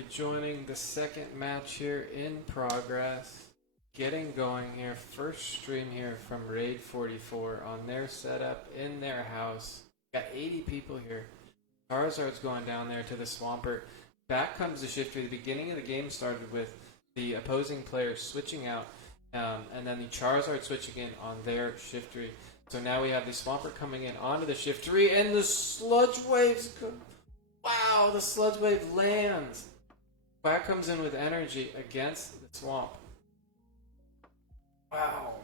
rejoining the second match here in progress. Getting going here. First stream here from RAID44 on their setup in their house. Got 80 people here. Charizard's going down there to the Swampert. Back comes the Shifter. The beginning of the game started with the opposing player switching out, and then the Charizard switching in on their Shiftry. So now we have the Swampert coming in onto the Shiftry, and the Sludge Waves. Wow, the Sludge Wave lands. Quack comes in with energy against the Swamp. Wow.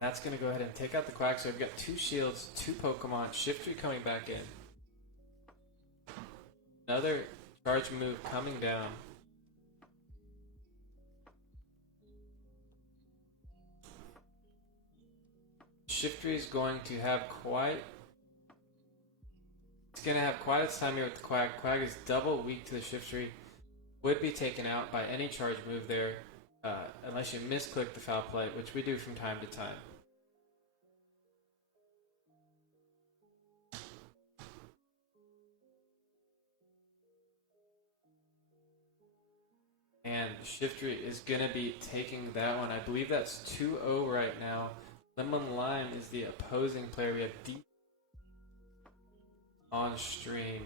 That's going to go ahead and take out the Quack. So we've got two shields, two Pokemon, Shiftry coming back in. Another charge move coming down. Shiftry is going to have quite... It's going to have quite its time here with the Quack. Quack is double weak to the Shiftry. Would be taken out by any charge move there, unless you misclick the foul play, which we do from time to time. And Shiftry is going to be taking that one. I believe that's 2-0 right now. Lemon Lime is the opposing player. We have deep on stream.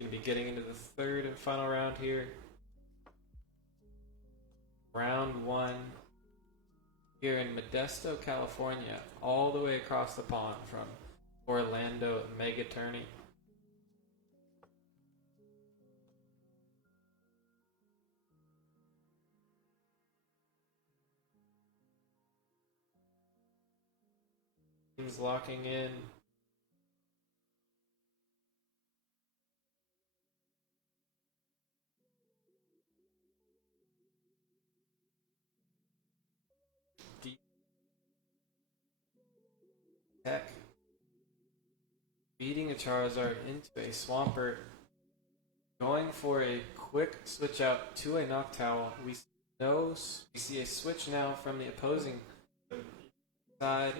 Going to be getting into the third and final round here. Round one here in Modesto, California, all the way across the pond from Orlando Mega Tourney. Teams locking in. Tech beating a Charizard into a Swampert, going for a quick switch out to a Noctowl. We see a switch now from the opposing side.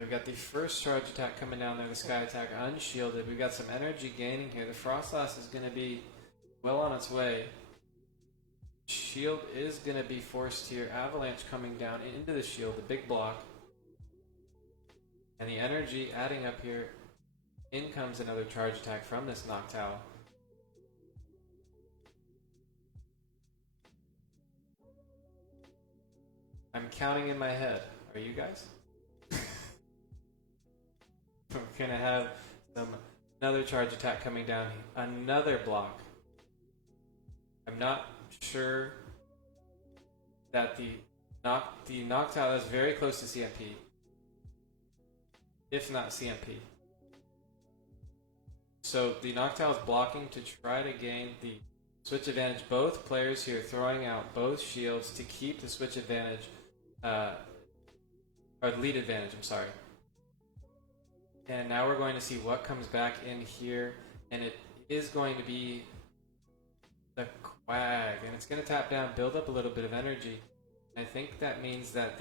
We've got the first charge attack coming down there, the Sky Attack unshielded. We've got some energy gaining here. The Frostlass is going to be well on its way. Shield is going to be forced here. Avalanche coming down into the shield, the big block. And the energy adding up here. In comes another charge attack from this Noctowl. I'm counting in my head. Are you guys? We're going to have another charge attack coming down. Another block. I'm not sure that the Noctowl is very close to CMP, if not CMP. So the Noctowl is blocking to try to gain the switch advantage. Both players here throwing out both shields to keep the switch advantage, or the lead advantage, I'm sorry. And now we're going to see what comes back in here, and it is going to be the Quag, and it's going to tap down, build up a little bit of energy. I think that means that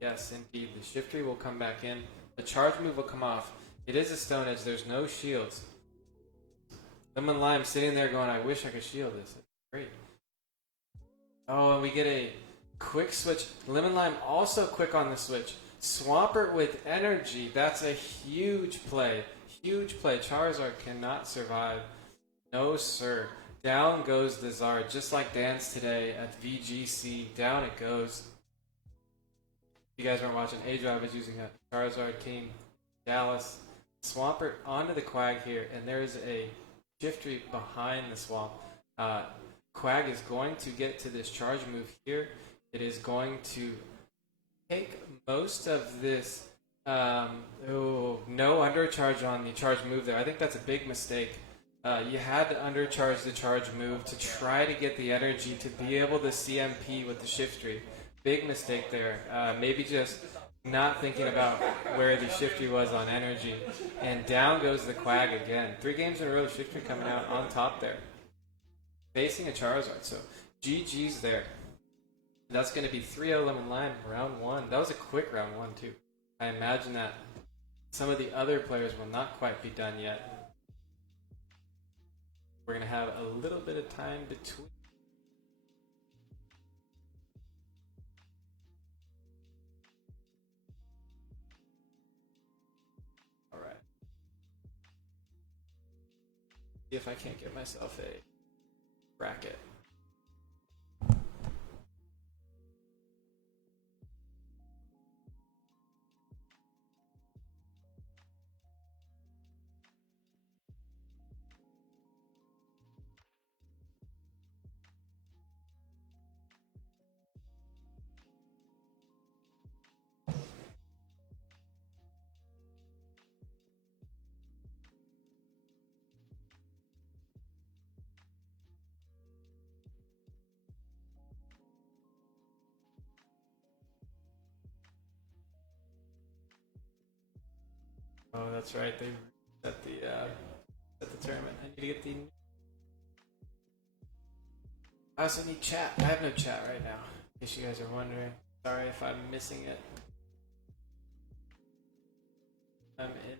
yes, indeed, the Shiftry will come back in. The charge move will come off. It is a Stone Edge. There's no shields. Lemon Lime sitting there going, I wish I could shield this. Great. Oh, and we get a quick switch. Lemon Lime also quick on the switch. Swampert with energy. That's a huge play. Huge play. Charizard cannot survive. No, sir. Down goes the Zard, just like Dan's today at VGC. Down it goes. If you guys weren't watching, A-Drive is using a Charizard King, Dallas. Swampert onto the Quag here, and there's a Shiftry behind the Swamp. Quag is going to get to this charge move here. It is going to take most of this Oh, no undercharge on the charge move there. I think that's a big mistake. You had to undercharge the charge move to try to get the energy to be able to CMP with the shift tree. Big mistake there. Maybe just not thinking about where the shift tree was on energy. And down goes the Quag again. 3 games in a row, shift tree coming out on top there. Facing a Charizard, so GG's there. That's going to be 3-0 Lemon Lime, round 1. That was a quick round 1, too. I imagine that some of the other players will not quite be done yet. We're going to have a little bit of time between. Alright. See if I can't get myself a bracket. Oh, that's right. They set the tournament. I need to get the. I also need chat. I have no chat right now. In case you guys are wondering. Sorry if I'm missing it. I'm in.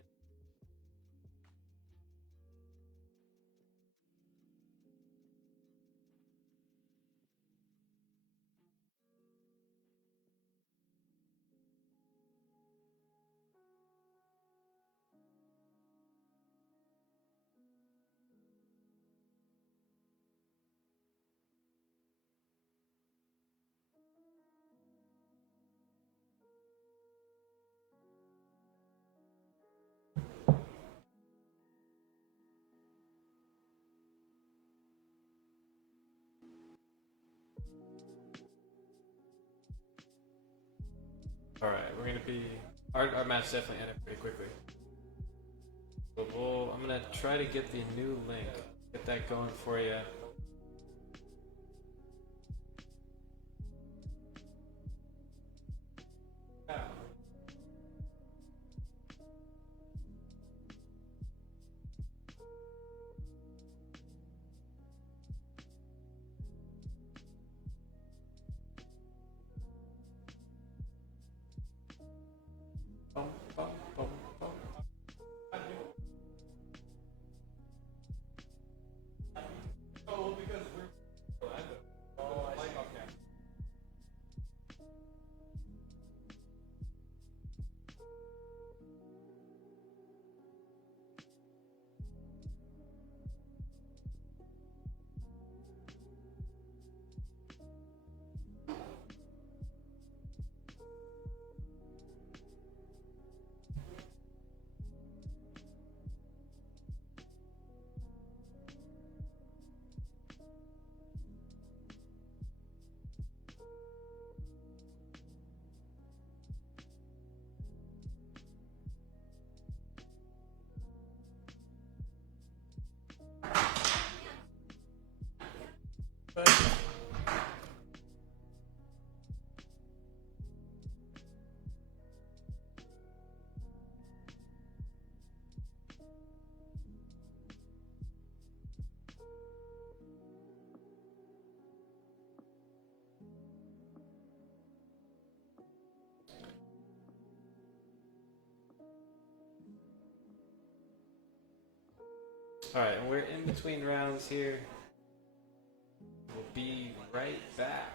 Alright, we're gonna be. Our match definitely ended pretty quickly. But I'm gonna try to get the new link. Get that going for you. Bum, bum, bum, bum. Oh, because we're. Alright, and we're in between rounds here. We'll be right back.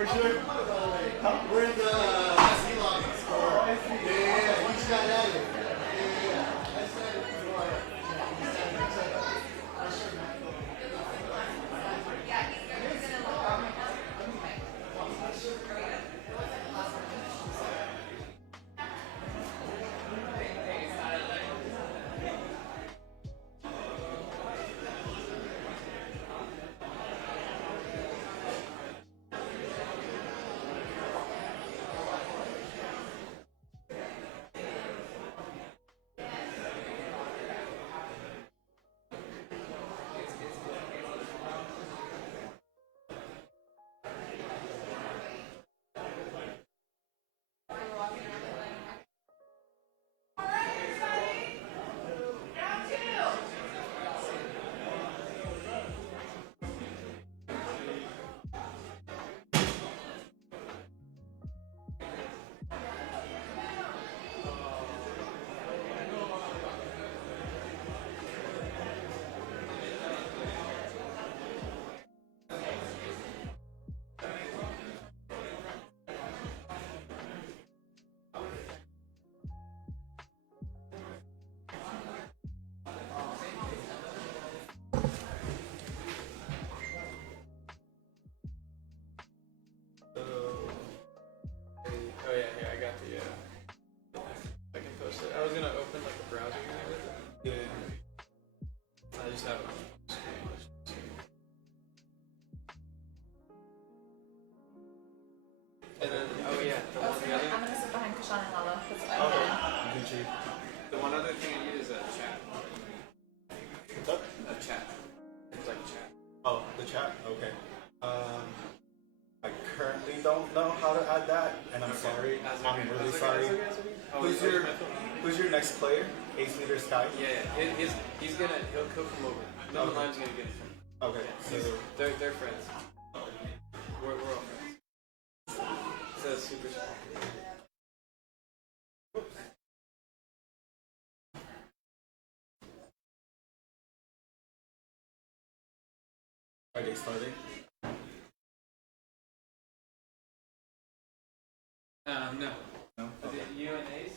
For sure. We're in the C-Log store. Yeah, you just got at it. Yeah. I decided to go Oh yeah, here I got the. I can post it. I was gonna open like a browser unit with it. Yeah. I just have it on the screen. And then, oh yeah, the I'm other. gonna sit behind Kashan and Lala because Okay. You can cheat. The one other thing I need is a chat. What's up? A chat. It's like a chat. Oh, the chat? Okay. I currently don't know how to add that, and I'm sorry. I'm really sorry. Who's your next player? Ace Leader Sky? Yeah. He'll come over. Number line's gonna get him. Okay, so They're friends. We're all friends. So it's super small. are they starting? No. No? Is Okay. it you and Ace?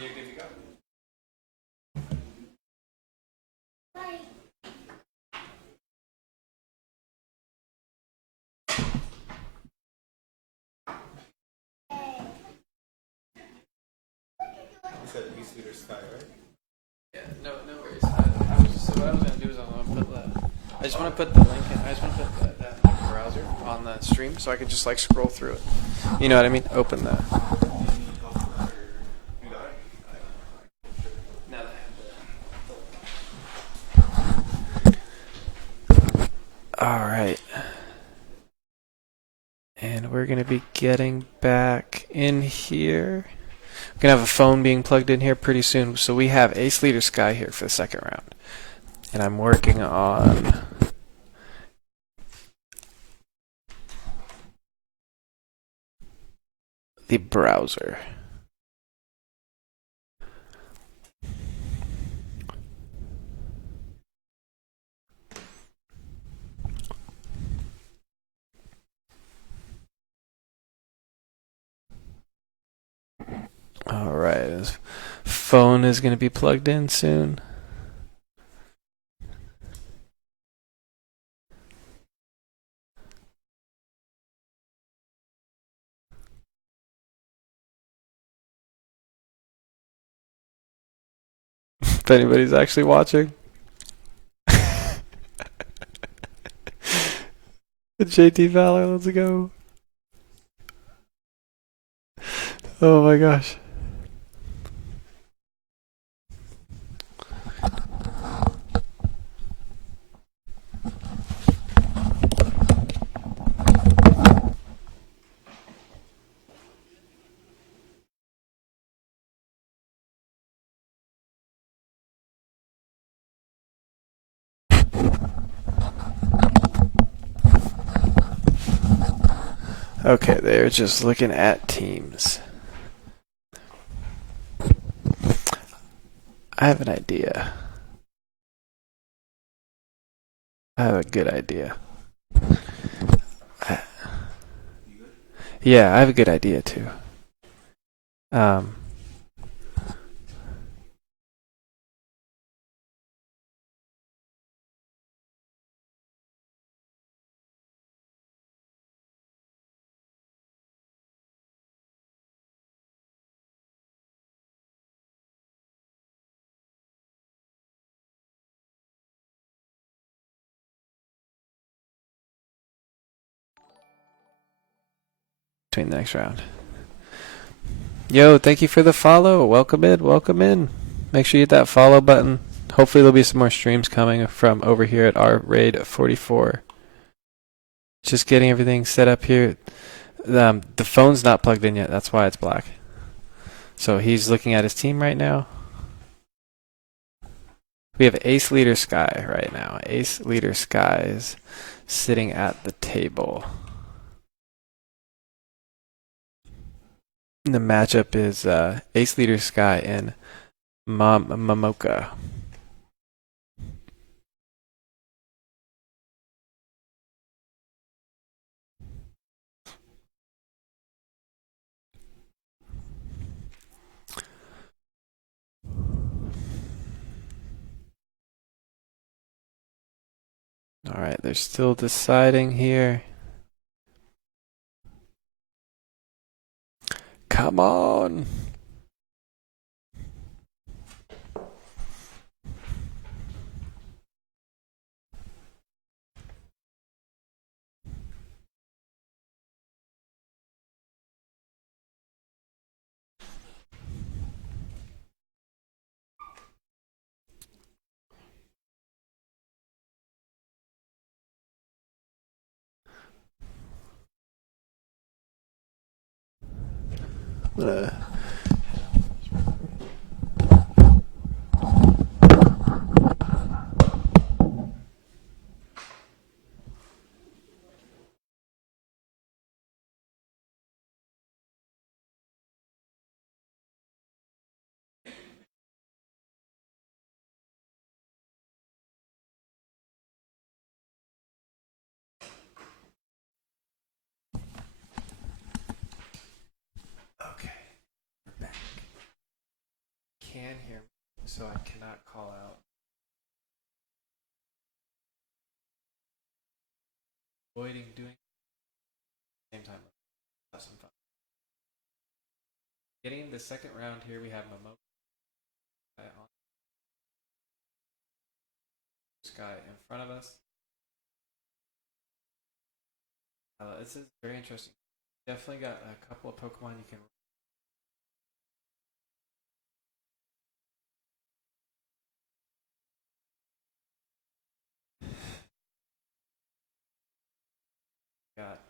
You're good to go. You said Ace Leader Sky, right? Yeah, no worries. What I was gonna do is I just want to put the link in. I just want to put that browser on the stream so I can just like scroll through it. You know what I mean? Open the. Now that all right. And we're going to be getting back in here. We're going to have a phone being plugged in here pretty soon. So we have Ace Leader Sky here for the second round. And I'm working on the browser. All right, his phone is going to be plugged in soon. If anybody's actually watching. JT Valor, let's go. Oh my gosh. Okay, they're just looking at teams. I have an idea. I have a good idea. Yeah, I have a good idea too. Between the next round. Yo, thank you for the follow. Welcome in, welcome in. Make sure you hit that follow button. Hopefully there'll be some more streams coming from over here at our RAID44. Just getting everything set up here. The phone's not plugged in yet. That's why it's black. So he's looking at his team right now. We have Ace Leader Sky right now. Ace Leader Sky is sitting at the table. The matchup is Ace Leader Sky and Mamoka. All right, they're still deciding here. Come on. Okay, we're back. Can hear me, so I cannot call out. Avoiding doing same time. Have some fun. Getting the second round here, we have Momoka on Sky in front of us. This is very interesting. Definitely got a couple of Pokemon you can. Got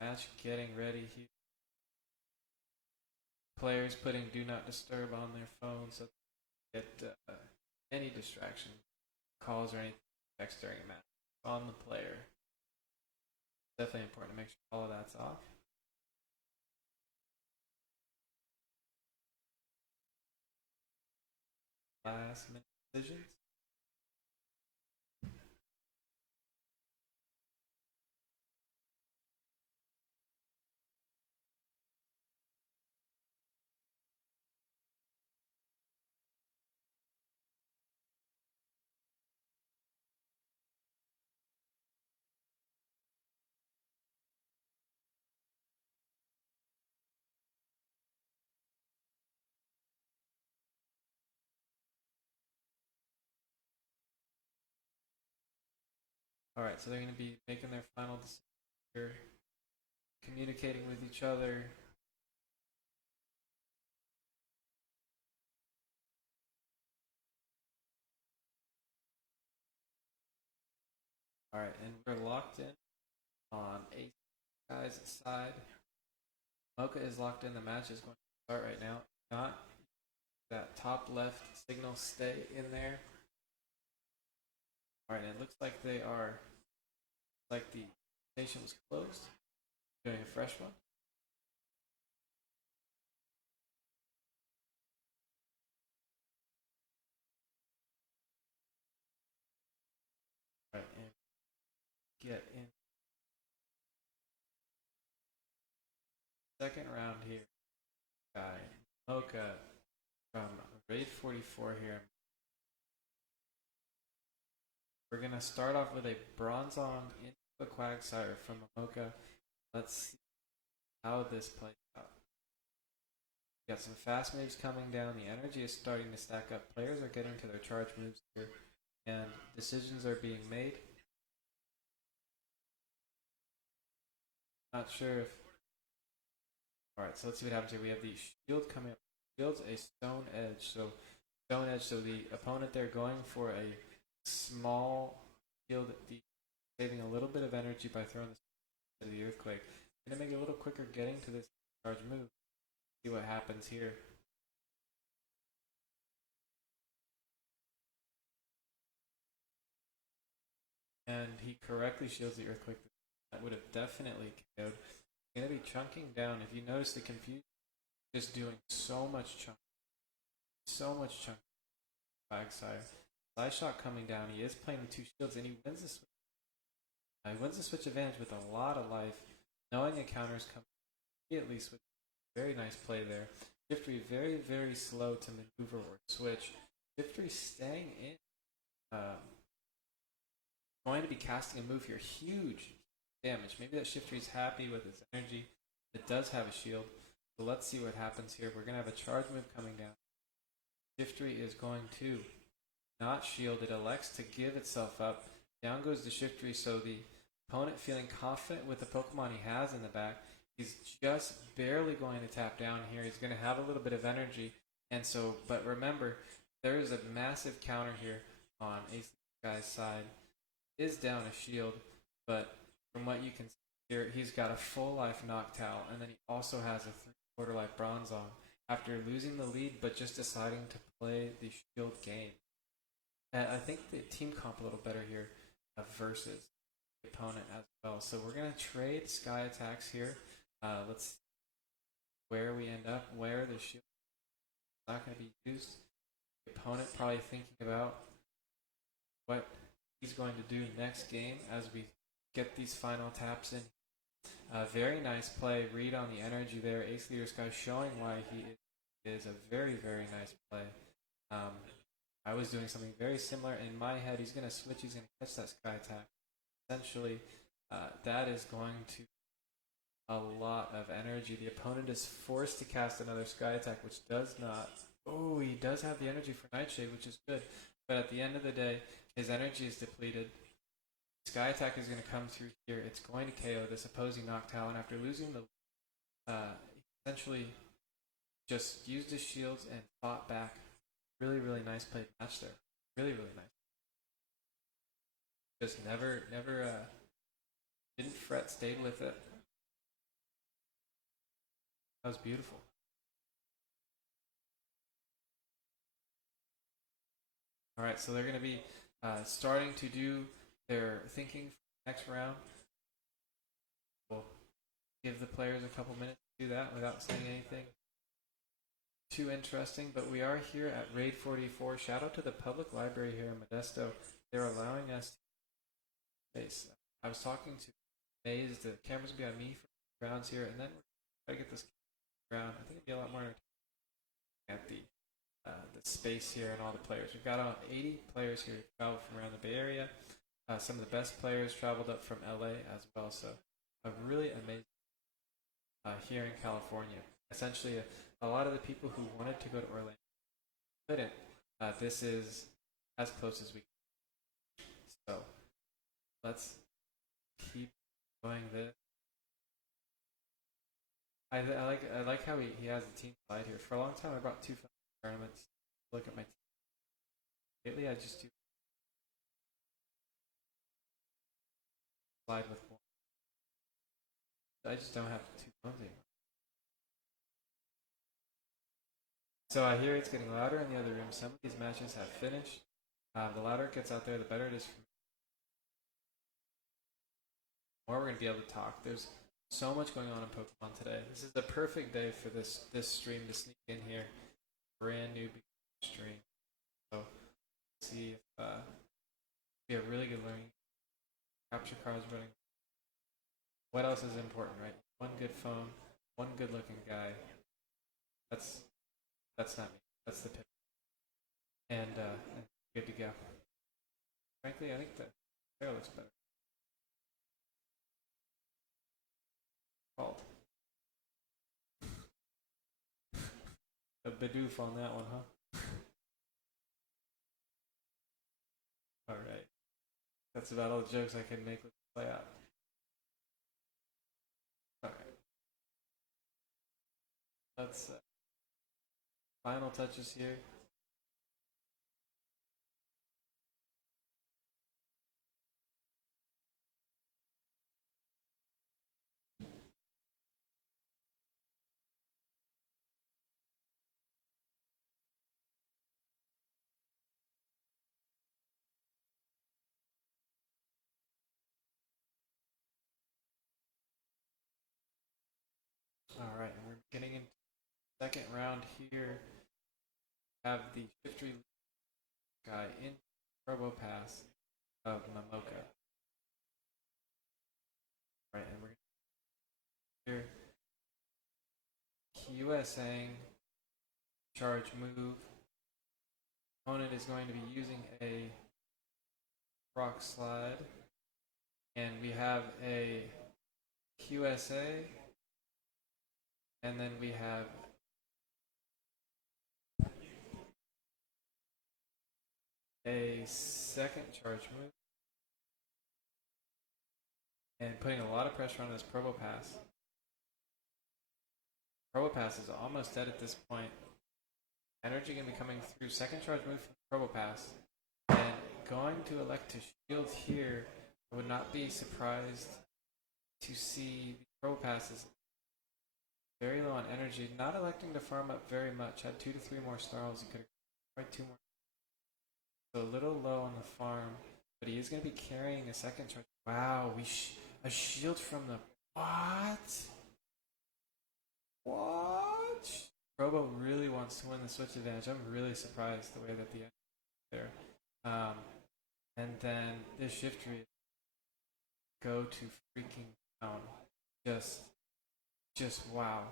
match getting ready here. Players putting Do Not Disturb on their phone so they get any distraction, calls or anything text during a match on the player. Definitely important to make sure all of that's off. Last minute decisions. Alright, so they're going to be making their final decision here, communicating with each other. Alright, and we're locked in on a guy's side. Mocha is locked in. The match is going to start right now. Not that top left signal stay in there. Alright, and it looks like they are, like the station was closed. Doing a fresh one. Alright, and get in. Second round here. Guy, Mocha from RAID44 here. We're going to start off with a Bronzong into the Quagsire from Mocha. Let's see how this plays out. We got some fast moves coming down. The energy is starting to stack up. Players are getting to their charge moves here, and decisions are being made. Not sure if. Alright, so let's see what happens here. We have the shield coming up. Shield's a Stone Edge. So, Stone Edge, so the opponent there going for a small shield, saving a little bit of energy by throwing this to the Earthquake. Going to make it a little quicker getting to this charge move. See what happens here. And he correctly shields the Earthquake. That would have definitely KO'd. Going to be chunking down. If you notice the confusion, just doing so much chunk. So much chunk. Backside. Side shot coming down. He is playing the two shields and he wins the switch. He wins the switch advantage with a lot of life. Knowing the counters come, he at least with very nice play there. Shiftry very, very slow to maneuver or switch. Shiftry staying in going to be casting a move here. Huge damage. Maybe that Shiftry's happy with its energy. It does have a shield. So let's see what happens here. We're going to have a charge move coming down. Shiftry is going to not shield. It elects to give itself up. Down goes the Shiftry, so the opponent feeling confident with the Pokemon he has in the back. He's just barely going to tap down here. He's going to have a little bit of energy. And so, but remember, there is a massive counter here on Ace Guy's side. Is down a shield, but from what you can see here, he's got a full life Noctowl, and then he also has a 3/4 life Bronzong after losing the lead, but just deciding to play the shield game. And I think the team comp a little better here versus the opponent as well. So we're going to trade Sky attacks here. Let's see where we end up, where the shield is not going to be used. The opponent probably thinking about what he's going to do next game as we get these final taps in. Very nice play. Read on the energy there. Ace Leader Sky showing why he is a very, very nice play. I was doing something very similar in my head. He's going to switch. He's going to catch that Sky attack. Essentially, that is going to a lot of energy. The opponent is forced to cast another Sky attack, which does not. Oh, he does have the energy for Nightshade, which is good. But at the end of the day, his energy is depleted. Sky attack is going to come through here. It's going to KO this opposing Noctowl, and after losing the, essentially just used his shields and fought back. Really, really nice play match there. Really, really nice. Just never, didn't fret, stayed with it. That was beautiful. All right, so they're going to be starting to do their thinking for the next round. We'll give the players a couple minutes to do that without saying anything too interesting, but we are here at RAID44. Shout out to the public library here in Modesto. They're allowing us to space. I was talking to Maze. The camera's will be on me for rounds here, and then we're going to get this round. I think it'd be a lot more at the space here and all the players. We've got 80 players here who travel from around the Bay Area. Some of the best players traveled up from LA as well, so a really amazing here in California. Essentially, a lot of the people who wanted to go to Orlando couldn't. This is as close as we can. So let's keep going this. I like how he has the team slide here. For a long time, I brought 2 tournaments. Look at my team. Lately, I just do slide with 1. I just don't have 2 phones anymore. So I hear it's getting louder in the other room. Some of these matches have finished. The louder it gets out there, the better it is for me. The more we're going to be able to talk. There's so much going on in Pokemon today. This is the perfect day for this stream to sneak in here. Brand new stream. So let's see if we have really good learning. Capture cards running. What else is important, right? One good phone, one good looking guy. That's not me. That's the pick. And good to go. Frankly, I think the hair looks better. Called. A Bidoof on that one, huh? Alright. That's about all the jokes I can make with the play out. Alright. Let's final touches here. Alright, and we're getting into the second round here. Have the Shiftry guy in Turbo Pass of Mamoka. Right, and we're here. QSing, charge move. Opponent is going to be using a Rock Slide. And we have a QSA, and then we have a second charge move, and putting a lot of pressure on this Probopass. Probopass is almost dead at this point. Energy going to be coming through. Second charge move from Probopass. And going to elect to shield here. I would not be surprised to see the Probopass is very low on energy. Not electing to farm up very much. Had 2 to 3 more snarls. He could have tried 2 more. So a little low on the farm. But he is going to be carrying a second charge. Wow, a shield from the... What? What? Probo really wants to win the switch advantage. I'm really surprised the way that the end there. And then this shift read go to freaking town. Just wow.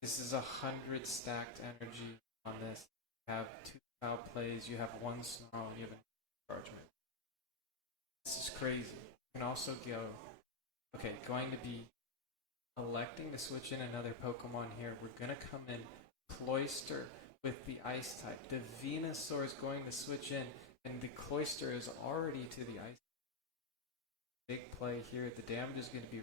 This is 100 stacked energy on this. You have 2 foul plays, you have 1 snarl, and you have a encouragement. This is crazy. You can also go, okay, going to be electing to switch in another Pokemon here. We're going to come in Cloyster with the Ice type. The Venusaur is going to switch in, and the Cloyster is already to the Ice. Big play here. The damage is going to be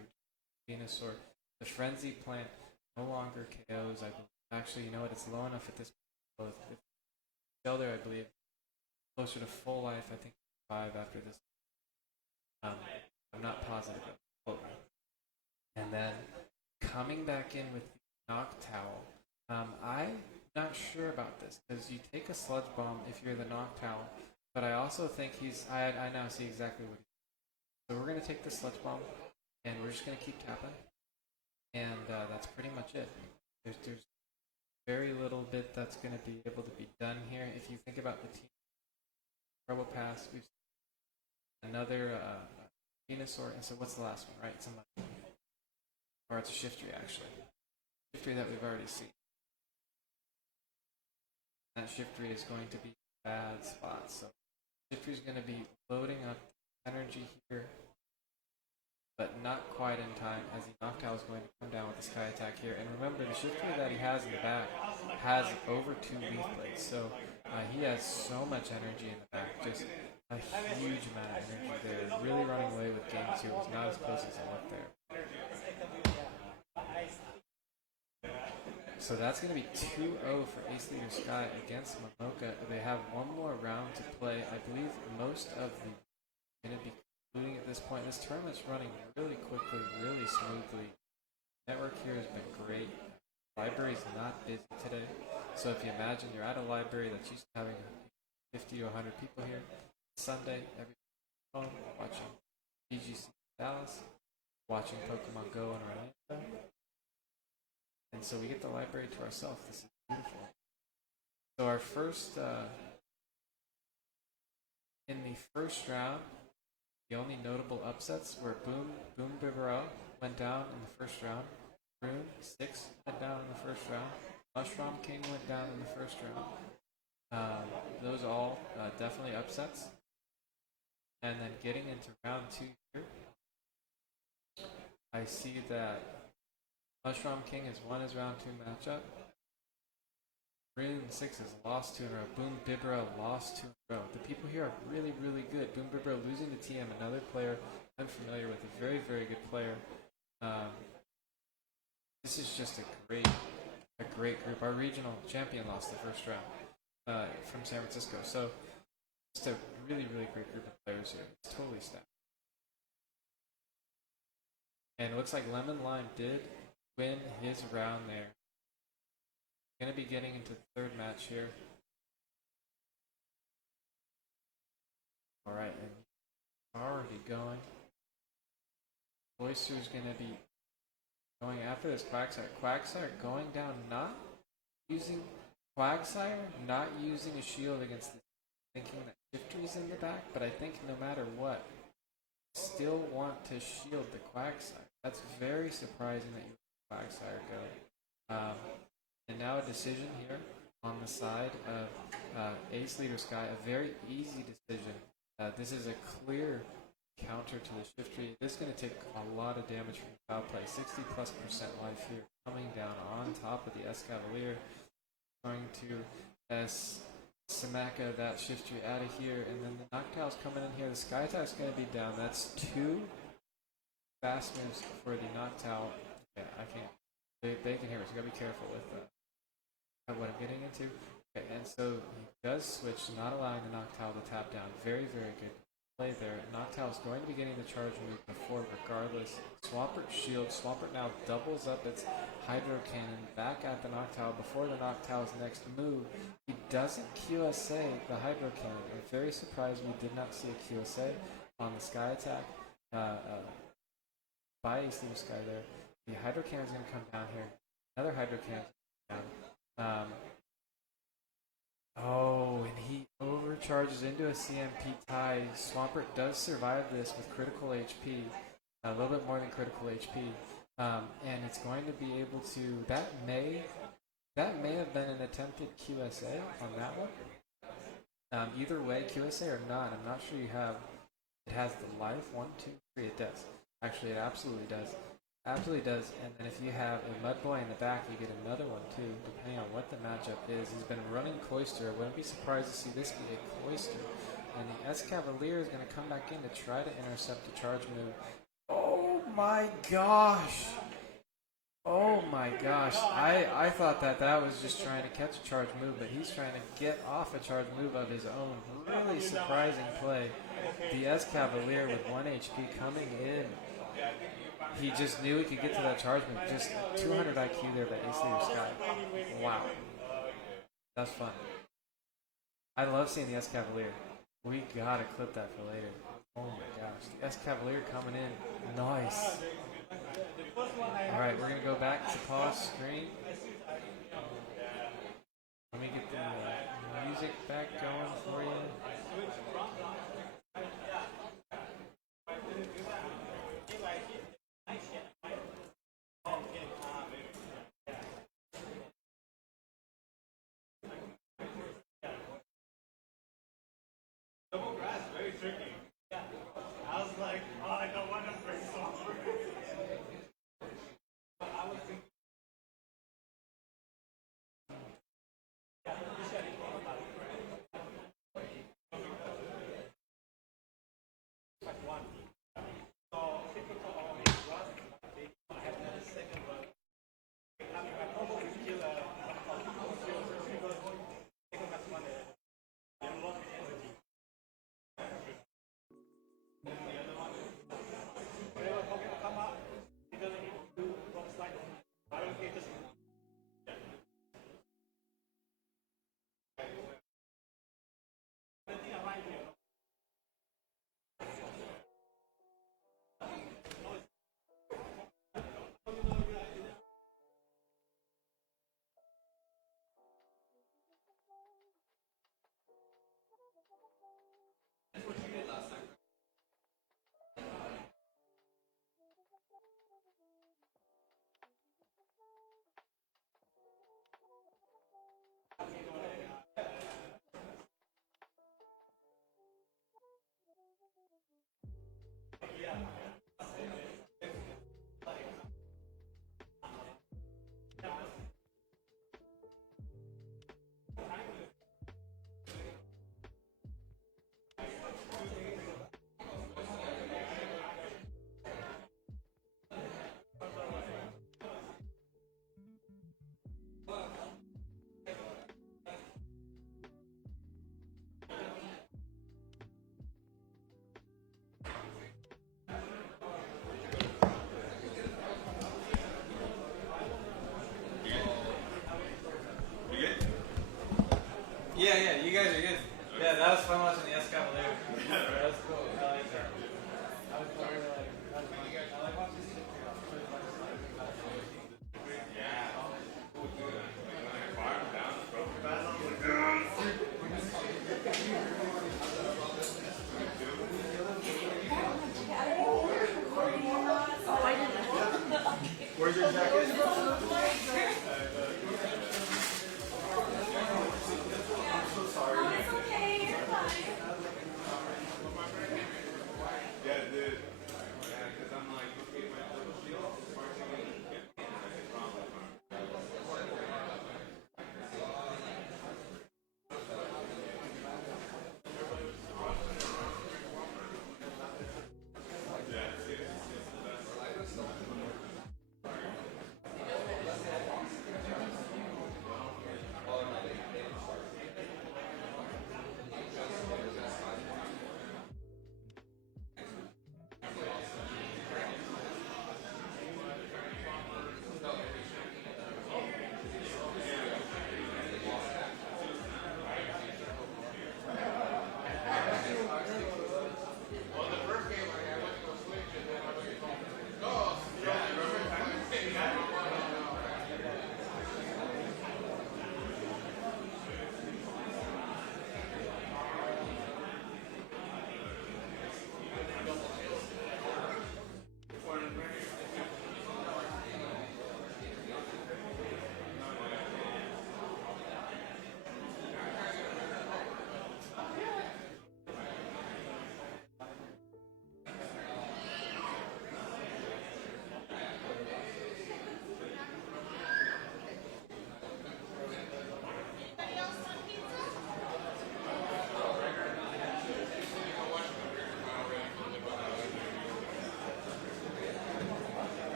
Venusaur. The Frenzy Plant no longer KOs, I believe. Actually, you know what? It's low enough at this point. Shelter, I believe, closer to full life. I think 5 after this. I'm not positive. And then coming back in with the Noctowl. I'm not sure about this because you take a Sludge Bomb if you're the Noctowl, but I also think I now see exactly what he's doing. So we're going to take the Sludge Bomb and we're just going to keep tapping. And that's pretty much it. There's very little bit that's going to be able to be done here. If you think about the team, Probopass, we've seen another Venusaur, and so what's the last one, right? Or it's a Shiftry, actually. Shiftry that we've already seen. That Shiftry is going to be a bad spot, so Shiftry is going to be loading up energy here, but not quite in time, as the Noctowl is going to come down with the Sky Attack here. And remember, the Shiftry that he has in the back has over 2 Leaf Blades, so he has so much energy in the back, just a huge amount of energy there. Really running away with game 2. Was not as close as it looked there. So that's going to be 2-0 for Ace Leader Sky against Momoka. They have 1 more round to play. I believe most of the going to be concluding at this point. This tournament's running really quickly, really smoothly. Network here has been great. Library's not busy today. So if you imagine you're at a library that's used to having 50 to 100 people here, Sunday, every phone, watching BGC Dallas, watching Pokemon Go in Orlando. And so we get the library to ourselves. This is beautiful. So our first, in the first round, the only notable upsets were Boom Bibarel went down in the first round. Rune 6 went down in the first round. Mushroom King went down in the first round. Those all definitely upsets. And then getting into round 2 here, I see that Mushroom King has won his round 2 matchup. Rune 6 has lost 2 in a row. Boom Bibarel lost 2 in a row. The people here are really, really good. Boom Bibarel losing to TM, another player I'm familiar with, a very, very good player. This is just a great group. Our regional champion lost the first round from San Francisco. So just a really, really great group of players here. It's totally stacked. And it looks like Lemon Lime did win his round there. Going to be getting into the third match here. All right, and already going. Cloyster's going to be going after this Quagsire. Quagsire going down, not using a shield against the, thinking that Shiftry's in the back, but I think no matter what, still want to shield the Quagsire. That's very surprising that you let Quagsire go. And now a decision here on the side of Ace Leader Sky, a very easy decision. This is a clear counter to the shift tree. This is going to take a lot of damage from foul play. 60+% life here, coming down on top of the Escavalier. Going to Samaka that shift tree out of here, and then the Noctowl's coming in here. The Sky Attack's going to be down. That's 2 fast moves for the Noctowl. Yeah, I can't. They can hear me, so you gotta be careful with what I'm getting into. Okay, and so he does switch, not allowing the Noctowl to tap down. Very, very good play there. Noctowl is going to be getting the charge move before, regardless. Swampert shield. Swampert now doubles up its Hydro Cannon back at the Noctowl before the Noctowl's next move. He doesn't QSA the Hydro Cannon. I'm very surprised we did not see a QSA on the Sky Attack by Ace Leader Sky there. The Hydro Cannon is going to come down here. Another Hydro Cannon down. Oh, and he overcharges into a CMP tie. Swampert does survive this with critical HP, a little bit more than critical HP, and it's going to be able to. That may have been an attempted QSA on that one. Either way, QSA or not, I'm not sure you have. It has the life 1, 2, 3. It does. Actually, it absolutely does. Absolutely does, and then if you have a Mud Boy in the back, you get another one too, depending on what the matchup is. He's been running Cloister. I wouldn't be surprised to see this be a Cloister. And the Escavalier is going to come back in to try to intercept the charge move. Oh my gosh! Oh my gosh. I thought that was just trying to catch a charge move, but he's trying to get off a charge move of his own. Really surprising play. The Escavalier with 1 HP coming in. He just knew he could get to that charge move. Just 200 IQ there by Ace Leader Sky. Wow. That's fun. I love seeing the Escavalier. We gotta clip that for later. Oh my gosh. The Escavalier coming in. Nice. Alright, we're gonna go back to pause screen. Let me get the music back going for you.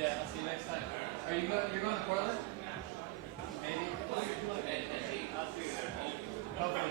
Yeah, I'll see you next time. Are you going? You're going to Portland? Maybe. Hopefully.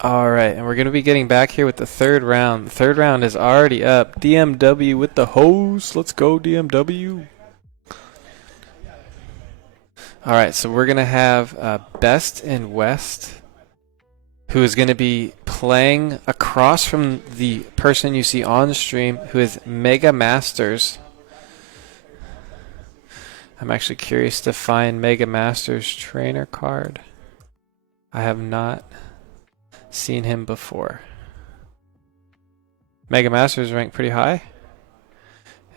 All right, and we're going to be getting back here with the third round. The third round is already up. DMW with the host. Let's go, DMW. All right, so we're going to have Best in West, who is going to be playing across from the person you see on stream, who is Mega Masters. I'm actually curious to find Mega Masters trainer card. I have not seen him before. Mega Masters ranked pretty high.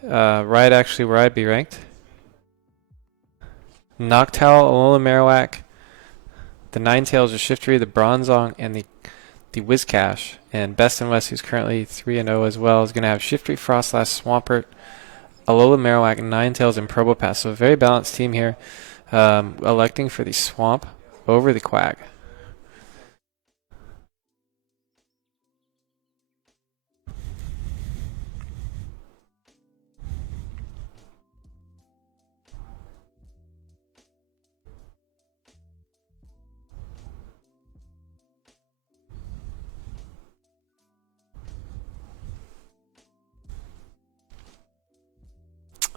Right actually where I'd be ranked. Noctowl, Alola Marowak, the Ninetales, the Shiftry, the Bronzong, and the Whiscash. And Best in West, who's currently 3-0 as well, is going to have Shiftry, Froslass, Swampert, Alola Marowak, Ninetales, and Probopass. So a very balanced team here, electing for the Swamp over the Quag.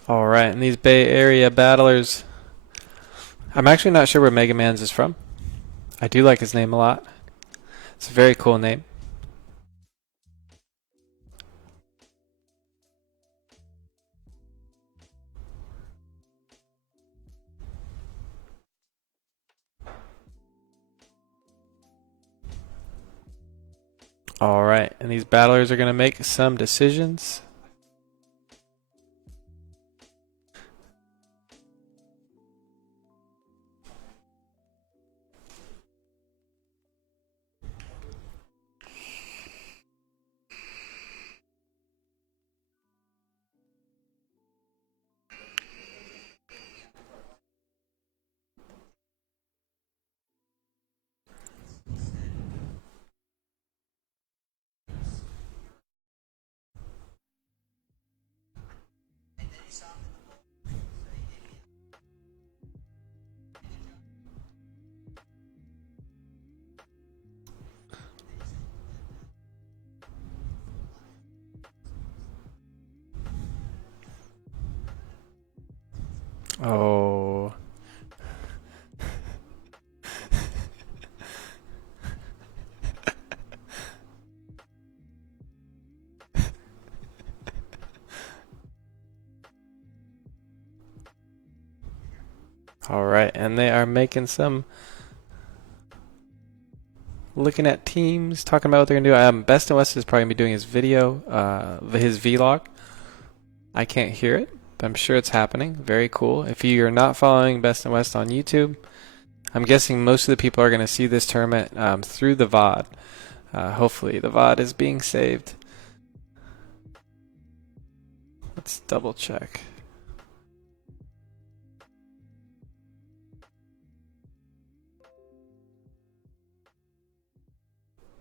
All right, and these Bay Area battlers, I'm actually not sure where Mega Man's is from. I do like his name a lot. It's a very cool name. All right, and these battlers are going to make some decisions. Oh. All right, and they are making some, looking at teams, talking about what they're gonna do. Best and West is probably gonna be doing his video, his vlog. I can't hear it, but I'm sure it's happening. Very cool. If you're not following Best and West on YouTube, I'm guessing most of the people are gonna see this tournament through the VOD. Hopefully, the VOD is being saved. Let's double check.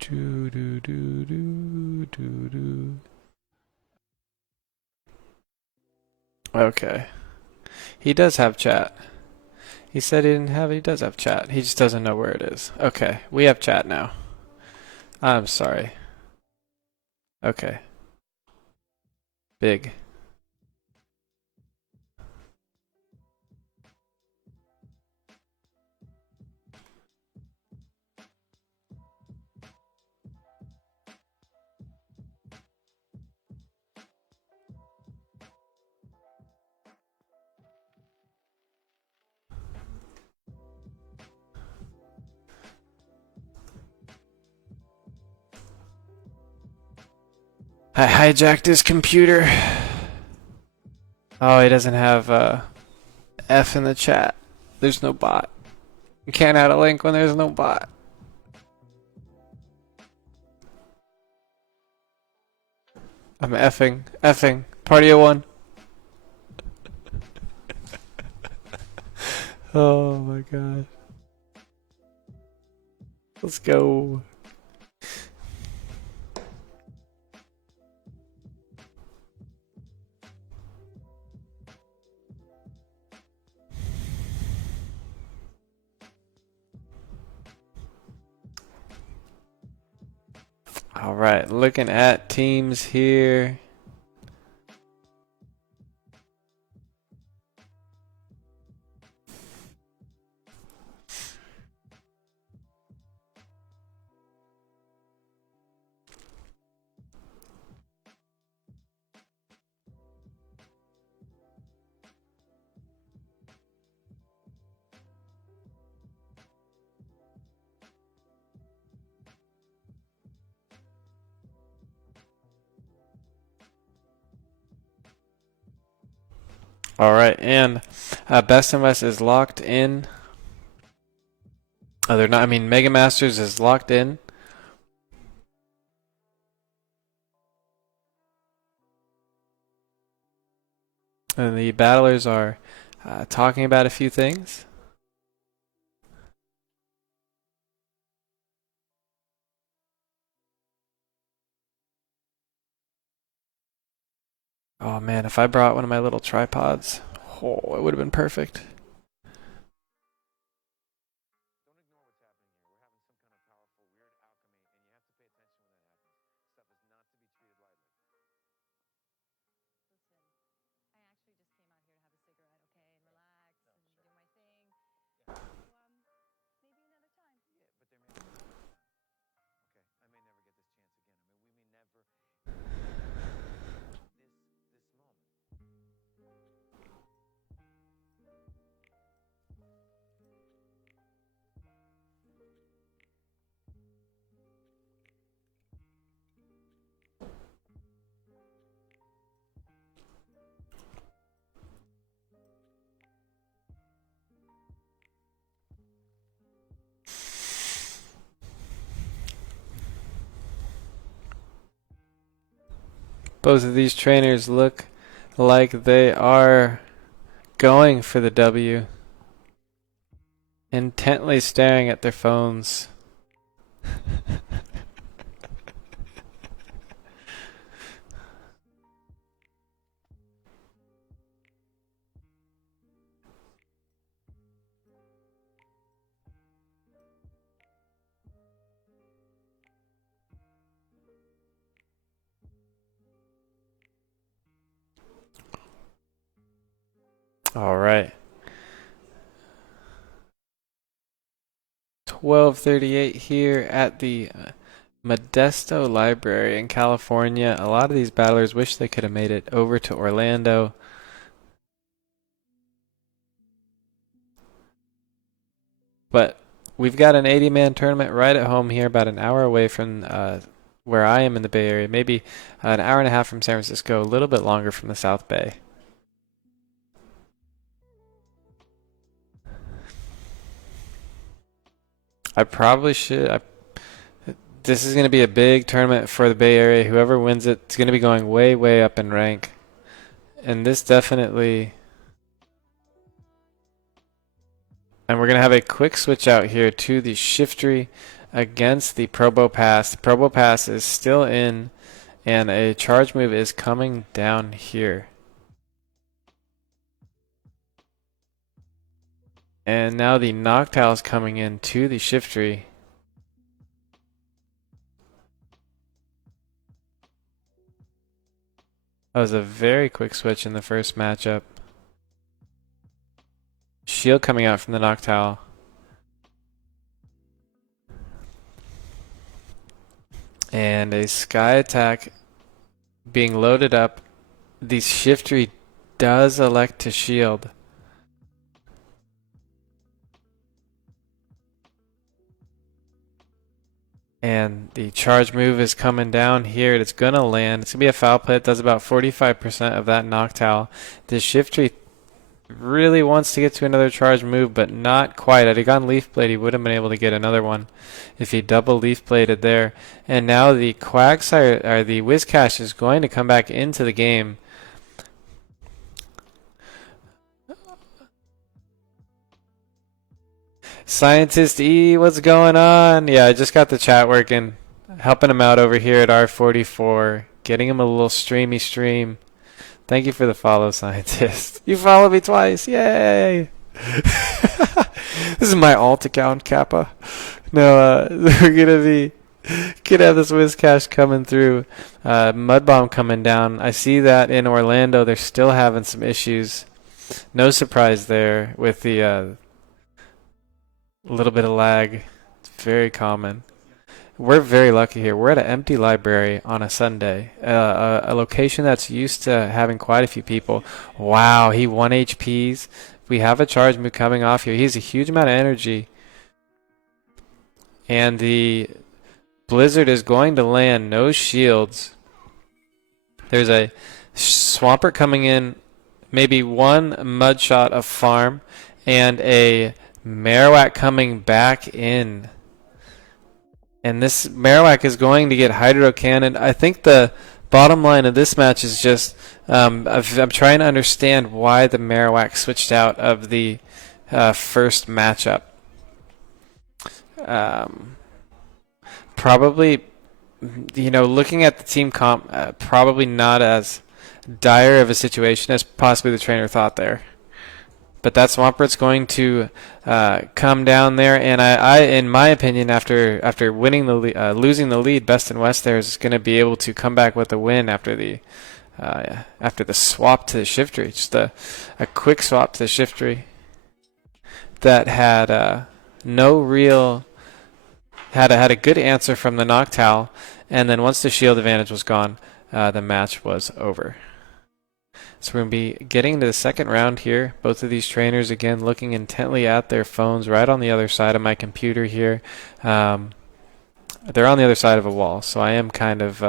Do do do do do do. Okay. He does have chat. He said he didn't have it. He does have chat. He just doesn't know where it is. Okay. We have chat now. I'm sorry. Okay. Big. I hijacked his computer. Oh, he doesn't have F in the chat. There's no bot. You can't add a link when there's no bot. I'm effing. Party of one. Oh my god. Let's go. All right, looking at teams here. All right, and Best and West is locked in. Oh, they're not. I mean, Mega Masters is locked in. And the battlers are talking about a few things. Oh man, if I brought one of my little tripods, oh, it would have been perfect. Both of these trainers look like they are going for the W. Intently staring at their phones. All right. 12:38 here at the Modesto Library in California. A lot of these battlers wish they could have made it over to Orlando. But we've got an 80-man tournament right at home here, about an hour away from where I am in the Bay Area. Maybe an hour and a half from San Francisco, a little bit longer from the South Bay. I probably should. This is going to be a big tournament for the Bay Area. Whoever wins it is going to be going way, way up in rank. And this definitely... And we're going to have a quick switch out here to the Shiftry against the Probo Pass. The Probo Pass is still in, and a charge move is coming down here. And now the Noctowl is coming in to the Shiftry. That was a very quick switch in the first matchup. Shield coming out from the Noctowl. And a Sky attack being loaded up. The Shiftry does elect to shield. And the charge move is coming down here. It's going to land. It's going to be a foul play. It does about 45% of that Noctowl. The Shiftry really wants to get to another charge move, but not quite. Had he gone Leaf Blade, he would have been able to get another one if he double Leaf Bladed there. And now the Quagsire, or the Whiscash, is going to come back into the game. Scientist E, what's going on? Yeah, I just got the chat working. Helping him out over here at RAID44. Getting him a little streamy stream. Thank you for the follow, Scientist. You followed me twice. Yay! This is my alt account, Kappa. No, we're gonna have this Whiscash coming through. Mudbomb coming down. I see that in Orlando they're still having some issues. No surprise there with the little bit of lag. It's very common. We're very lucky here. We're at an empty library on a Sunday, a location that's used to having quite a few people. Wow, he 1 HPs. We have a charge move coming off here. He has a huge amount of energy. And the Blizzard is going to land. No shields. There's a Swampert coming in. Maybe one mud shot of farm. And a Marowak coming back in. And this Marowak is going to get Hydro Cannon. I think the bottom line of this match is just I'm trying to understand why the Marowak switched out of the first matchup. Probably, looking at the team comp, probably not as dire of a situation as possibly the trainer thought there. But that Swampert's going to come down there, and I, in my opinion, after winning losing the lead, Best in West there is going to be able to come back with a win after the swap to the Shiftry. Just a quick swap to the Shiftry that had no real had a good answer from the Noctowl, and then once the shield advantage was gone, the match was over. So we're going to be getting to the second round here. Both of these trainers, again, looking intently at their phones right on the other side of my computer here. They're on the other side of a wall, so I am kind of...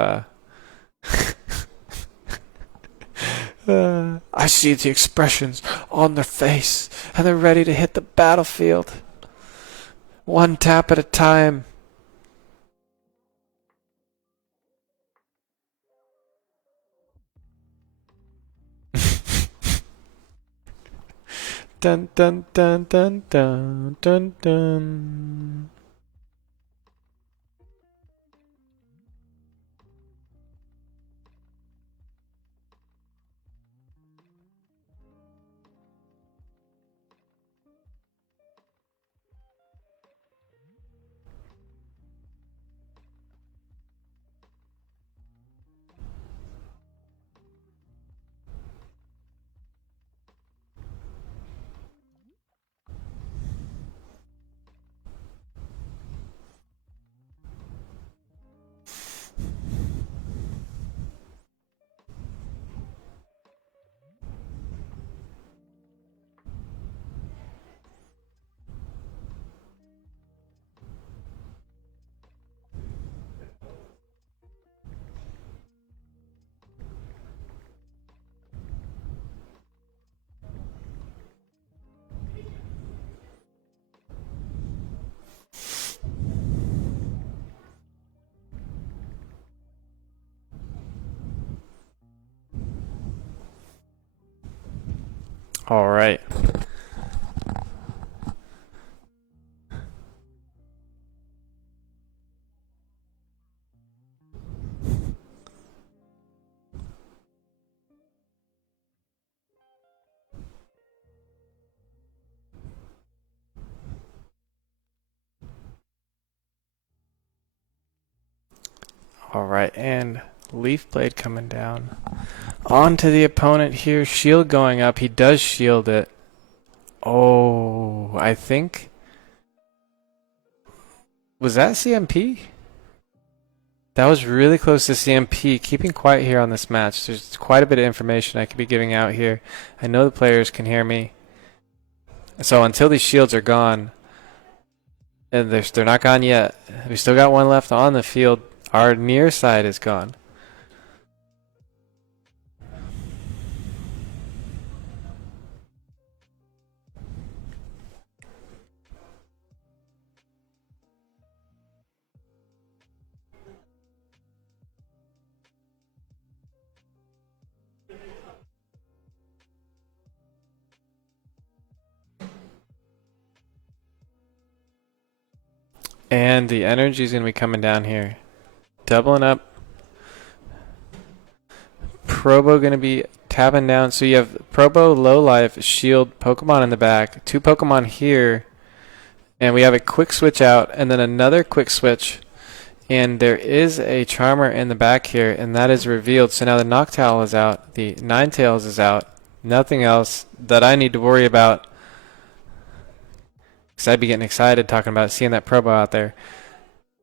I see the expressions on their face, and they're ready to hit the battlefield. One tap at a time. dun dun dun dun dun dun dun. All right. All right, and Leaf Blade coming down. On to the opponent here. Shield going up. He does shield it. Oh, I think. Was that CMP? That was really close to CMP. Keeping quiet here on this match. There's quite a bit of information I could be giving out here. I know the players can hear me. So until these shields are gone, and they're not gone yet. We still got one left on the field. Our near side is gone. And the energy is going to be coming down here. Doubling up. Probo going to be tapping down. So you have Probo, low life, shield, Pokemon in the back. 2 Pokemon here. And we have a quick switch out and then another quick switch. And there is a Charmer in the back here, and that is revealed. So now the Noctowl is out. The Ninetales is out. Nothing else that I need to worry about. Because I'd be getting excited talking about seeing that Probo out there.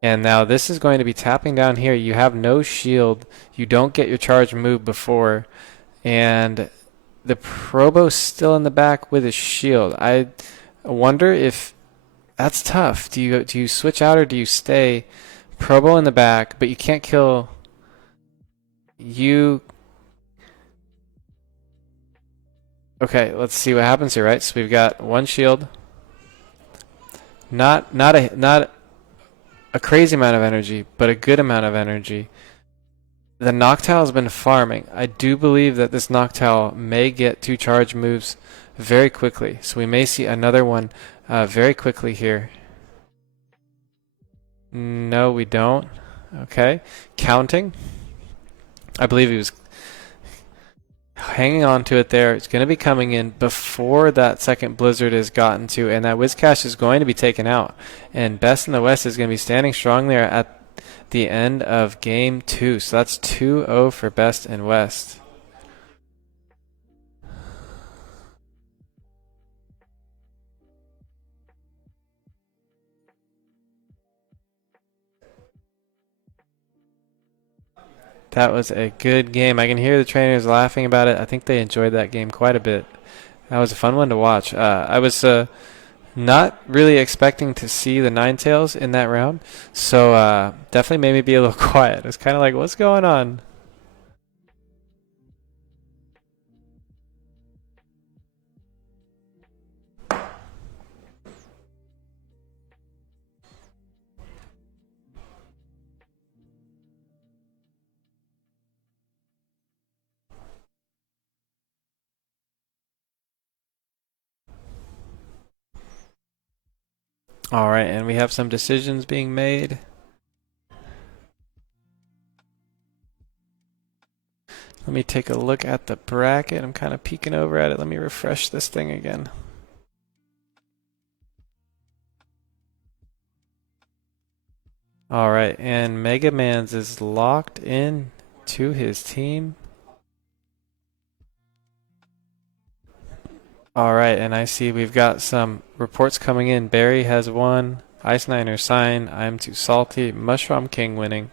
And now this is going to be tapping down here. You have no shield. You don't get your charge move before. And the Probo's still in the back with his shield. I wonder if that's tough. Do you switch out or do you stay? Probo in the back, but you can't kill you. Okay, let's see what happens here, right? So we've got one shield. Not a crazy amount of energy, but a good amount of energy. The Noctowl has been farming. I do believe that this Noctowl may get 2 charge moves very quickly. So we may see another one very quickly here. No, we don't. Okay. Counting. I believe he was hanging on to it there. It's going to be coming in before that second Blizzard is gotten to, and that Whiscash is going to be taken out. And Best in the West is going to be standing strong there at the end of Game 2. So that's 2-0 for Best in West. That was a good game. I can hear the trainers laughing about it. I think they enjoyed that game quite a bit. That was a fun one to watch. I was not really expecting to see the Ninetales in that round, so definitely made me be a little quiet. It's kind of like, what's going on? All right, and we have some decisions being made. Let me take a look at the bracket. I'm kind of peeking over at it. Let me refresh this thing again. All right, and Mega Man's is locked in to his team. All right, and I see we've got some reports coming in. Barry has won. Ice Niner Sign. I'm Too Salty. Mushroom King winning.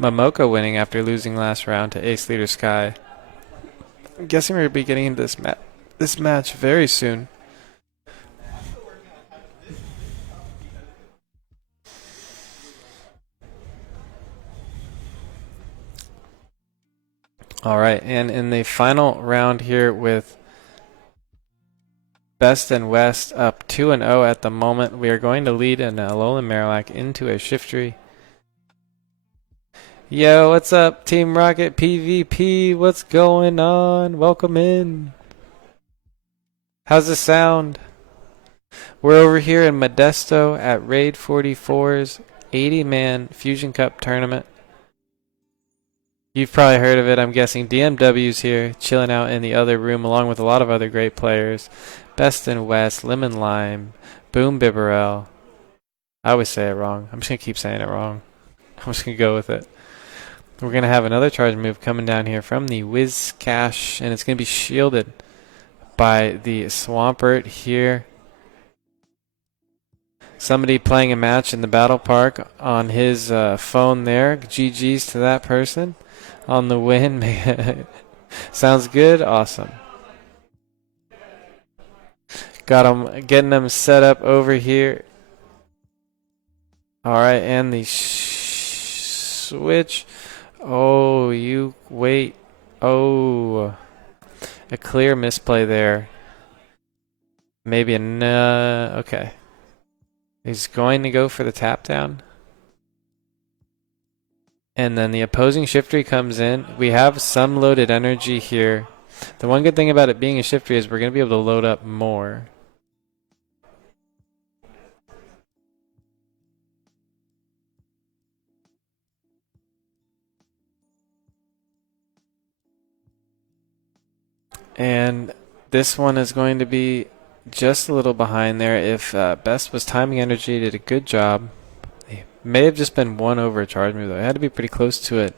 Momoko winning after losing last round to Ace Leader Sky. I'm guessing we're going to be getting into this match very soon. All right, and in the final round here with Best and West up 2-0 at the moment, we are going to lead an Alolan Marowak into a Shiftry. Yo, what's up, Team Rocket PvP? What's going on? Welcome in. How's the sound? We're over here in Modesto at RAID44's 80-man Fusion Cup tournament. You've probably heard of it, I'm guessing. DMW's here, chilling out in the other room, along with a lot of other great players. Best and West, Lemon Lime, Boom Bibarel. I always say it wrong. I'm just going to keep saying it wrong. I'm just going to go with it. We're going to have another charge move coming down here from the Whiscash, and it's going to be shielded by the Swampert here. Somebody playing a match in the Battle Park on his phone there. GG's to that person on the win. Sounds good? Awesome. Got him, getting them set up over here. All right, and the switch. Oh, you wait. Oh, a clear misplay there. Maybe a okay. He's going to go for the tap down. And then the opposing Shiftry comes in. We have some loaded energy here. The one good thing about it being a Shiftry is we're going to be able to load up more. And this one is going to be just a little behind there. If Best was timing energy, did a good job. He may have just been one over a charge move, though. It had to be pretty close to it.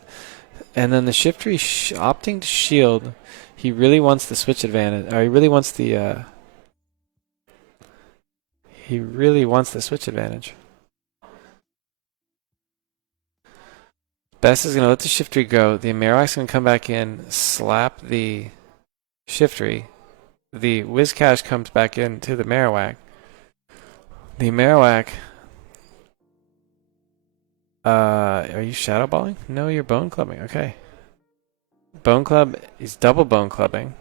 And then the Shiftry opting to shield. He really wants the switch advantage. Or he really wants the switch advantage. Best is going to let the Shiftry go. The Marowak's going to come back in, slap the Shiftry. The Whiscash comes back into the Marowak. The Marowak. Are you shadow balling? No, you're bone clubbing. Okay. Bone club is double bone clubbing.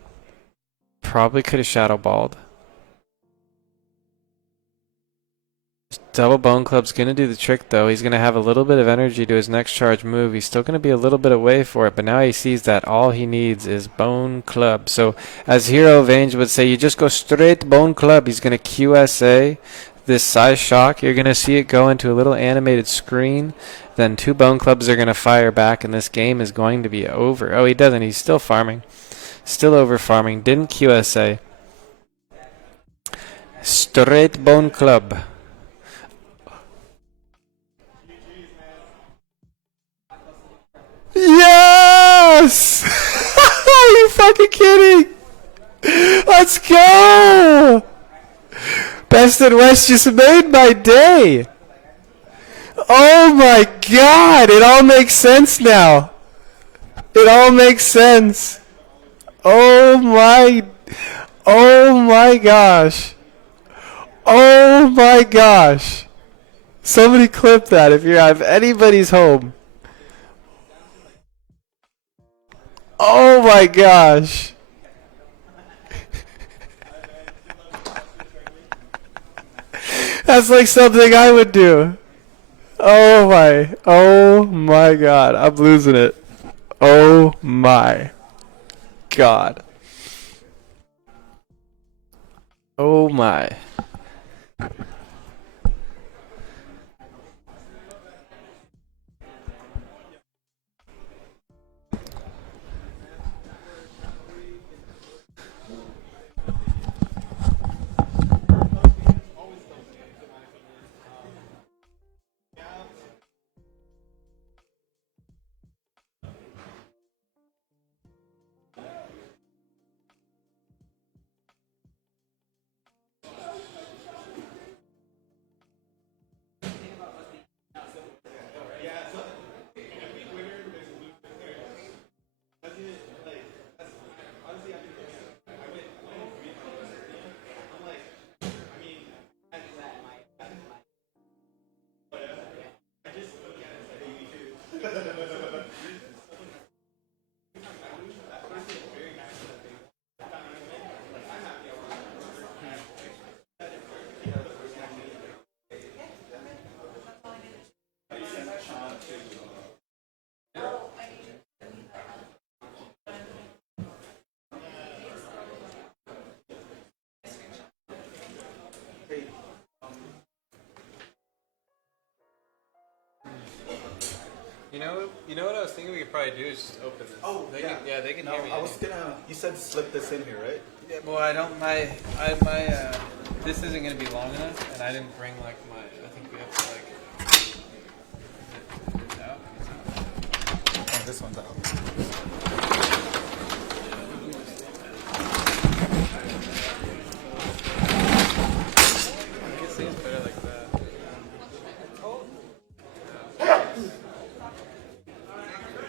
Probably could have shadow balled. Double bone club's gonna do the trick though. He's gonna have a little bit of energy to his next charge move. He's still gonna be a little bit away for it, but now he sees that all he needs is bone club. So as Hero Vange would say, you just go straight bone club. He's gonna QSA this size shock. You're gonna see it go into a little animated screen. Then two bone clubs are gonna fire back, and this game is going to be over. Oh, he doesn't. He's still farming. Still over farming. Didn't QSA. Straight bone club. Yes! Are you fucking kidding? Let's go! Best and West just made my day. Oh my god, it all makes sense now. It all makes sense. Oh my gosh. Oh my gosh. Somebody clip that if you're at anybody's home. Oh my gosh. That's like something I would do. Oh my god. I'm losing it. Oh my god. Oh my. You know what I was thinking we could probably do is just open this. Oh, they yeah. Can, they can No, hear me. I was gonna. You said slip this in here, right? Yeah, well, I don't. This isn't gonna be long enough, and I didn't bring like my. I think we have to like. Is it out? Oh, this one's out. I guess it's better like that.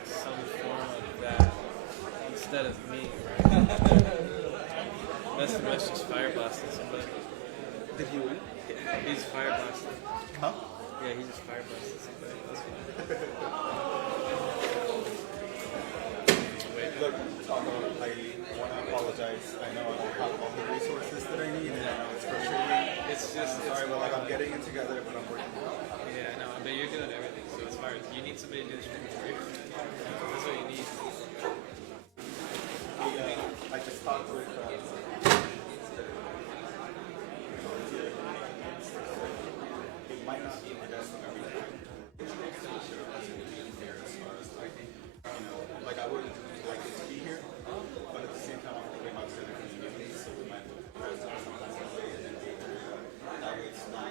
Some form of that instead of me, right? That's too much just fire blasting somebody. Did he win? Yeah, he's fire blasting. Huh? Yeah, he just fire blasted somebody. That's fine. Look, although I want to apologize, I know I don't have all the resources that I need, and I know it's frustrating. It's just. Sorry, but like I'm getting it together, but I'm working on it. Yeah, I know, but you're doing everything, so it's fine. You need somebody to do the streaming for you. That's what you need. I just talked with. It might not be the best of everything. Like I would like it to be here, but at the same time, I'm thinking about certain communities, so we might press on something like that, and then that way it's not.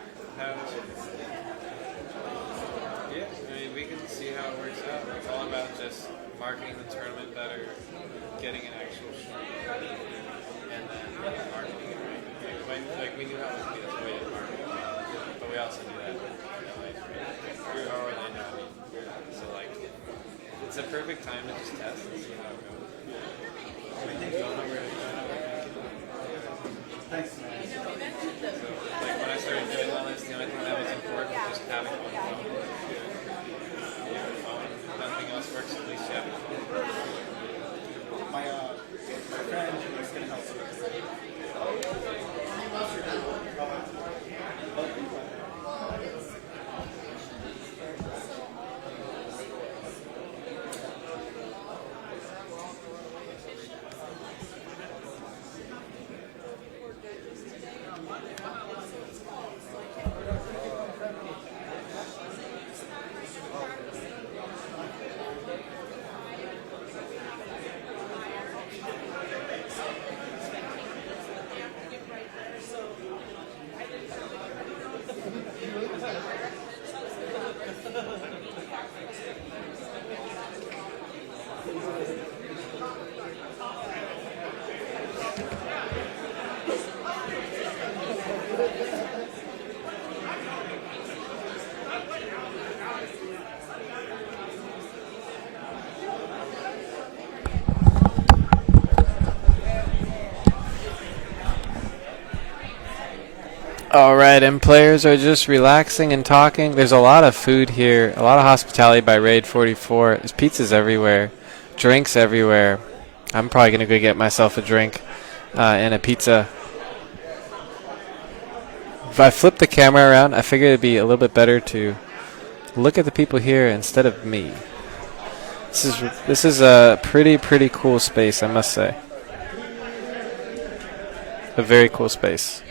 Yeah, I mean, we can see how it works out. It's all about just marketing the tournament better, getting an actual show, and then marketing it right. Like we knew how it was the way to market it, but we also knew that we are Orlando, so like it's a perfect time to just test and see how it goes. I think don't know where to go. Thanks, man. So like when I started doing all this, the only thing that was important was just having one phone. You have a phone. Nothing else works. At least you have a phone. My friend is gonna help me with it. All right, and players are just relaxing and talking. There's a lot of food here, a lot of hospitality by RAID44. There's pizzas everywhere, drinks everywhere. I'm probably going to go get myself a drink and a pizza. If I flip the camera around, I figured it'd be a little bit better to look at the people here instead of me. This is a pretty cool space, I must say. A very cool space.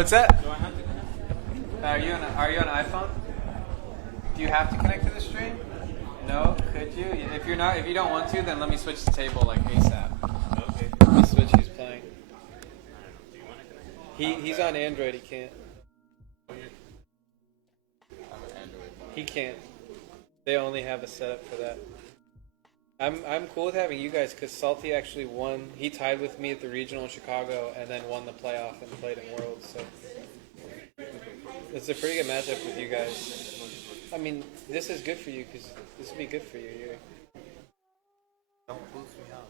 What's that? Are you on iPhone? Do you have to connect to the stream? No? Could you? If you don't want to, then let me switch the table like ASAP. Okay. Let me switch who's playing. He's on Android, he can't. He can't. They only have a setup for that. I'm cool with having you guys because Salty actually won. He tied with me at the regional in Chicago and then won the playoff and played in Worlds. So it's a pretty good matchup with you guys. I mean, this is good for you because this would be good for you. Don't boost me out.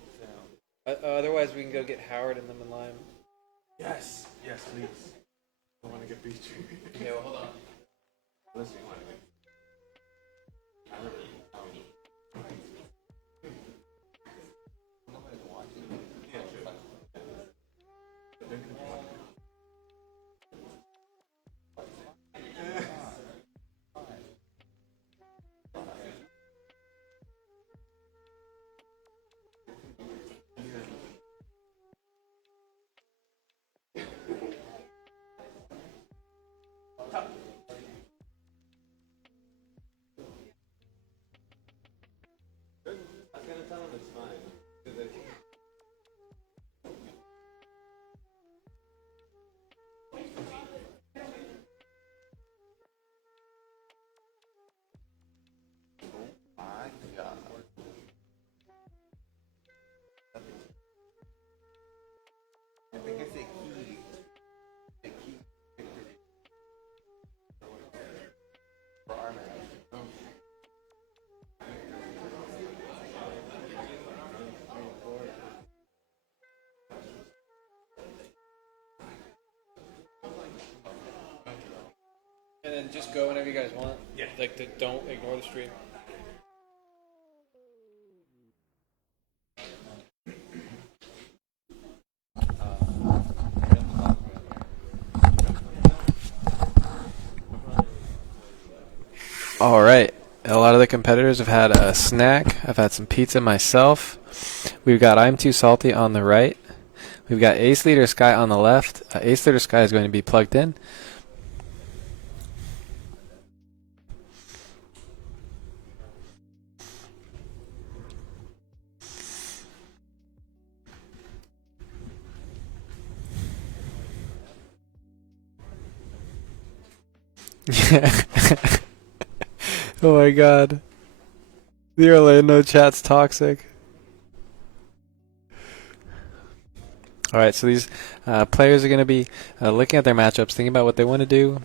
Otherwise, we can go get Howard and them in line. Yes, please. I want to get beat you. Okay, well, hold on. Listen. I think it's a key victory for our match. And then just go whenever you guys want. Yeah. Like, don't ignore the stream. All right. A lot of the competitors have had a snack. I've had some pizza myself. We've got I'm Too Salty on the right. We've got Ace Leader Sky on the left. Ace Leader Sky is going to be plugged in. Oh my god. The Orlando chat's toxic. Alright, so these players are going to be looking at their matchups, thinking about what they want to do.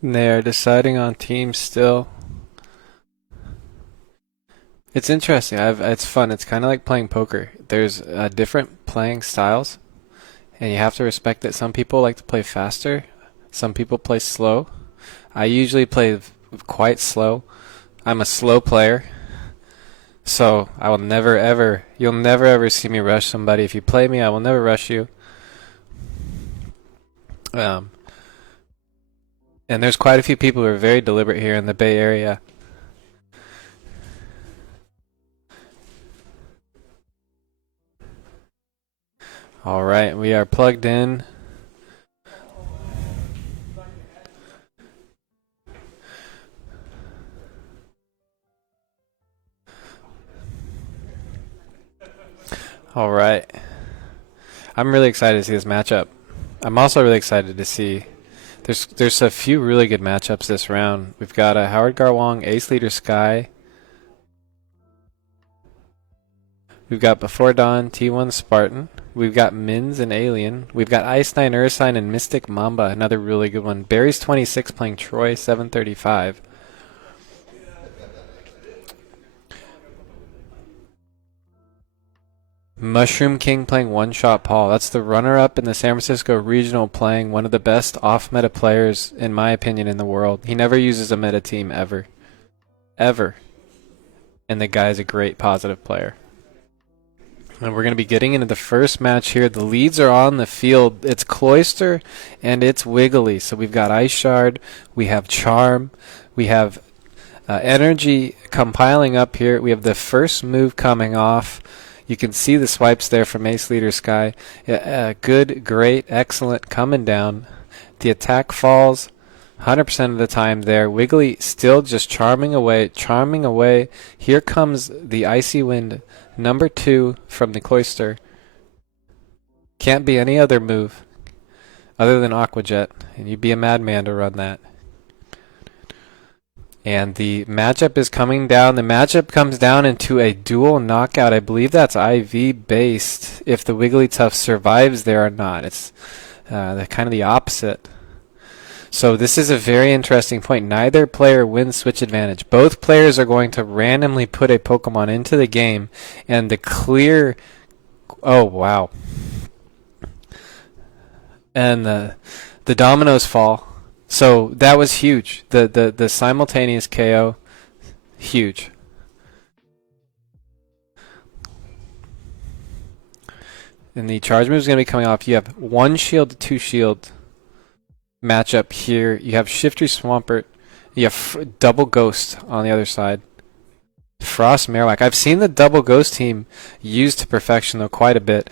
They're deciding on teams still. It's interesting. It's fun. It's kind of like playing poker. There's different playing styles, and you have to respect that some people like to play faster, some people play slow. I usually play quite slow. I'm a slow player, So I will never ever, you'll never ever see me rush somebody. If you play me, I will never rush you. And there's quite a few people who are very deliberate here in the Bay Area. All right, we are plugged in. All right. I'm really excited to see this matchup. I'm also really excited to see there's a few really good matchups this round. We've got a Howard Garwong, Ace Leader Sky. We've got Before Dawn, T1 Spartan. We've got Mins and Alien. We've got Ice Nine Ursine and Mystic Mamba, another really good one. Barry's 26 playing Troy 735. Mushroom King playing One Shot Paul. That's the runner-up in the San Francisco Regional, playing one of the best off-meta players, in my opinion, in the world. He never uses a meta team, ever. Ever. And the guy's a great positive player. And we're going to be getting into the first match here. The leads are on the field. It's Cloyster and it's Wiggly. So we've got Ice Shard, we have Charm, we have Energy compiling up here. We have the first move coming off. You can see the swipes there from Ace Leader Sky. Good, great, excellent coming down. The attack falls 100% of the time there. Wiggly still just charming away, charming away. Here comes the Icy Wind number 2 from the Cloister. Can't be any other move other than Aqua Jet, and you'd be a madman to run that. And the matchup is coming down. The matchup comes down into a dual knockout. I believe that's IV based, if the Wigglytuff survives there or not. It's kind of the opposite. So this is a very interesting point. Neither player wins switch advantage. Both players are going to randomly put a Pokemon into the game, and the clear... Oh, wow. And the dominoes fall. So that was huge. The simultaneous KO, huge. And the charge move is going to be coming off. You have 1 shield to 2 shield matchup here. You have Shiftry Swampert. You have double Ghost on the other side. Frost Marowak. I've seen the double Ghost team used to perfection though quite a bit.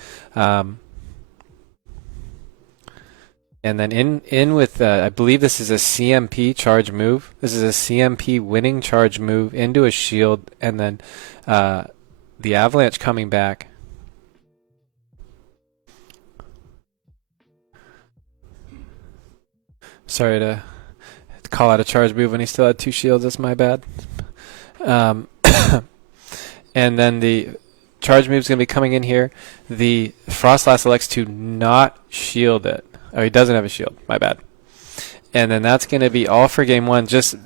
And then in with, I believe this is a CMP charge move. This is a CMP winning charge move into a shield, and then the Avalanche coming back. Sorry to call out a charge move when he still had 2 shields. That's my bad. And then the charge move is going to be coming in here. The Frostlass elects to not shield it. Oh, he doesn't have a shield. My bad. And then that's going to be all for game 1. Just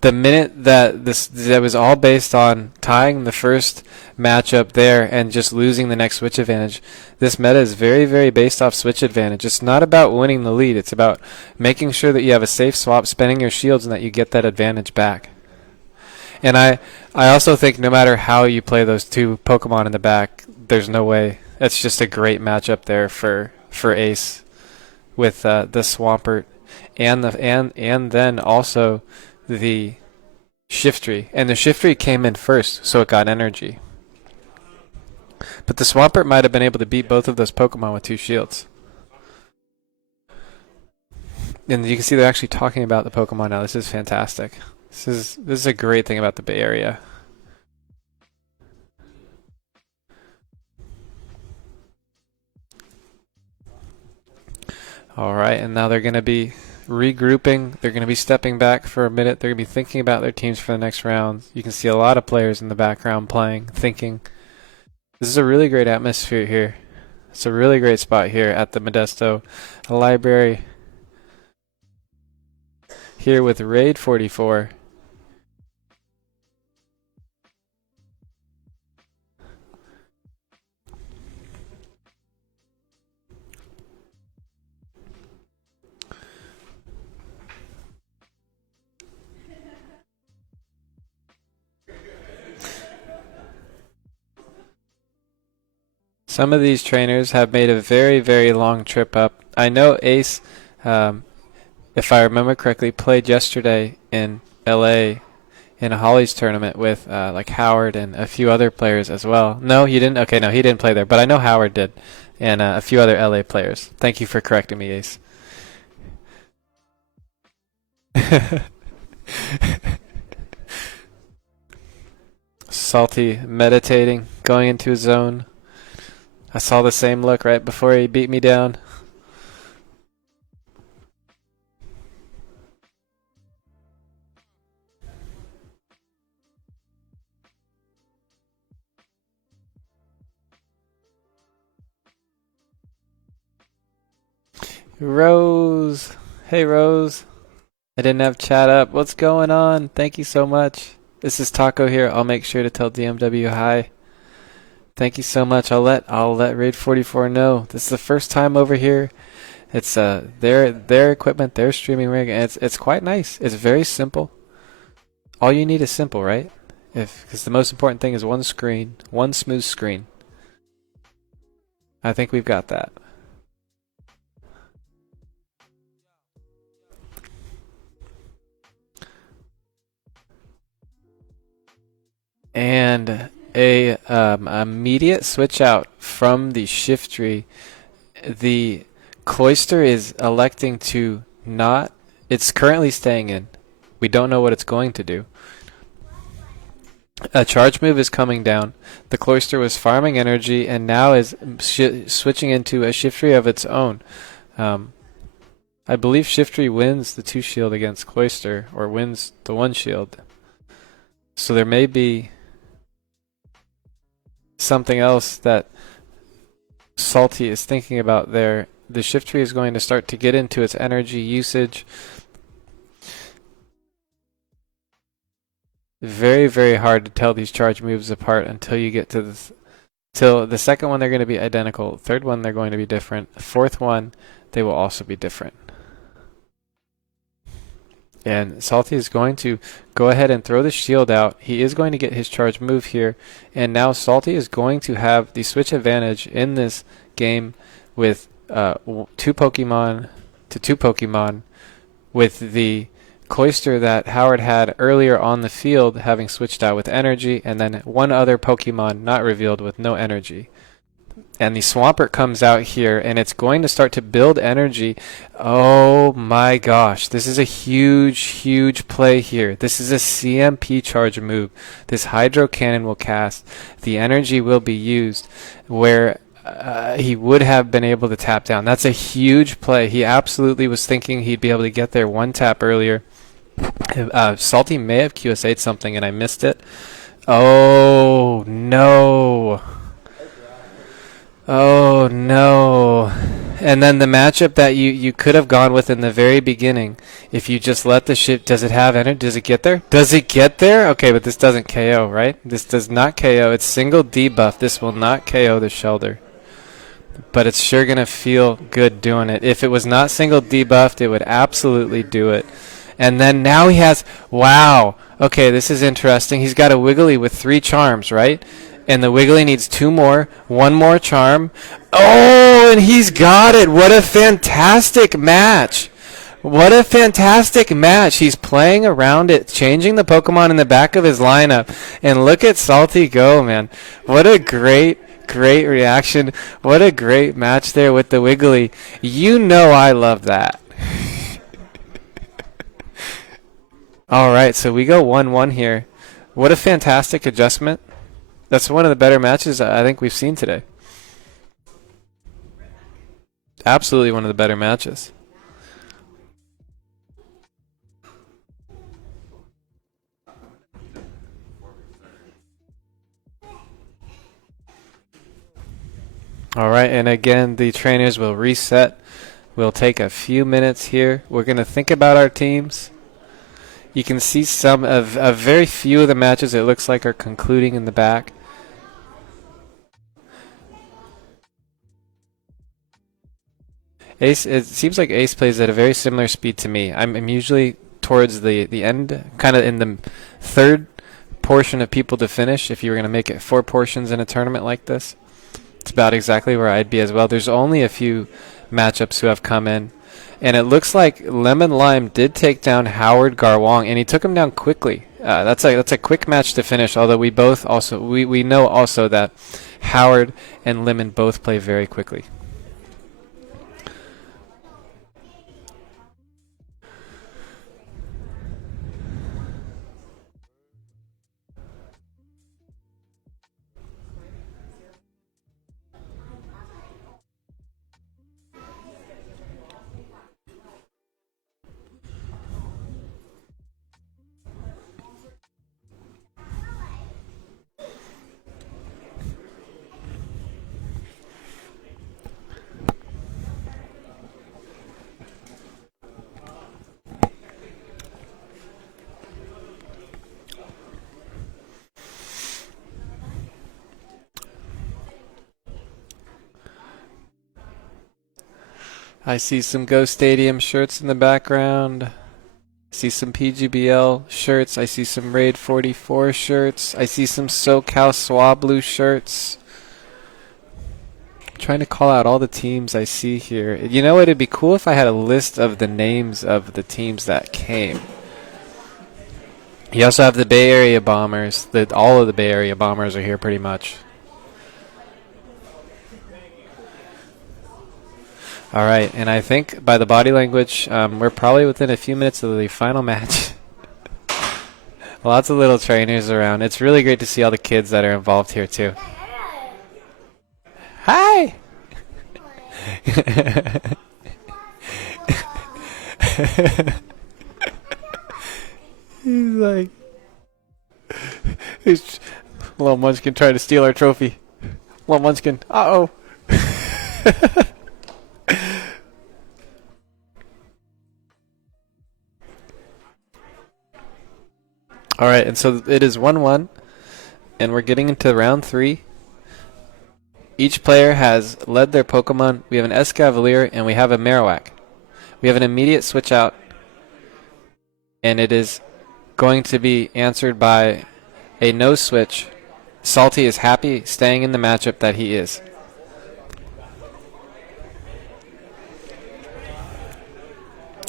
the minute that that was all based on tying the first matchup there and just losing the next switch advantage. This meta is very, very based off switch advantage. It's not about winning the lead. It's about making sure that you have a safe swap, spending your shields, and that you get that advantage back. And I also think no matter how you play those 2 Pokemon in the back, there's no way. It's just a great matchup there for Ace with the Swampert and then also the Shiftry. And the Shiftry came in first, so it got energy. But the Swampert might have been able to beat both of those Pokemon with 2 shields. And you can see they're actually talking about the Pokemon now. This is fantastic. This is a great thing about the Bay Area. All right, and now they're going to be regrouping. They're going to be stepping back for a minute. They're going to be thinking about their teams for the next round. You can see a lot of players in the background playing, thinking. This is a really great atmosphere here. It's a really great spot here at the Modesto Library. Here with RAID44. Some of these trainers have made a very, very long trip up. I know Ace, if I remember correctly, played yesterday in LA in a Holly's tournament with like Howard and a few other players as well. No, he didn't. Okay, no, he didn't play there, but I know Howard did, and a few other LA players. Thank you for correcting me, Ace. Salty meditating, going into his zone. I saw the same look right before he beat me down. Rose. Hey, Rose. I didn't have chat up. What's going on? Thank you so much. This is Taco here. I'll make sure to tell DMW hi. Thank you so much. I'll let RAID44 know. This is the first time over here. It's their equipment, their streaming rig, and it's quite nice. It's very simple. All you need is simple, right? Because the most important thing is one screen, one smooth screen. I think we've got that. And a immediate switch out from the shift tree. The Cloister is electing to not. It's currently staying in. We don't know what it's going to do. A charge move is coming down. The Cloister was farming energy and now is switching into a shift tree of its own. I believe shift tree wins the 2 shield against Cloister, or wins the 1 shield. So there may be something else that Salty is thinking about there. The shift tree is going to start to get into its energy usage. Very, very hard to tell these charge moves apart until you get to till the second one they're going to be identical. Third one they're going to be different. Fourth one they will also be different. And Salty is going to go ahead and throw the shield out. He is going to get his charge move here. And now Salty is going to have the switch advantage in this game with 2 Pokemon to 2 Pokemon, with the Cloister that Howard had earlier on the field having switched out with energy, and then 1 other Pokemon not revealed with no energy. And the Swampert comes out here, and it's going to start to build energy. Oh my gosh, this is a huge, huge play here. This is a CMP charge move. This Hydro Cannon will cast. The energy will be used where he would have been able to tap down. That's a huge play. He absolutely was thinking he'd be able to get there 1 tap earlier. Salty may have QSA'd something, and I missed it. Oh no. Oh no. And then the matchup that you could have gone with in the very beginning, if you just let the ship, does it have energy? Does it get there? Does it get there? Okay, but this doesn't KO, right? This does not KO. It's single debuff. This will not KO the Shelter. But it's sure going to feel good doing it. If it was not single debuffed, it would absolutely do it. And then now he has, wow. Okay, this is interesting. He's got a Wiggly with 3 charms, right? And the Wiggly needs 2 more. 1 more charm. Oh, and he's got it. What a fantastic match. What a fantastic match. He's playing around it, changing the Pokemon in the back of his lineup. And look at Salty go, man. What a great reaction. What a great match there with the Wiggly. You know I love that. All right, so we go 1-1 here. What a fantastic adjustment. That's one of the better matches I think we've seen today. Absolutely one of the better matches. All right, and again, the trainers will reset. We'll take a few minutes here. We're going to think about our teams. You can see some of very few of the matches it looks like are concluding in the back. Ace, it seems like Ace plays at a very similar speed to me. I'm usually towards the end, kind of in the third portion of people to finish, if you were going to make it 4 portions in a tournament like this. It's about exactly where I'd be as well. There's only a few matchups who have come in. And it looks like Lemon Lime did take down Howard Garwong, and he took him down quickly. That's a quick match to finish, although we know also that Howard and Lemon both play very quickly. I see some Go Stadium shirts in the background. I see some PGBL shirts. I see some RAID44 shirts. I see some SoCal Swablu shirts. I'm trying to call out all the teams I see here. You know what? It'd be cool if I had a list of the names of the teams that came. You also have the Bay Area Bombers. All of the Bay Area Bombers are here pretty much. All right, and I think by the body language, we're probably within a few minutes of the final match. Lots of little trainers around. It's really great to see all the kids that are involved here, too. Hi! He's like... Little Munchkin trying to steal our trophy. Little Munchkin, uh-oh. All right, and so it is 1-1, and we're getting into round 3. Each player has led their Pokemon. We have an Escavalier, and we have a Marowak. We have an immediate switch out, and it is going to be answered by a no switch. Salty is happy staying in the matchup that he is.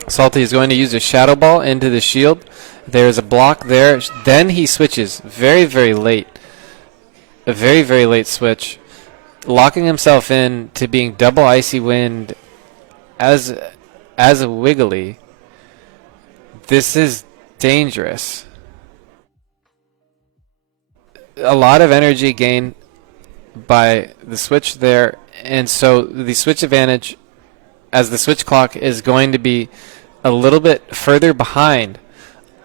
Salty is going to use a Shadow Ball into the shield. There's a block there. Then he switches very, very late. A very, very late switch. Locking himself in to being double Icy Wind as a Wiggly. This is dangerous. A lot of energy gain by the switch there. And so the switch advantage as the switch clock is going to be a little bit further behind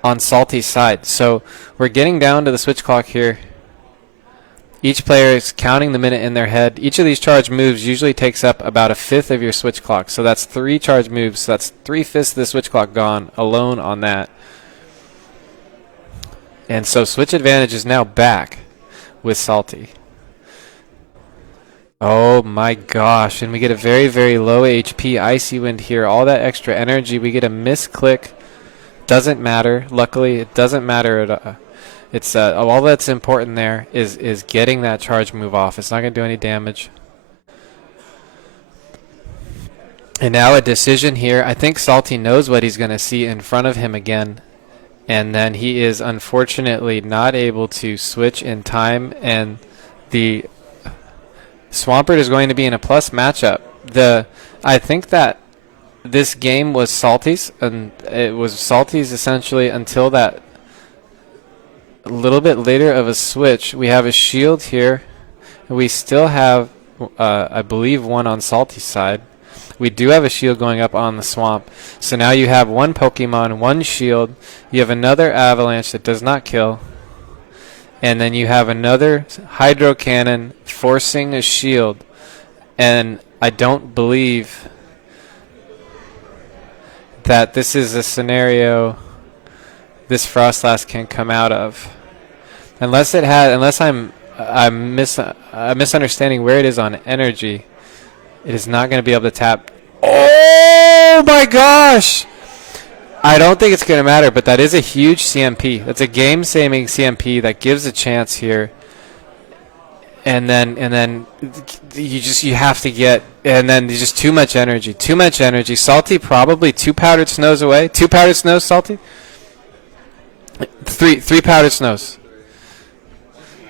on Salty's side. So we're getting down to the switch clock here. Each player is counting the minute in their head. Each of these charge moves usually takes up about a fifth of your switch clock. So that's 3 charge moves. So that's 3/5 of the switch clock gone alone on that. And so switch advantage is now back with Salty. Oh my gosh. And we get a very, very low HP Icy Wind here. All that extra energy. We get a misclick. Doesn't matter. Luckily, it doesn't matter at all. It's all that's important there is getting that charge move off. It's not going to do any damage. And now a decision here. I think Salty knows what he's going to see in front of him again. And then he is unfortunately not able to switch in time. And the Swampert is going to be in a plus matchup. I think that this game was Salty's, and it was Salty's essentially until that a little bit later of a switch. We have a shield here. We still have, I believe, one on Salty's side. We do have a shield going up on the swamp. So now you have one Pokemon, one shield. You have another Avalanche that does not kill. And then you have another Hydro Cannon forcing a shield. And I don't believe that this is a scenario this Frostlass can come out of. Unless I'm misunderstanding where it is on energy. It is not going to be able to tap. Oh my gosh! I don't think it's going to matter, but that is a huge CMP. That's a game-saving CMP that gives a chance here. and then you have to get, and then there's just too much energy. Salty probably 2 powdered snows away. 2 powdered snows, Salty. Three powdered snows.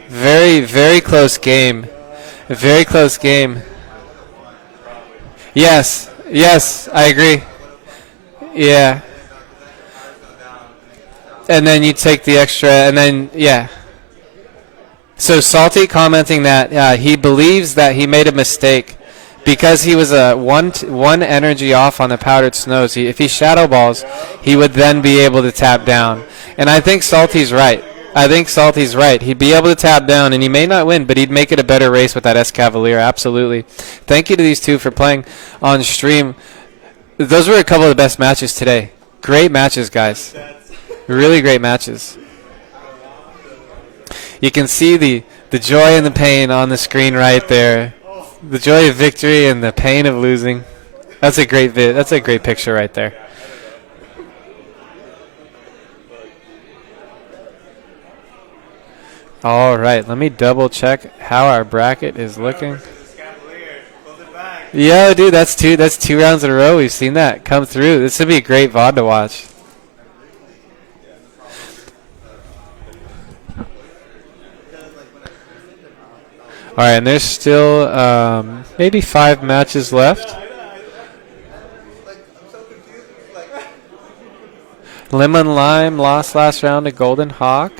Very, very close game. A very close game. Yes, I agree. Yeah. And then you take the extra, and then, yeah. So Salty commenting that he believes that he made a mistake because he was one energy off on the powdered snows. If he shadow balls, he would then be able to tap down. And I think Salty's right. He'd be able to tap down, and he may not win, but he'd make it a better race with that S Cavalier. Absolutely. Thank you to these two for playing on stream. Those were a couple of the best matches today. Great matches, guys. Really great matches. You can see the joy and the pain on the screen right there. The joy of victory and the pain of losing. That's a great That's a great picture right there. All right, let me double check how our bracket is looking. Yo, dude, that's two rounds in a row. We've seen that come through. This would be a great VOD to watch. All right, and there's still maybe 5 matches left. Lemon Lime lost last round to Golden Hawk.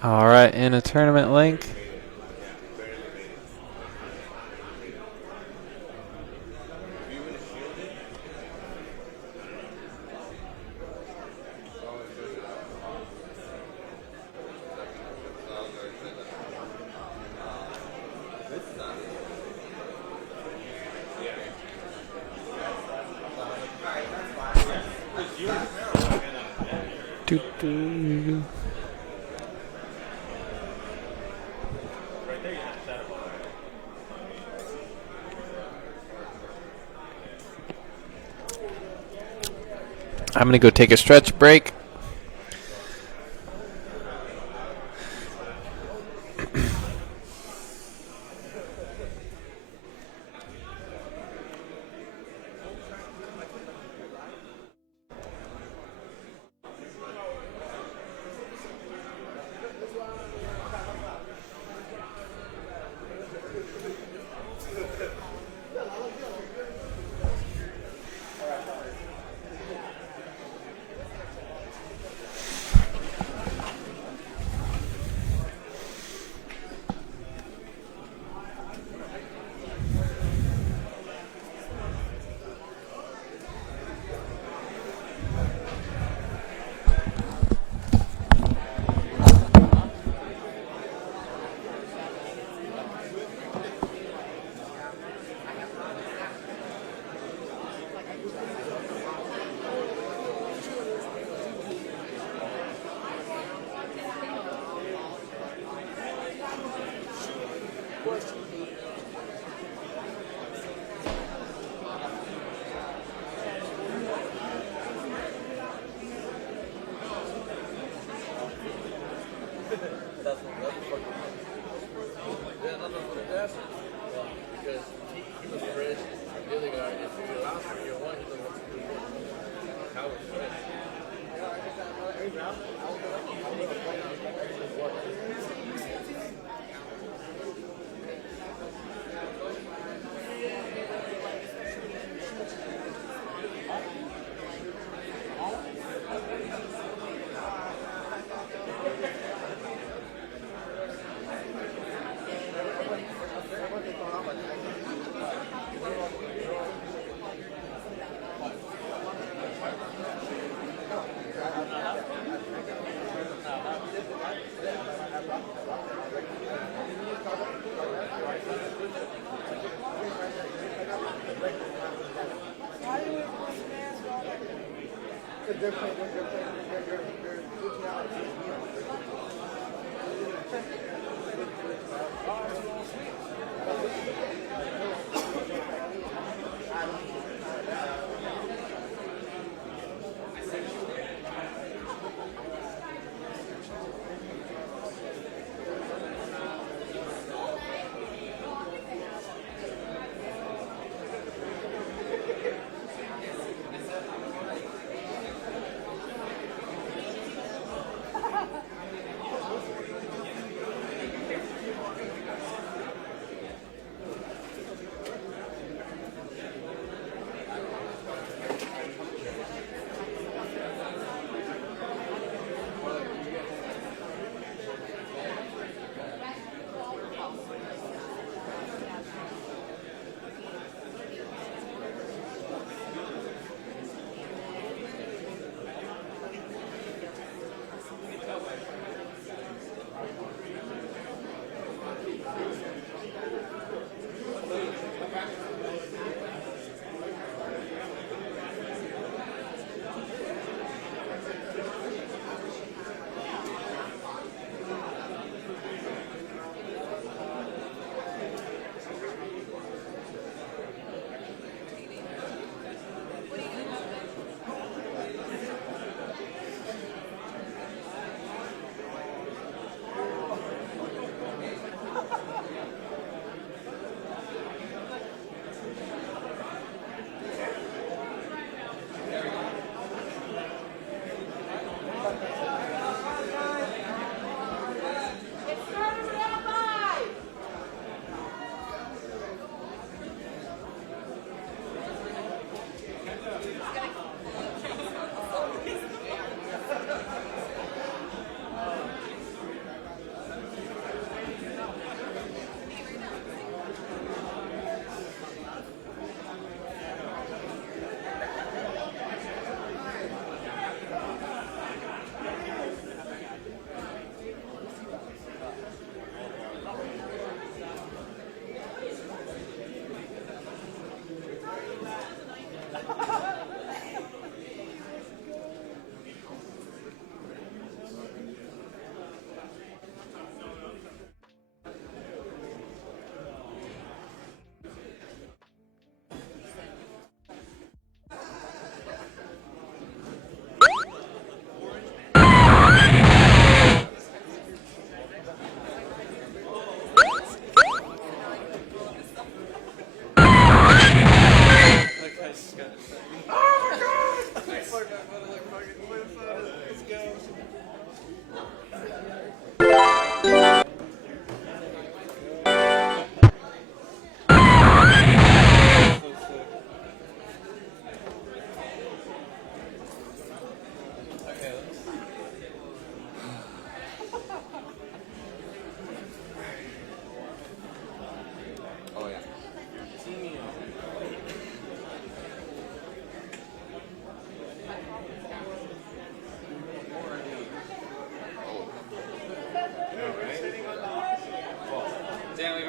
All right, in a tournament link. Doo-doo. I'm going to go take a stretch break.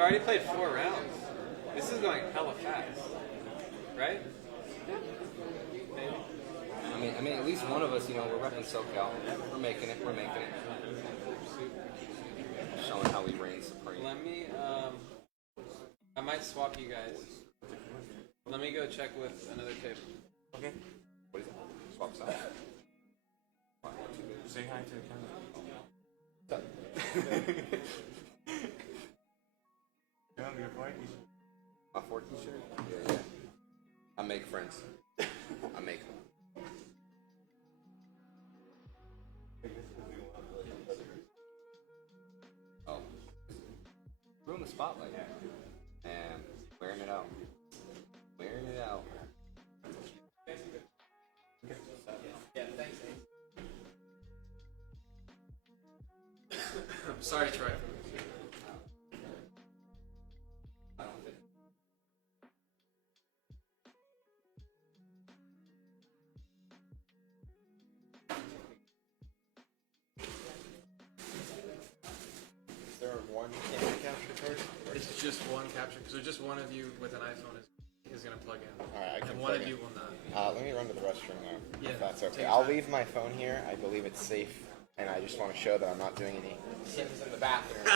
We've already played 4 rounds. This is going hella fast, right? I mean, at least one of us, you know, we're repping SoCal. We're making it. We're making it. Showing how we reign supreme. Let me, I might swap you guys. Let me go check with another table. Okay. What is it? Swap side. Say hi to the camera. You want your boy? My 4 t-shirt? Yeah. I make friends. I make them. Oh. Ruin the spotlight. And wearing it out. Wearing it out. Yeah, thanks. I'm sorry, Troy. Is there one camera capture card? It's just one capture, so just one of you with an iPhone is going to plug in. Alright, I can and one plug of in. you will not. Let me run to the restroom now, Yeah, if that's take okay. your I'll time. leave my phone here. I believe it's safe, and I just want to show that I'm not doing any sins in the bathroom.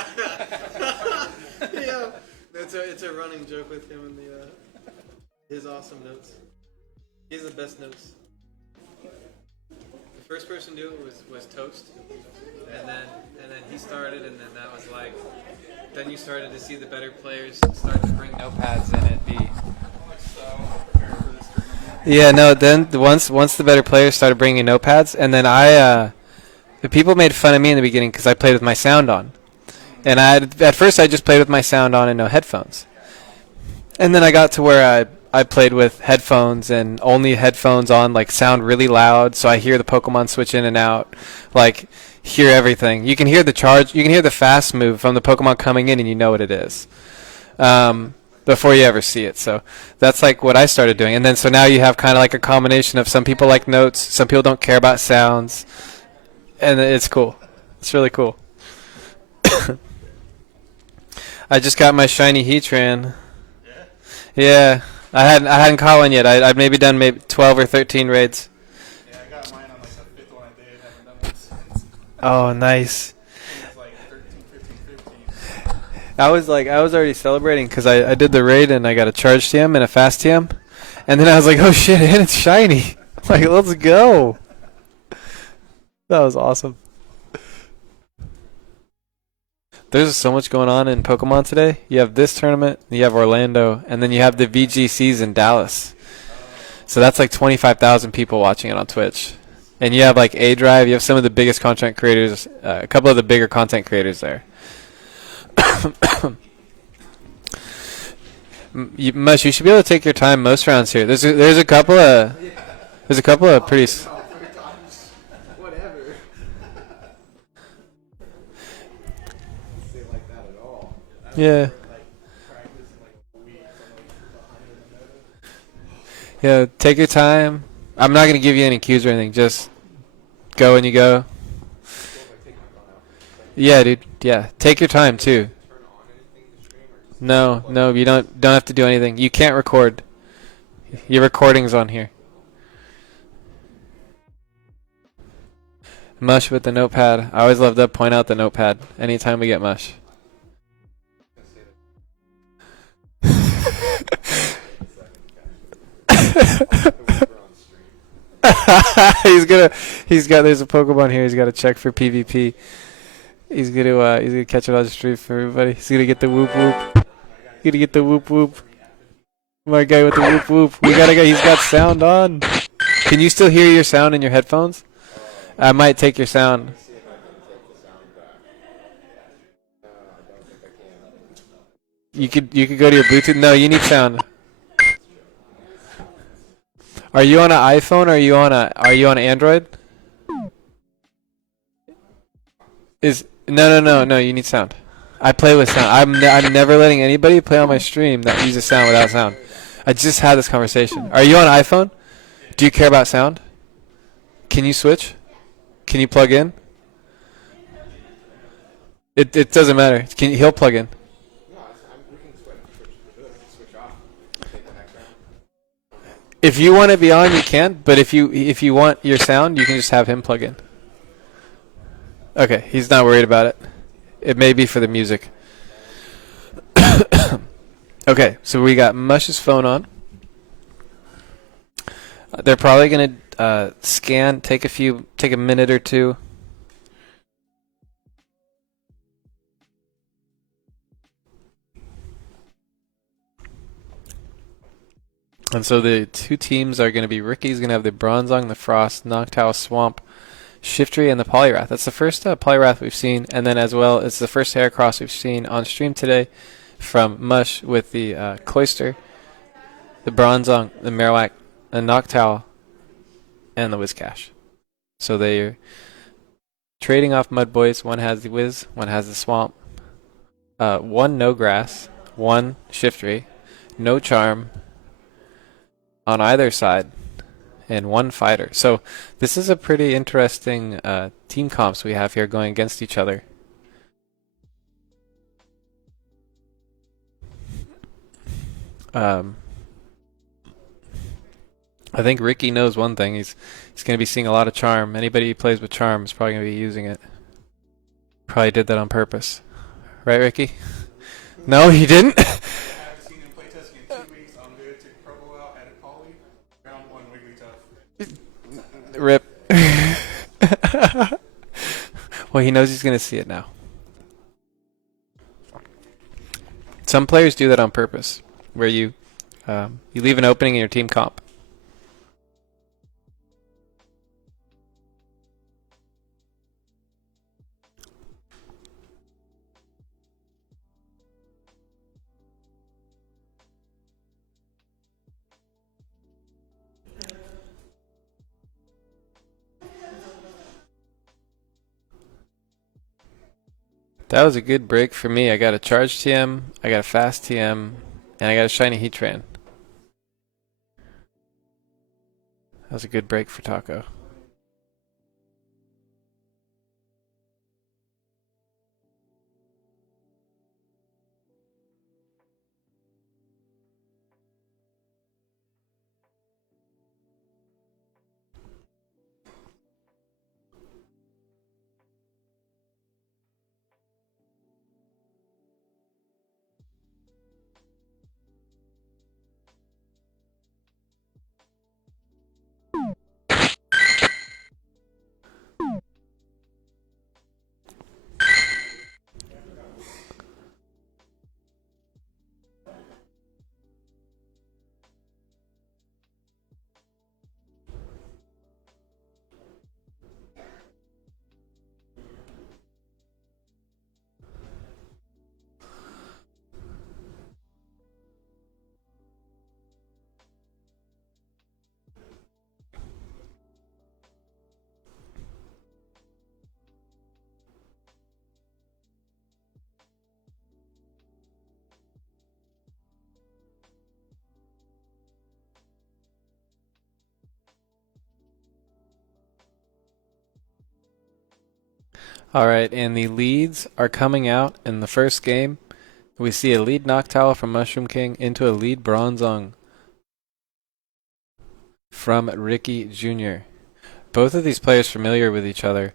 Yeah, it's a running joke with him and his awesome notes. He has the best notes. The first person to do it was Toast, and then he started, and then that was like. Then you started to see the better players start to bring notepads and it be. Yeah, no. Then once the better players started bringing notepads, and then the people made fun of me in the beginning because I played with my sound on, and at first I just played with my sound on and no headphones, and then I got to where I played with headphones and only headphones on, like sound really loud, so I hear the Pokemon switch in and out, like hear everything. You can hear the charge, you can hear the fast move from the Pokemon coming in, and you know what it is. Before you ever see it. So that's like what I started doing. And then so now you have kind of like a combination of some people like notes, some people don't care about sounds, and it's cool. It's really cool. I just got my shiny Heatran. Yeah, I hadn't caught one yet. I've maybe done 12 or 13 raids. Yeah, I got mine on like the 5th one I did. Haven't done one since. Oh, nice. It's like 13, 15, 15. I was already celebrating because I did the raid and I got a charge TM and a fast TM, and then I was like, oh shit, and it's shiny. Like, let's go. That was awesome. There's so much going on in Pokemon today. You have this tournament, you have Orlando, and then you have the VGCs in Dallas. So that's like 25,000 people watching it on Twitch. And you have like A Drive, you have some of the biggest content creators, a couple of the bigger content creators there. Mush, you should be able to take your time most rounds here. There's a couple of pretty. Whatever. Like that at all. Yeah. Yeah, take your time. I'm not going to give you any cues or anything. Just go when you go. Yeah, dude. Yeah, take your time too. No, you don't have to do anything. You can't record. Your recording's on here. Mush with the notepad. I always love to point out the notepad anytime we get Mush. There's a Pokemon here. He's got to check for PvP. He's gonna catch it on the stream for everybody. He's gonna get the whoop whoop. He's gonna get the whoop whoop. My guy with the whoop whoop. We got a guy. He's got sound on. Can you still hear your sound in your headphones? I might take your sound. You could go to your Bluetooth. No, you need sound. Are you on an iPhone or are you on Android? No, you need sound. I play with sound. I'm never letting anybody play on my stream that uses sound without sound. I just had this conversation. Are you on iPhone? Do you care about sound? Can you switch? Can you plug in? It doesn't matter. He'll plug in. If you want to be on, you can. But if you want your sound, you can just have him plug in. Okay, he's not worried about it. It may be for the music. Okay, so we got Mush's phone on. They're probably gonna scan. Take a minute or two. And so the two teams are going to be Ricky's going to have the Bronzong, the Frost, Noctowl, Swamp, Shiftry, and the Poliwrath. That's the first Poliwrath we've seen, and then as well, it's the first Heracross we've seen on stream today from Mush with the Cloyster, the Bronzong, the Marowak, the Noctowl, and the Whiscash. So they're trading off Mud Boys. One has the Wiz, one has the Swamp. One No Grass, one Shiftry, no Charm on either side, and one fighter. So this is a pretty interesting team comps we have here going against each other. I think Ricky knows one thing. He's going to be seeing a lot of charm. Anybody who plays with charm is probably going to be using it. Probably did that on purpose. Right, Ricky? No, he didn't? I haven't seen him play testing in 2 weeks. I'm good to Provo out at Poly. Round 1, Wiggly Tough. Rip. Well, he knows he's going to see it now. Some players do that on purpose, where you leave an opening in your team comp. That was a good break for me. I got a charge TM, I got a fast TM, and I got a shiny Heatran. That was a good break for Taco. All right, and the leads are coming out in the first game. We see a lead Noctowl from Mushroom King into a lead Bronzong from Ricky Jr. Both of these players familiar with each other.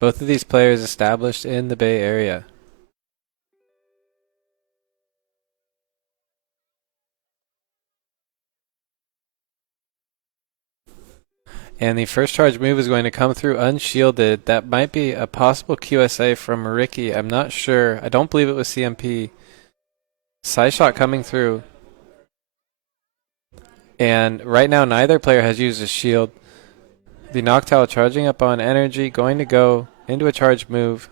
Both of these players established in the Bay Area. And the first charge move is going to come through unshielded. That might be a possible QSA from Ricky. I'm not sure. I don't believe it was CMP. Psyshock coming through. And right now neither player has used a shield. The Noctowl charging up on energy, going to go into a charge move.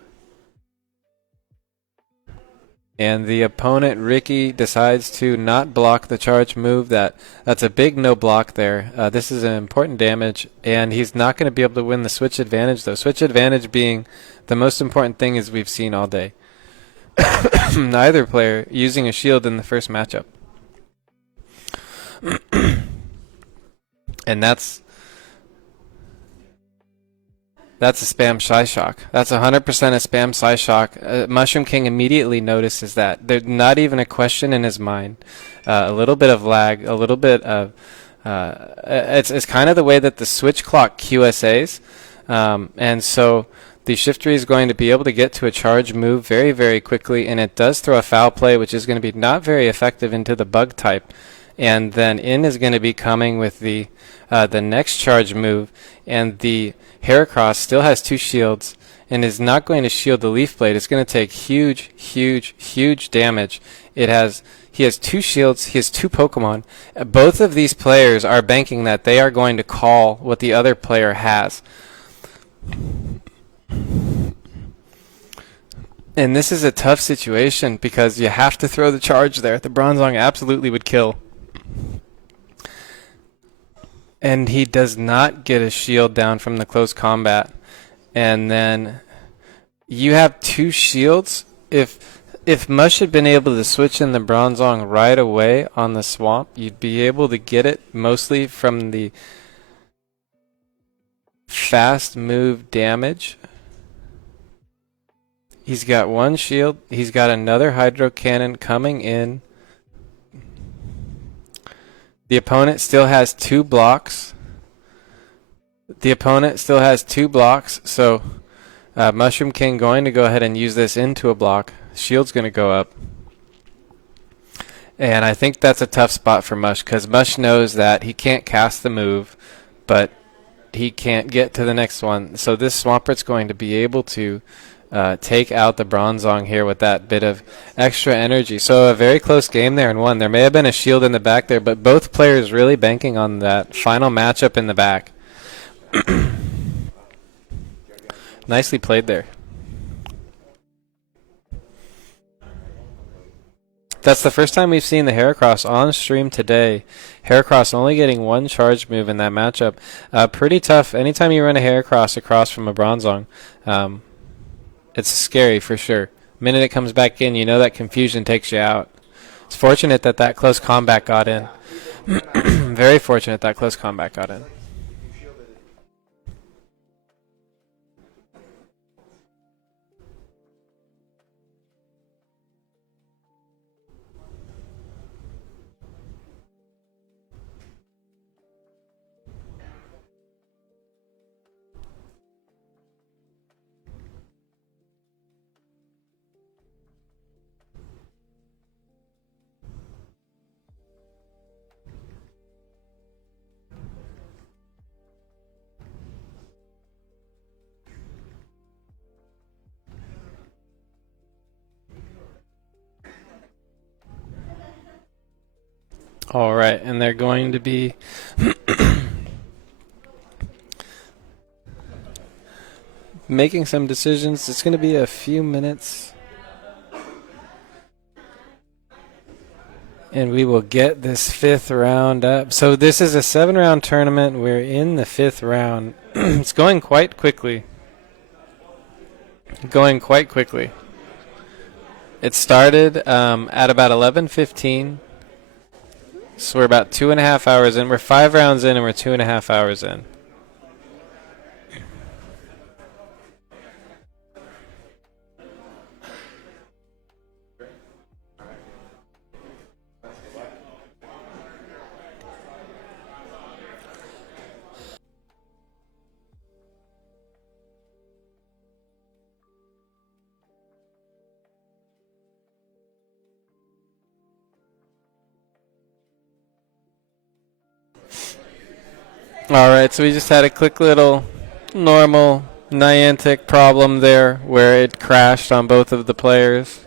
And the opponent, Ricky, decides to not block the charge move. That's a big no block there. This is an important damage, and he's not going to be able to win the switch advantage, though. Switch advantage being the most important thing as we've seen all day. Neither player using a shield in the first matchup. And that's a spam Psyshock. That's 100% a spam Psyshock. Mushroom King immediately notices that. There's not even a question in his mind. A little bit of lag, a little bit of... it's kind of the way that the switch clock QSAs. And so the Shiftry is going to be able to get to a charge move very, very quickly, and it does throw a foul play, which is going to be not very effective into the bug type. And then in is going to be coming with the next charge move, and the Heracross still has 2 shields and is not going to shield the Leaf Blade. It's going to take huge, huge, huge damage. He has 2 shields. He has 2 Pokemon. Both of these players are banking that they are going to call what the other player has. And this is a tough situation because you have to throw the charge there. The Bronzong absolutely would kill. And he does not get a shield down from the close combat. And then you have 2 shields. If Mush had been able to switch in the Bronzong right away on the swamp, you'd be able to get it mostly from the fast move damage. He's got 1 shield. He's got another Hydro Cannon coming in. The opponent still has 2 blocks. So Mushroom King going to go ahead and use this into a block. Shield's going to go up. And I think that's a tough spot for Mush, because Mush knows that he can't cast the move, but he can't get to the next one. So this Swampert's going to be able to take out the Bronzong here with that bit of extra energy. So a very close game there in one. There may have been a shield in the back there, but both players really banking on that final matchup in the back. Nicely played there. That's the first time we've seen the Heracross on stream today. Heracross only getting 1 charge move in that matchup. Pretty tough. Anytime you run a Heracross across from a Bronzong, it's scary for sure. The minute it comes back in, you know that confusion takes you out. It's fortunate that that close combat got in. Very fortunate that close combat got in. All right, and they're going to be making some decisions. It's going to be a few minutes, and we will get this 5th round up. So this is a 7-round tournament. We're in the 5th round. It's going quite quickly. It started at about 11:15. So we're about 2.5 hours in. We're 5 rounds in, and we're 2.5 hours in. Alright, so we just had a quick little normal Niantic problem there where it crashed on both of the players.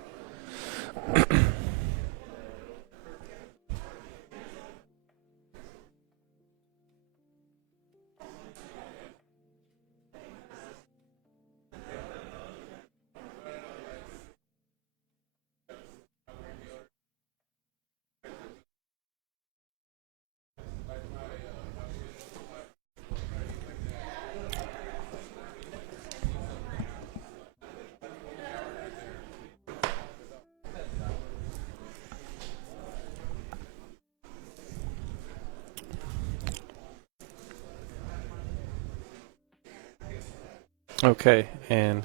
Okay, and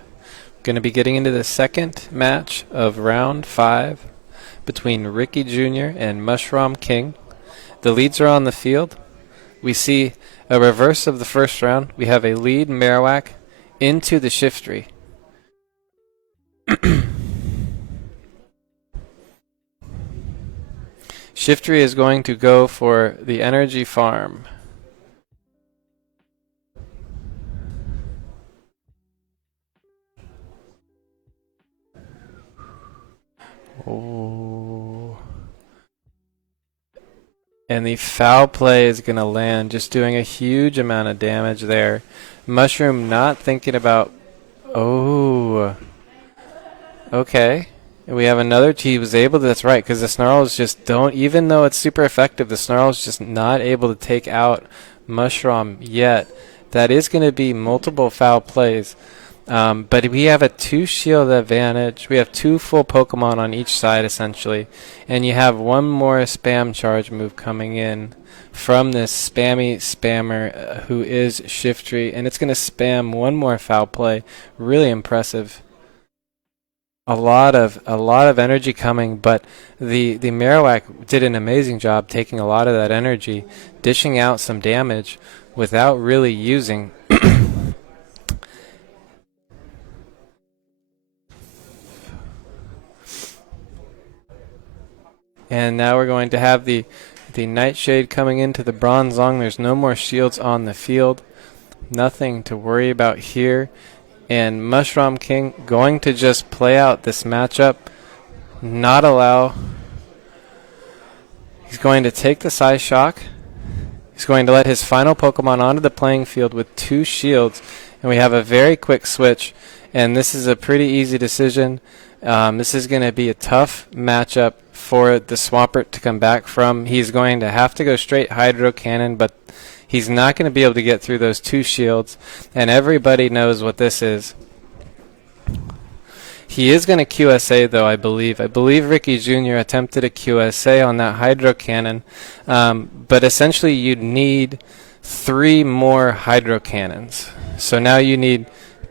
going to be getting into the second match of round 5 between Ricky Jr. and Mushroom King. The leads are on the field. We see a reverse of the first round. We have a lead Marowak into the Shiftry. Shiftry is going to go for the energy farm. Oh. And the foul play is going to land, just doing a huge amount of damage there. Mushroom not thinking about... Oh. Okay. We have another He was able to... That's right, because the Snarls just don't... Even though it's super effective, the Snarls just not able to take out Mushroom yet. That is going to be multiple foul plays. But we have a 2 shield advantage. We have 2 full Pokemon on each side, essentially. And you have 1 more spam charge move coming in from this spammy spammer who is Shiftry. And it's going to spam 1 more foul play. Really impressive. a lot of energy coming, but the Marowak did an amazing job taking a lot of that energy, dishing out some damage without really using. And now we're going to have the Nightshade coming into the Bronzong. There's no more shields on the field. Nothing to worry about here. And Mushroom King going to just play out this matchup, not allow. He's going to take the Psyshock. He's going to let his final Pokemon onto the playing field with 2 shields. And we have a very quick switch. And this is a pretty easy decision. This is going to be a tough matchup for the Swampert to come back from. He's going to have to go straight Hydro Cannon, but he's not going to be able to get through those 2 shields, and everybody knows what this is. He is going to QSA, though, I believe. I believe Ricky Jr. attempted a QSA on that Hydro Cannon, but essentially you'd need 3 more Hydro Cannons. So now you need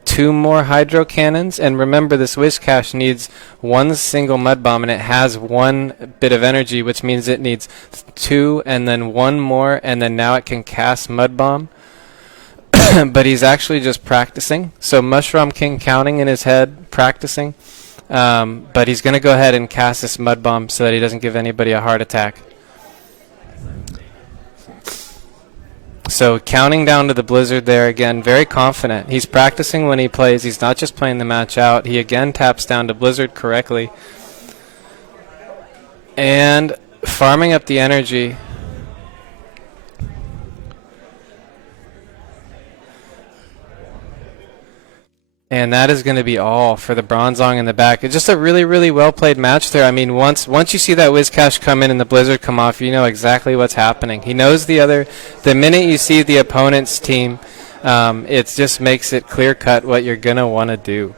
2 more Hydro Cannons, and remember this Whiscash needs 1 single Mud Bomb, and it has 1 bit of energy, which means it needs 2 and then 1 more, and then now it can cast Mud Bomb. But he's actually just practicing, so Mushroom King counting in his head, practicing, but he's going to go ahead and cast this Mud Bomb so that he doesn't give anybody a heart attack. So counting down to the Blizzard there again, very confident. He's practicing when he plays. He's not just playing the match out. He again taps down to Blizzard correctly. And farming up the energy. And that is going to be all for the Bronzong in the back. It's just a really, really well-played match there. I mean, once you see that Whiscash come in and the Blizzard come off, you know exactly what's happening. He knows the minute you see the opponent's team, it just makes it clear-cut what you're going to want to do.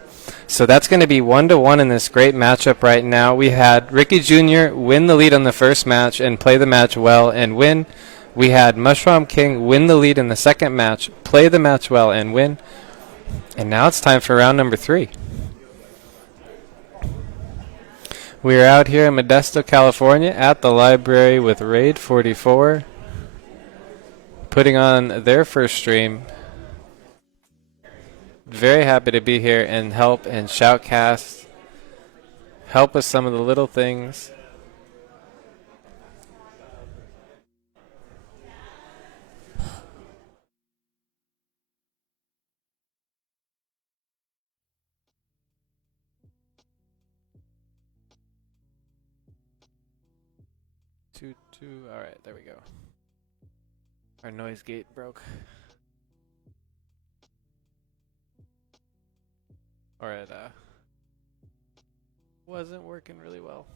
So that's going to be 1-1 in this great matchup right now. We had Ricky Jr. win the lead on the first match and play the match well and win. We had Mushroom King win the lead in the second match, play the match well and win. And now it's time for round number 3. We are out here in Modesto, California at the library with RAID44 putting on their first stream. Very happy to be here and help and shoutcast. Help with some of the little things. All right, there we go. Our noise gate broke. Or it wasn't working really well.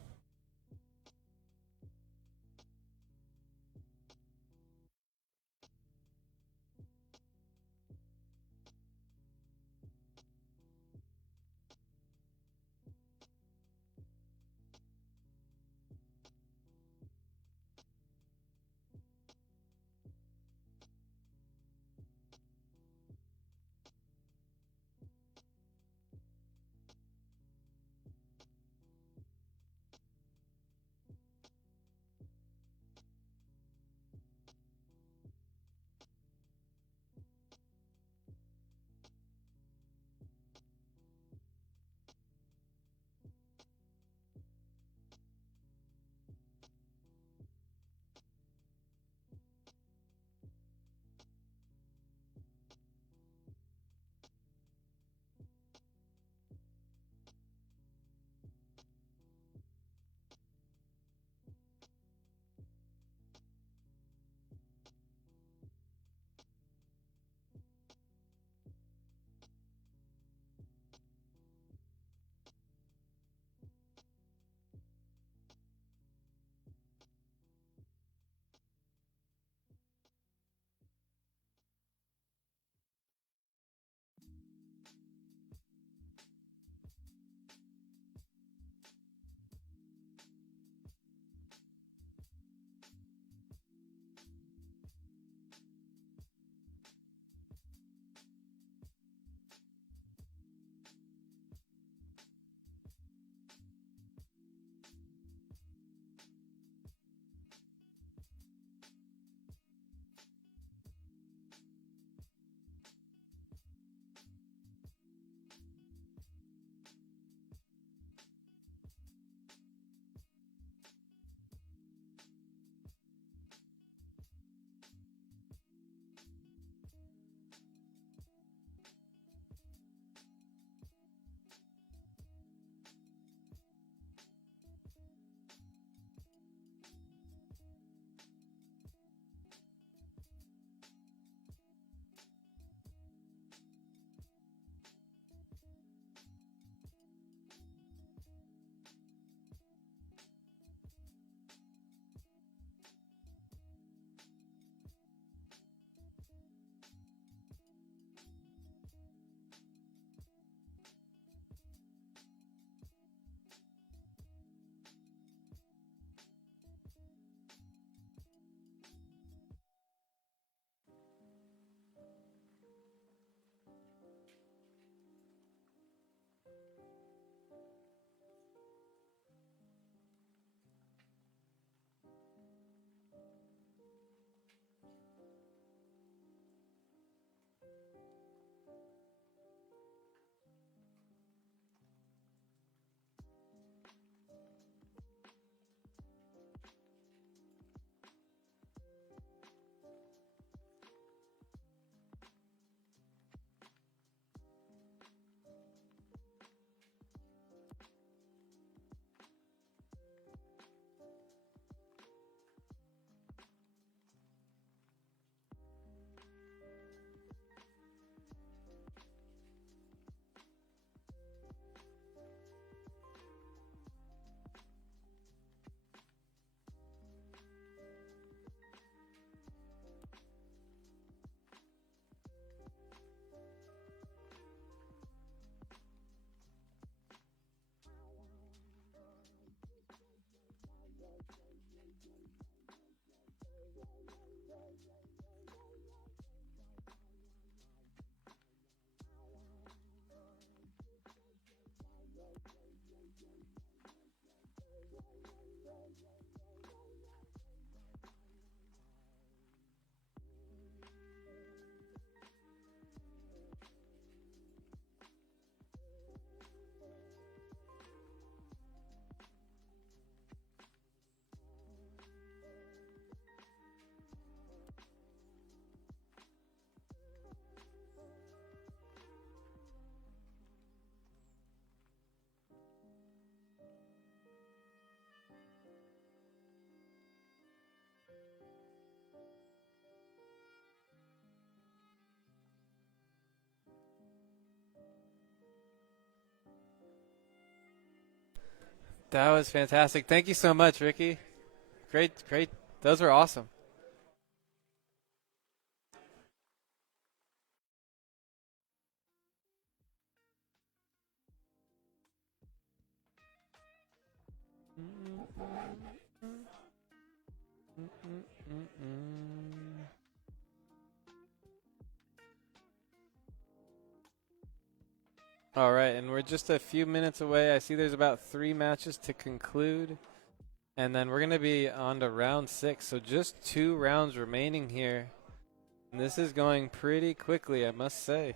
That was fantastic. Thank you so much, Ricky. Great. Those were awesome. All right, and we're just a few minutes away. I see there's about 3 matches to conclude, and then we're going to be on to round 6. So just 2 rounds remaining here. And this is going pretty quickly, I must say.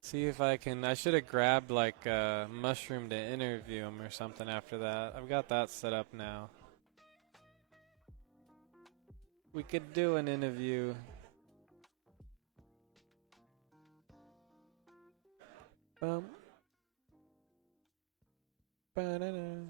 See if I can. I should have grabbed like a mushroom to interview him or something after that. I've got that set up now. We could do an interview. Ba-da-da.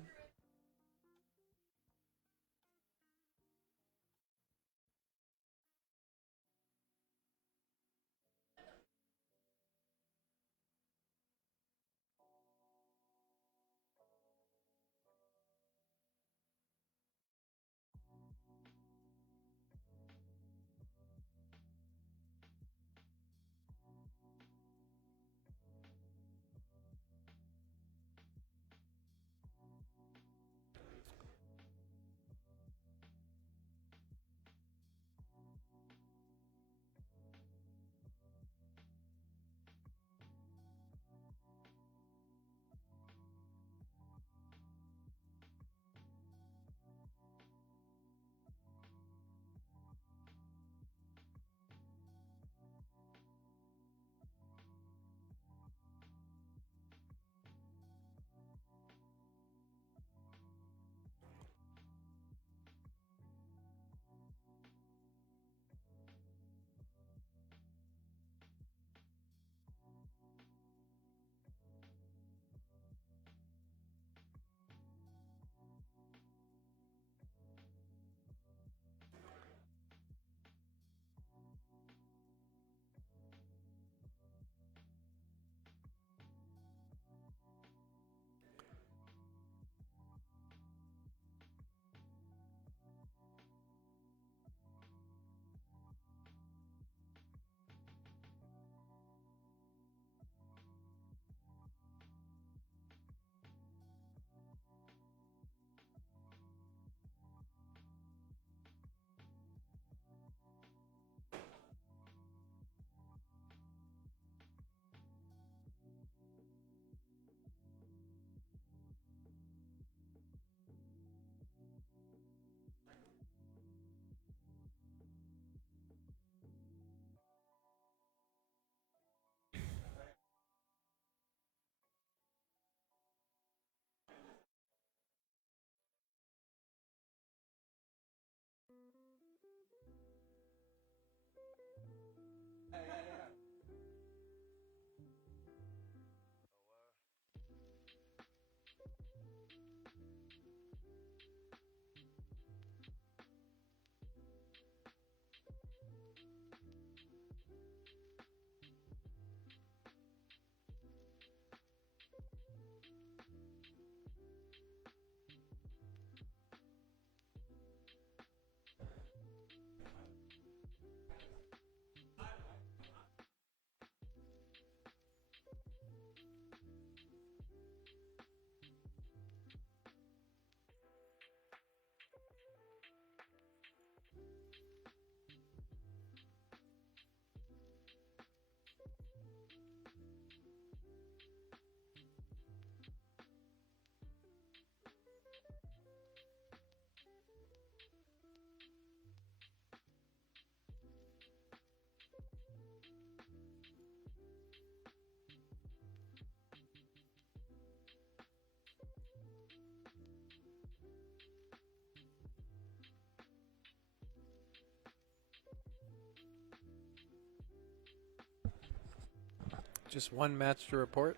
Just one match to report.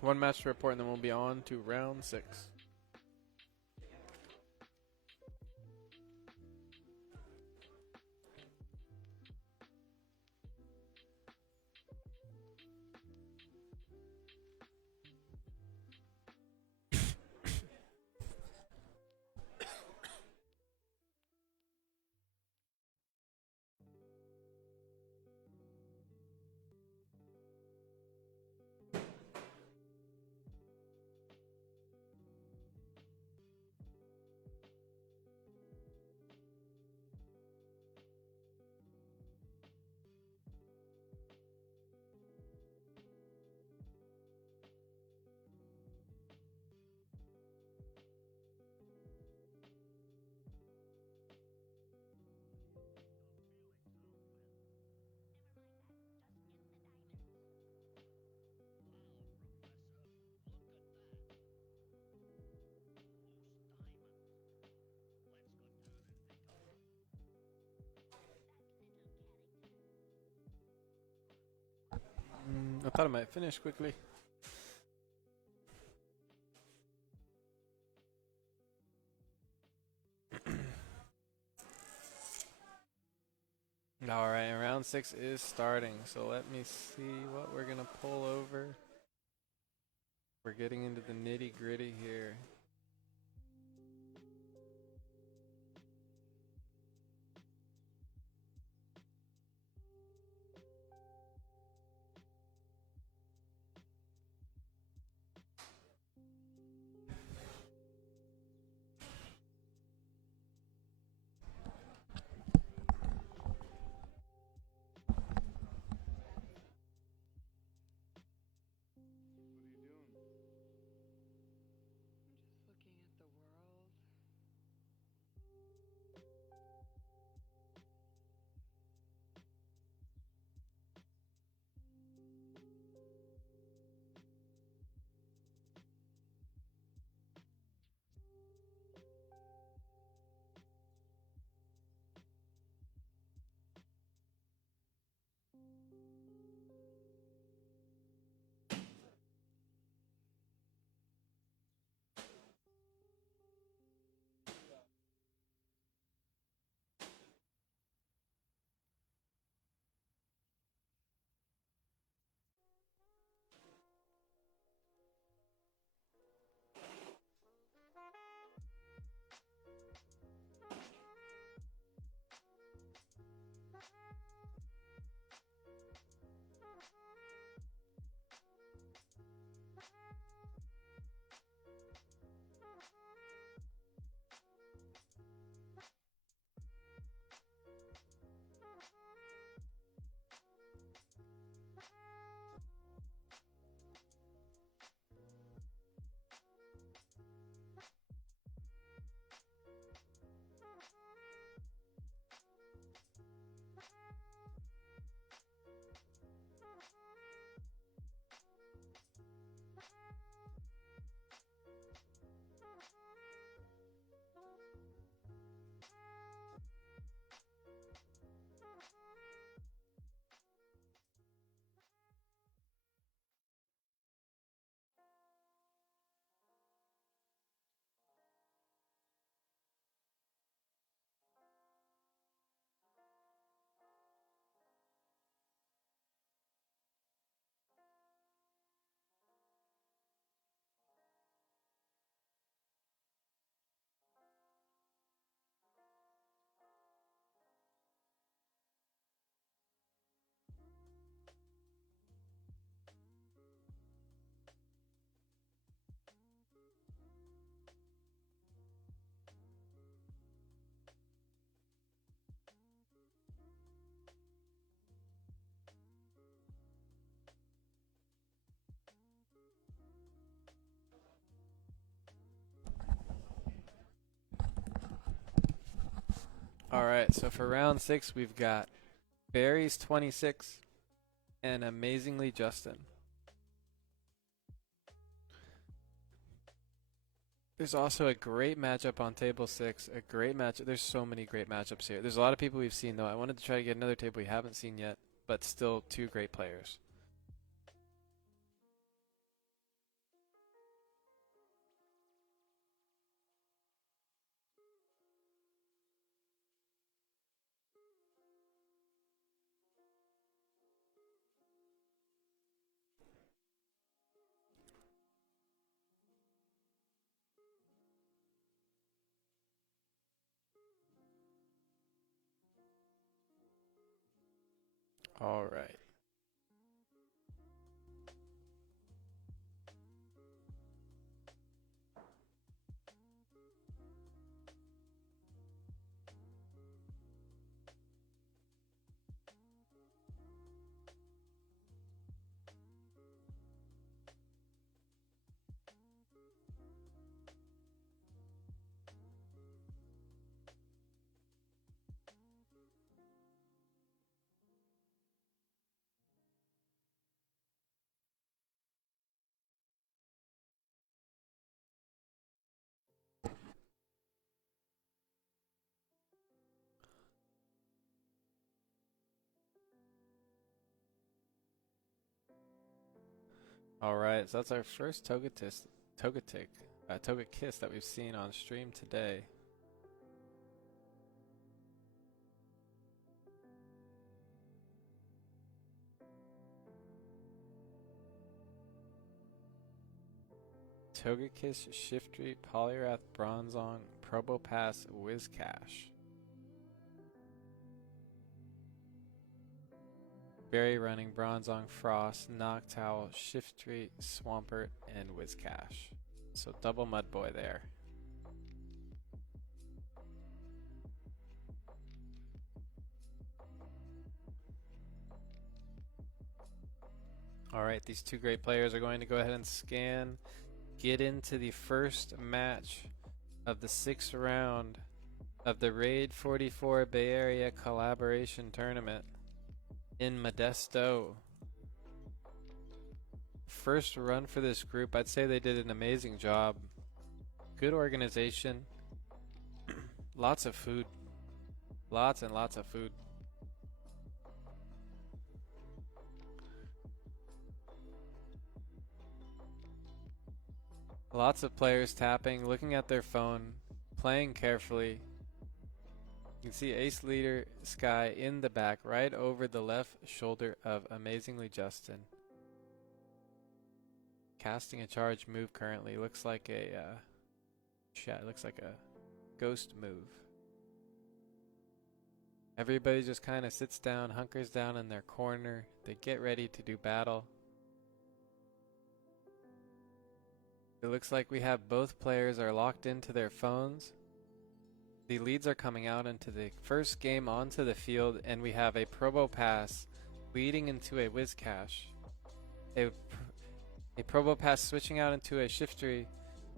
One match to report, and then we'll be on to round 6. I thought I might finish quickly. Alright, round 6 is starting, so let me see what we're gonna pull over. We're getting into the nitty gritty here. I'm just looking at the world. Alright, so for round 6, we've got Barry's 26 and Amazingly Justin. There's also a great matchup on table 6, a great matchup. There's so many great matchups here. There's a lot of people we've seen, though. I wanted to try to get another table we haven't seen yet, but still 2 great players. Alright. All right, so that's our first Togekiss that we've seen on stream today. Togekiss, Shiftry, Poliwrath, Bronzong, Probopass, Whiscash. Berry running Bronzong, Frost, Noctowl, Shiftry, Swampert, and Whiscash. So double Mud Boy there. Alright, these two great players are going to go ahead and scan, get into the first match of the 6th round of the RAID44 Bay Area Collaboration Tournament in Modesto. First run for this group, I'd say they did an amazing job. Good organization. Lots of food. Lots and lots of food. Lots of players tapping, looking at their phone, playing carefully. You can see Ace Leader Sky in the back, right over the left shoulder of Amazingly Justin. Casting a charge move currently. Looks like a looks like a ghost move. Everybody just kind of sits down, hunkers down in their corner. They get ready to do battle. It looks like we have both players are locked into their phones. The leads are coming out into the first game onto the field, and we have a Probopass leading into a Whiscash. A Probopass switching out into a Shiftry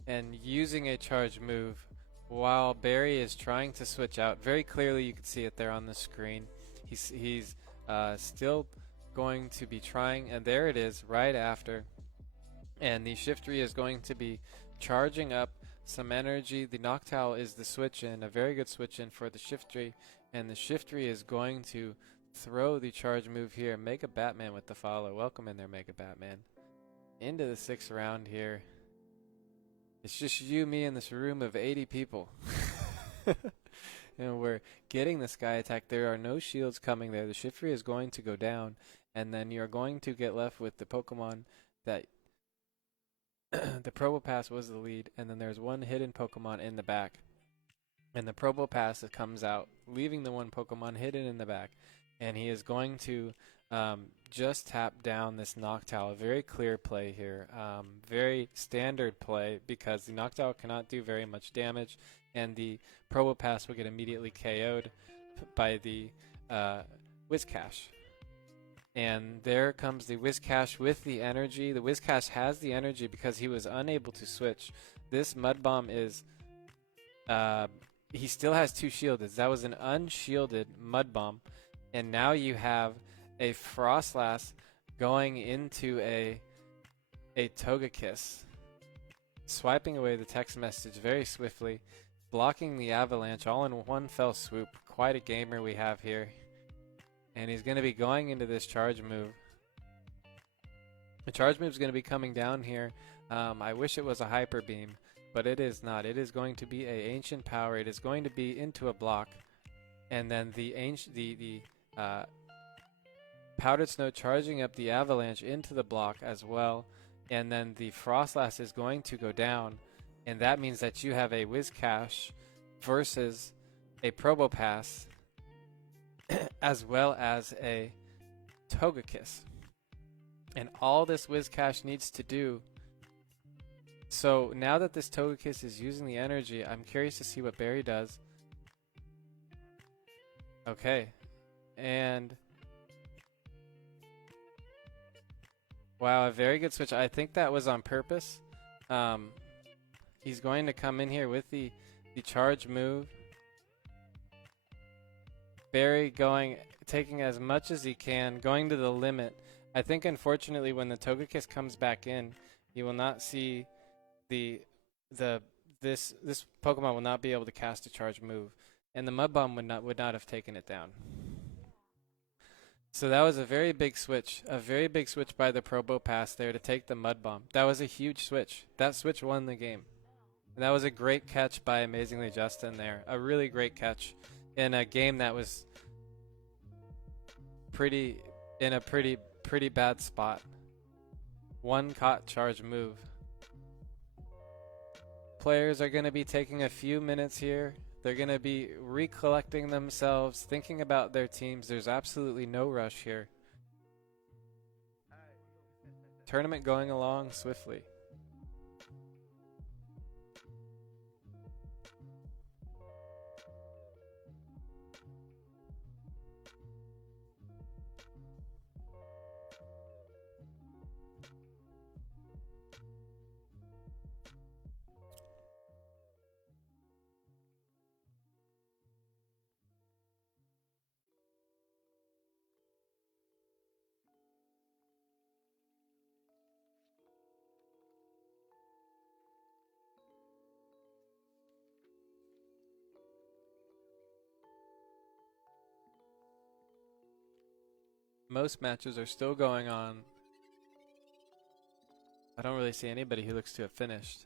and using a charge move while Barry is trying to switch out. Very clearly you can see it there on the screen. He's still going to be trying, and there it is right after. And the Shiftry is going to be charging up some energy. The Noctowl is the switch in, a very good switch in for the Shiftry, and the Shiftry is going to throw the charge move here. Mega Batman with the follow. Welcome in there, Mega Batman. Into the 6th round here. It's just you, me, and this room of 80 people. And we're getting the Sky Attack. There are no shields coming there. The Shiftry is going to go down, and then you're going to get left with the Pokemon that the Probopass was the lead, and then there's one hidden Pokemon in the back. And the Probopass comes out, leaving the one Pokemon hidden in the back. And he is going to just tap down this Noctowl. A very clear play here. Very standard play, because the Noctowl cannot do very much damage, and the Probopass will get immediately KO'd by the Whiscash. And there comes the Whiscash with the energy. The Whiscash has the energy because he was unable to switch. This Mud Bomb is... he still has 2 shielded. That was an unshielded Mud Bomb. And now you have a Frostlass going into a Togekiss. Swiping away the text message very swiftly. Blocking the Avalanche all in one fell swoop. Quite a gamer we have here. And he's going to be going into this charge move. The charge move is going to be coming down here. I wish it was a Hyper Beam, but it is not. It is going to be a Ancient Power. It is going to be into a block. And then the Powdered Snow charging up the Avalanche into the block as well. And then the Frostlass is going to go down. And that means that you have a Whiscash versus a Probopass, as well as a Togekiss. And all this Whiscash needs to do... So now that this Togekiss is using the energy, I'm curious to see what Barry does. Okay. And... wow, a very good switch. I think that was on purpose. He's going to come in here with the charge move. Barry taking as much as he can, going to the limit. I think, unfortunately, when the Togekiss comes back in, you will not see this Pokemon will not be able to cast a charge move, and the Mud Bomb would not have taken it down. So that was a very big switch by the Probo pass there to take the mud bomb. That was a huge switch. That switch won the game. And that was a great catch by Amazingly Justin there. A really great catch in a game that was pretty bad spot. One caught charge move. Players are going to be taking a few minutes here. They're going to be recollecting themselves, thinking about their teams. There's absolutely no rush here. Tournament going along swiftly. Most matches are still going on. I don't really see anybody who looks to have finished.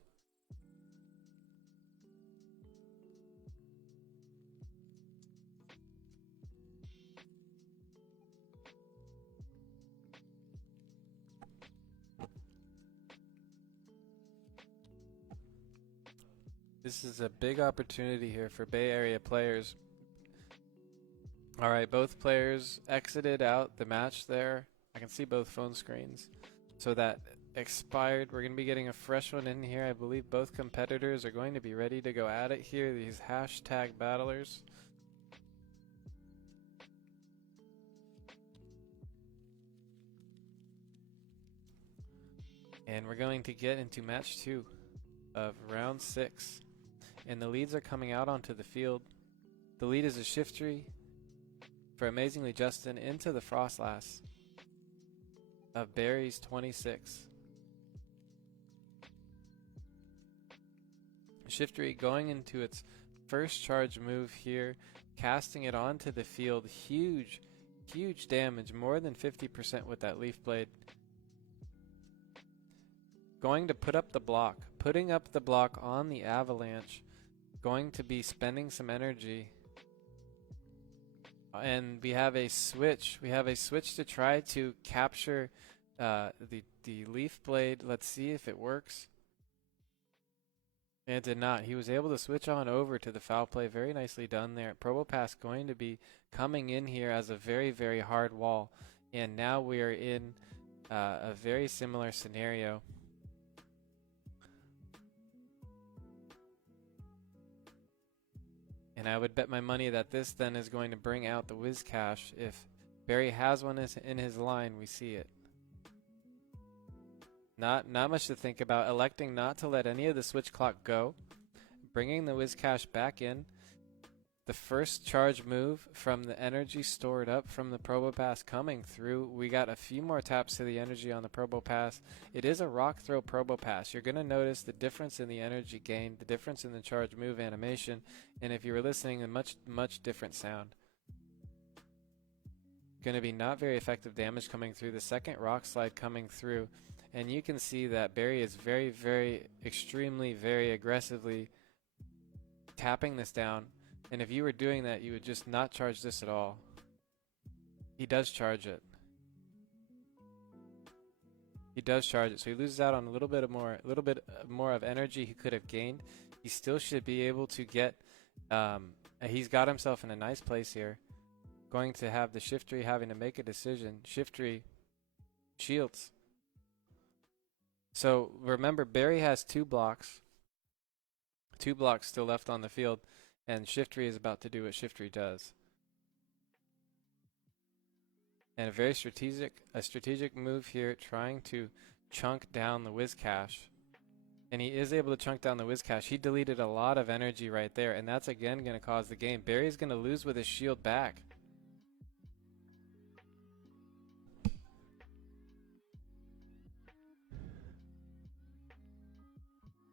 This is a big opportunity here for Bay Area players. All right, both players exited out the match there. I can see both phone screens. So that expired. We're going to be getting a fresh one in here. I believe both competitors are going to be ready to go at it here, these hashtag battlers. And we're going to get into match 2 of round 6. And the leads are coming out onto the field. The lead is a Shiftry for Amazingly Justin into the Frostlass of Barry's 26. Shiftry going into its first charge move here, casting it onto the field. Huge damage, more than 50% with that Leaf Blade. Going to put up the block, putting up the block on the Avalanche. Going to be spending some energy. And we have a switch. We have a switch to try to capture the Leaf Blade. Let's see if it works. And it did not. He was able to switch on over to the foul play. Very nicely done there. Probopass going to be coming in here as a very hard wall. And now we are in a very similar scenario. And I would bet my money that this then is going to bring out the Whiz Cash. If Barry has one in his line, we see it. Not much to think about. Electing not to let any of the switch clock go. Bringing the Whiz Cash back in. The first charge move from the energy stored up from the Probopass coming through. We got a few more taps to the energy on the Probopass. It is a rock throw Probopass. You're going to notice the difference in the energy gain, the difference in the charge move animation, and if you were listening, a much different sound. Going to be not very effective damage coming through. The second rock slide coming through, and you can see that Barry is extremely, very aggressively tapping this down. And if you were doing that, you would just not charge this at all. He does charge it. He does charge it, so he loses out on a little bit more of energy he could have gained. He still should be able to get. He's got himself in a nice place here. Going to have the Shiftry having to make a decision. Shiftry shields. So remember, Barry has 2 blocks. 2 blocks still left on the field. And Shiftry is about to do what Shiftry does. And a very strategic move here, trying to chunk down the Whiz Cash. And he is able to chunk down the Whiz Cash. He deleted a lot of energy right there, and that's again going to cause the game. Barry's going to lose with his shield back.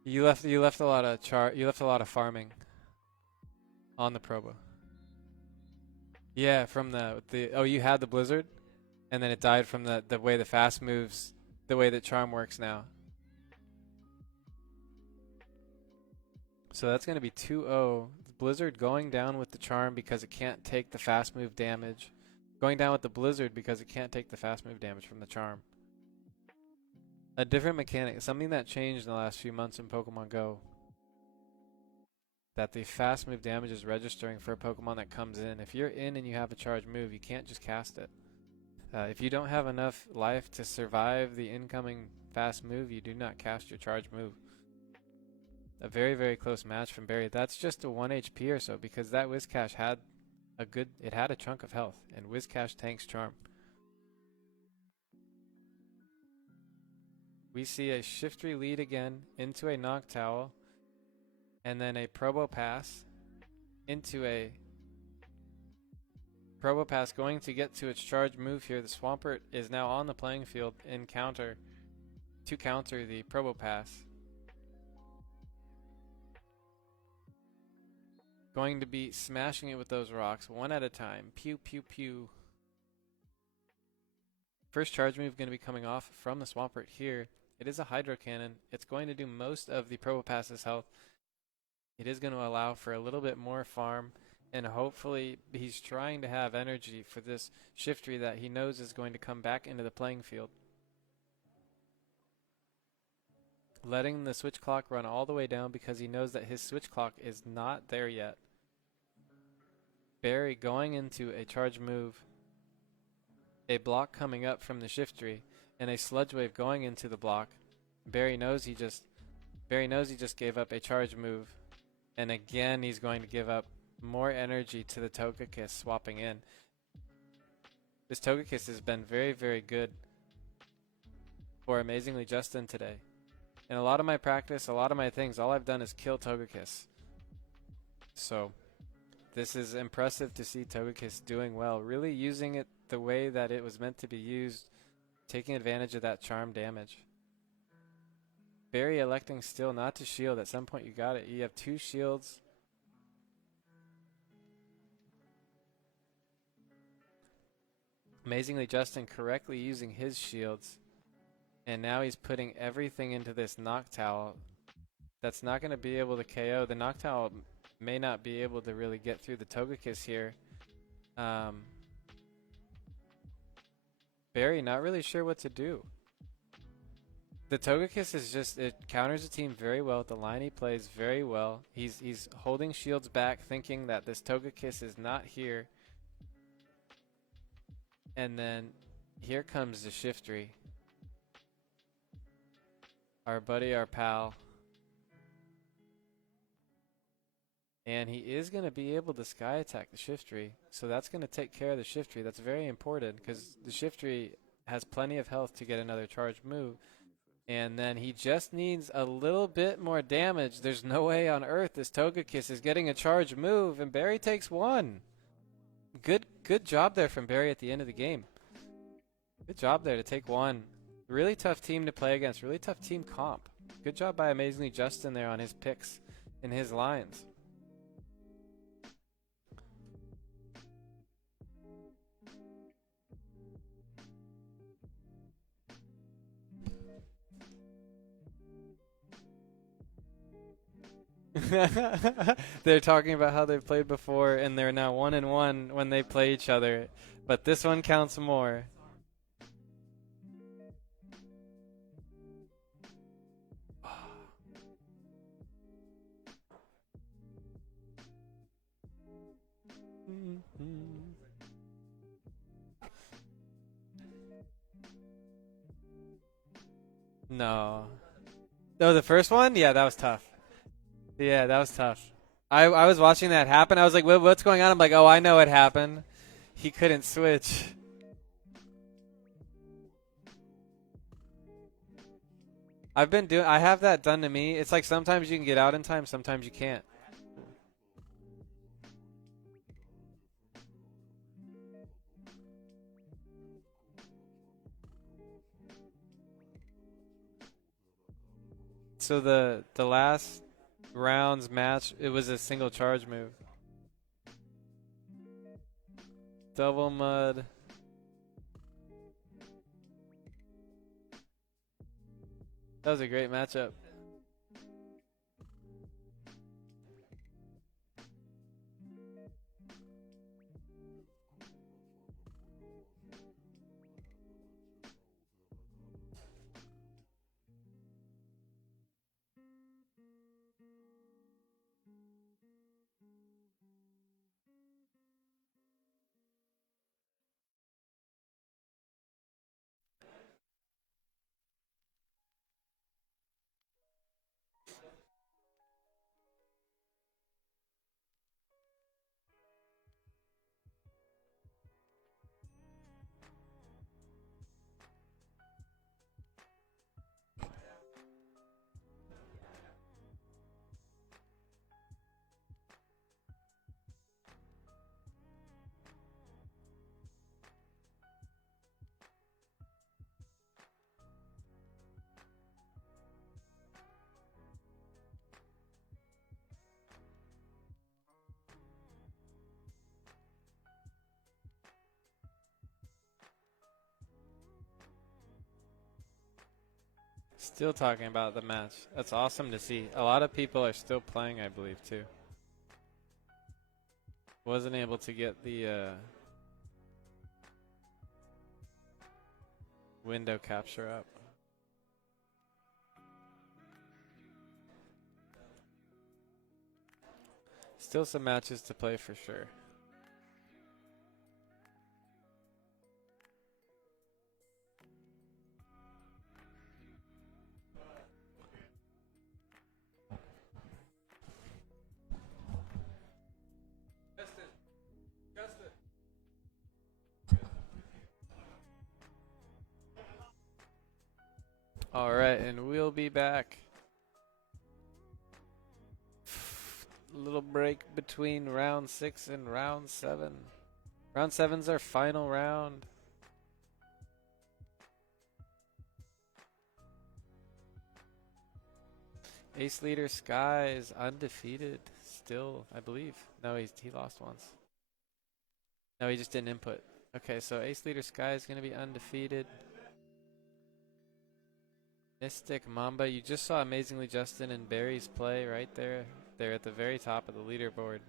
You left a lot of farming on the Probo. Yeah, from the oh, you had the Blizzard? And then it died from the way the fast moves, the way that Charm works now. So that's going to be 2-0. Blizzard going down with the Charm because it can't take the fast move damage. Going down with the Blizzard because it can't take the fast move damage from the Charm. A different mechanic, something that changed in the last few months in Pokemon Go. That the fast move damage is registering for a Pokemon that comes in. If you're in and you have a charge move, you can't just cast it. If you don't have enough life to survive the incoming fast move, you do not cast your charge move. A very, very close match from Barry. That's just a 1 HP or so because that Whiscash had a chunk of health, and Whiscash tanks Charm. We see a Shiftry lead again into a Noctowl, and then a Probopass into a Probopass going to get to its charge move here. The Swampert is now on the playing field to counter the Probopass. Going to be smashing it with those rocks one at a time. Pew, pew, pew. First charge move going to be coming off from the Swampert here. It is a Hydro Cannon. It's going to do most of the Probopass's health. It is going to allow for a little bit more farm. And hopefully he's trying to have energy for this Shiftry that he knows is going to come back into the playing field. Letting the switch clock run all the way down because he knows that his switch clock is not there yet. Barry going into a charge move. A block coming up from the Shiftry. And a Sludge Wave going into the block. Barry knows he just gave up a charge move. And again he's going to give up more energy to the Togekiss swapping in. This Togekiss has been very, very good for Amazingly Justin today. In a lot of my practice, a lot of my things, all I've done is kill Togekiss. So this is impressive to see Togekiss doing well, really using it the way that it was meant to be used, taking advantage of that charm damage. Barry electing still not to shield. At some point you got it. You have 2 shields. Amazingly Justin correctly using his shields. And now he's putting everything into this Noctowl. That's not going to be able to KO. The Noctowl may not be able to really get through the Togekiss here. Barry not really sure what to do. The Togekiss is just, it counters the team very well. The line he plays very well. He's holding shields back thinking that this Togekiss is not here. And then here comes the Shiftry. Our buddy, our pal. And he is going to be able to Sky Attack the Shiftry. So that's going to take care of the Shiftry. That's very important because the Shiftry has plenty of health to get another charge move. And then he just needs a little bit more damage. There's no way on earth this Togekiss is getting a charge move. And Barry takes 1. Good job there from Barry at the end of the game. Good job there to take 1. Really tough team to play against. Really tough team comp. Good job by Amazingly Justin there on his picks and his lines. They're talking about how they've played before and they're now 1-1 when they play each other. But this one counts more. No. Oh, the first one? Yeah, that was tough. Yeah, that was tough. I was watching that happen. I was like, what's going on? I'm like, oh, I know what happened. He couldn't switch. I have that done to me. It's like sometimes you can get out in time, sometimes you can't. So the last round's match, it was a single charge move. Double Mud. That was a great matchup. Still talking about the match. That's awesome to see. A lot of people are still playing, I believe, too. Wasn't able to get the window capture up. Still some matches to play for sure. All right, and we'll be back. Little break between round 6 and round 7. Round 7's our final round. Ace leader Sky is undefeated still, I believe. No, he lost once. No, he just didn't input. Okay, so Ace leader Sky is going to be undefeated. Mystic Mamba, you just saw Amazingly Justin and Barry's play right there. They're at the very top of the leaderboard.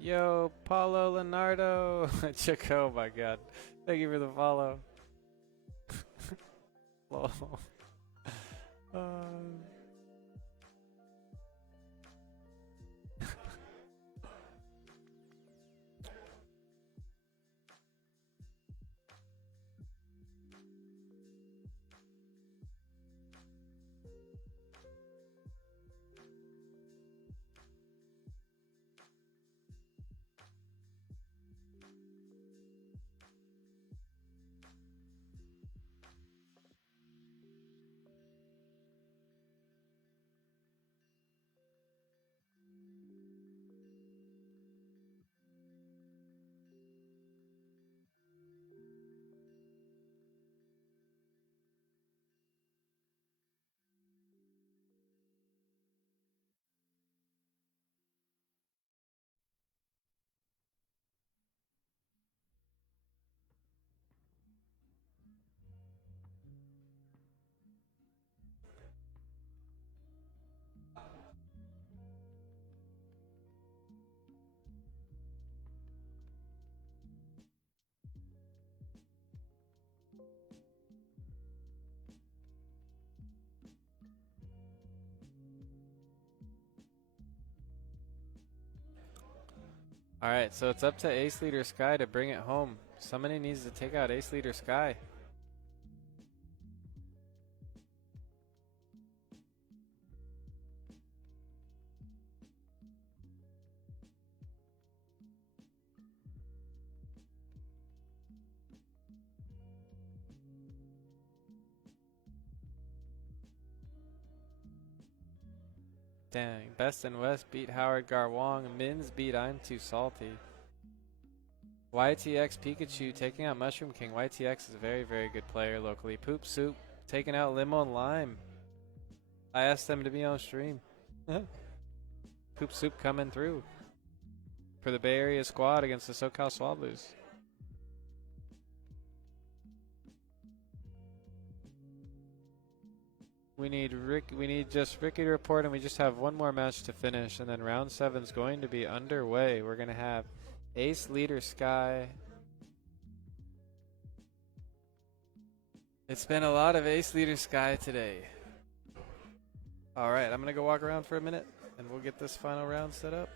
Yo, Paulo Leonardo. Chico, oh my god. Thank you for the follow. Lol. Alright, so it's up to Ace Leader Sky to bring it home. Somebody needs to take out Ace Leader Sky. Dang. Best and West beat Howard Garwong. Mins beat I'm Too Salty. YTX Pikachu taking out Mushroom King. YTX is a very, very good player locally. Poop Soup taking out Limo and Lime. I asked them to be on stream. Poop Soup coming through for the Bay Area squad against the SoCal Swaddlers. We need just Ricky to report, and we just have one more match to finish, and then round 7 is going to be underway. We're going to have Ace Leader Sky. It's been a lot of Ace Leader Sky today. All right, I'm going to go walk around for a minute, and we'll get this final round set up.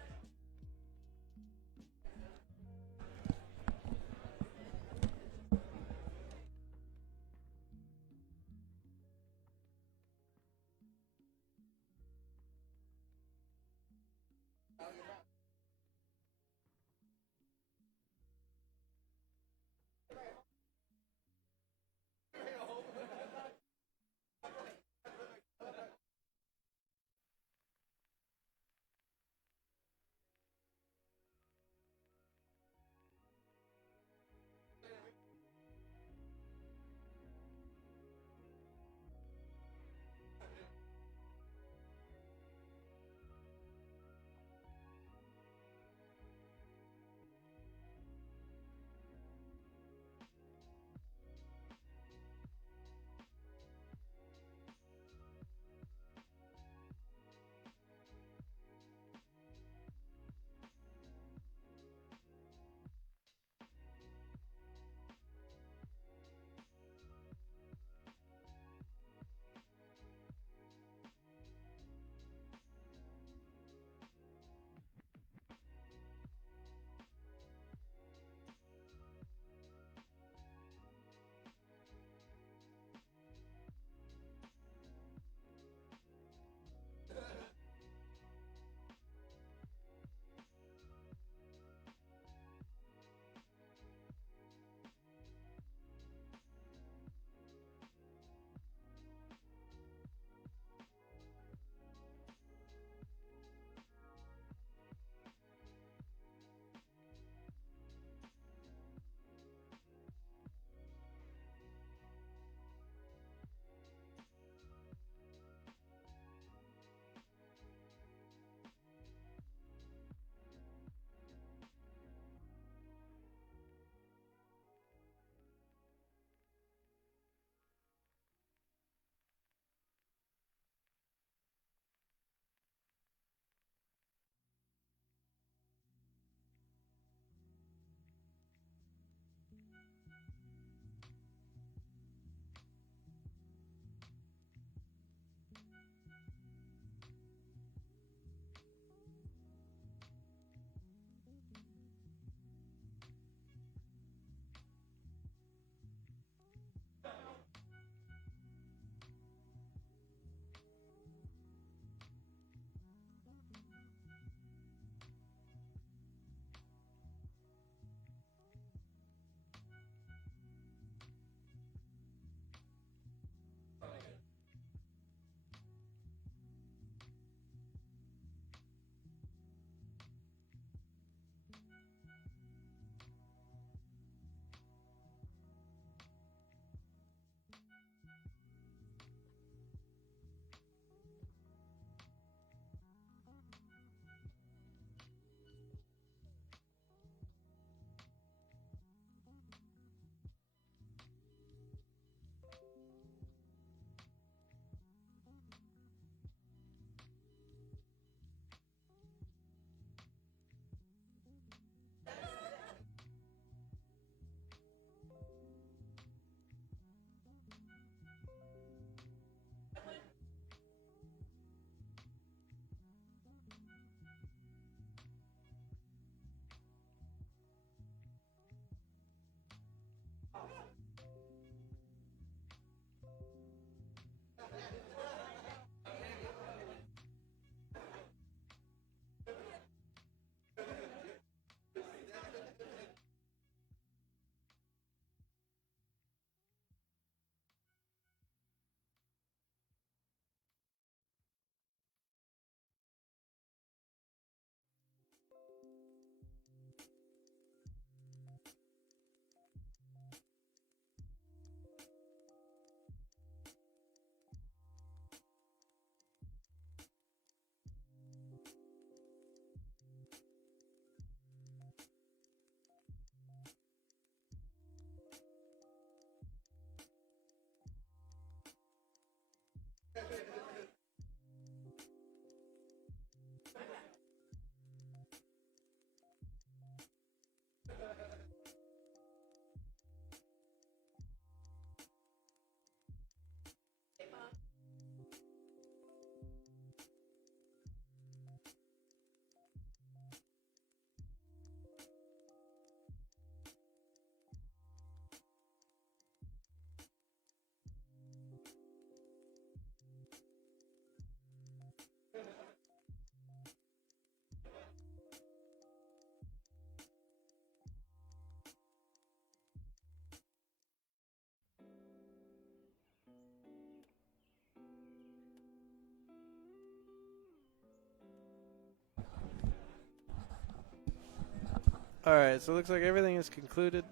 Alright, so it looks like everything is concluded.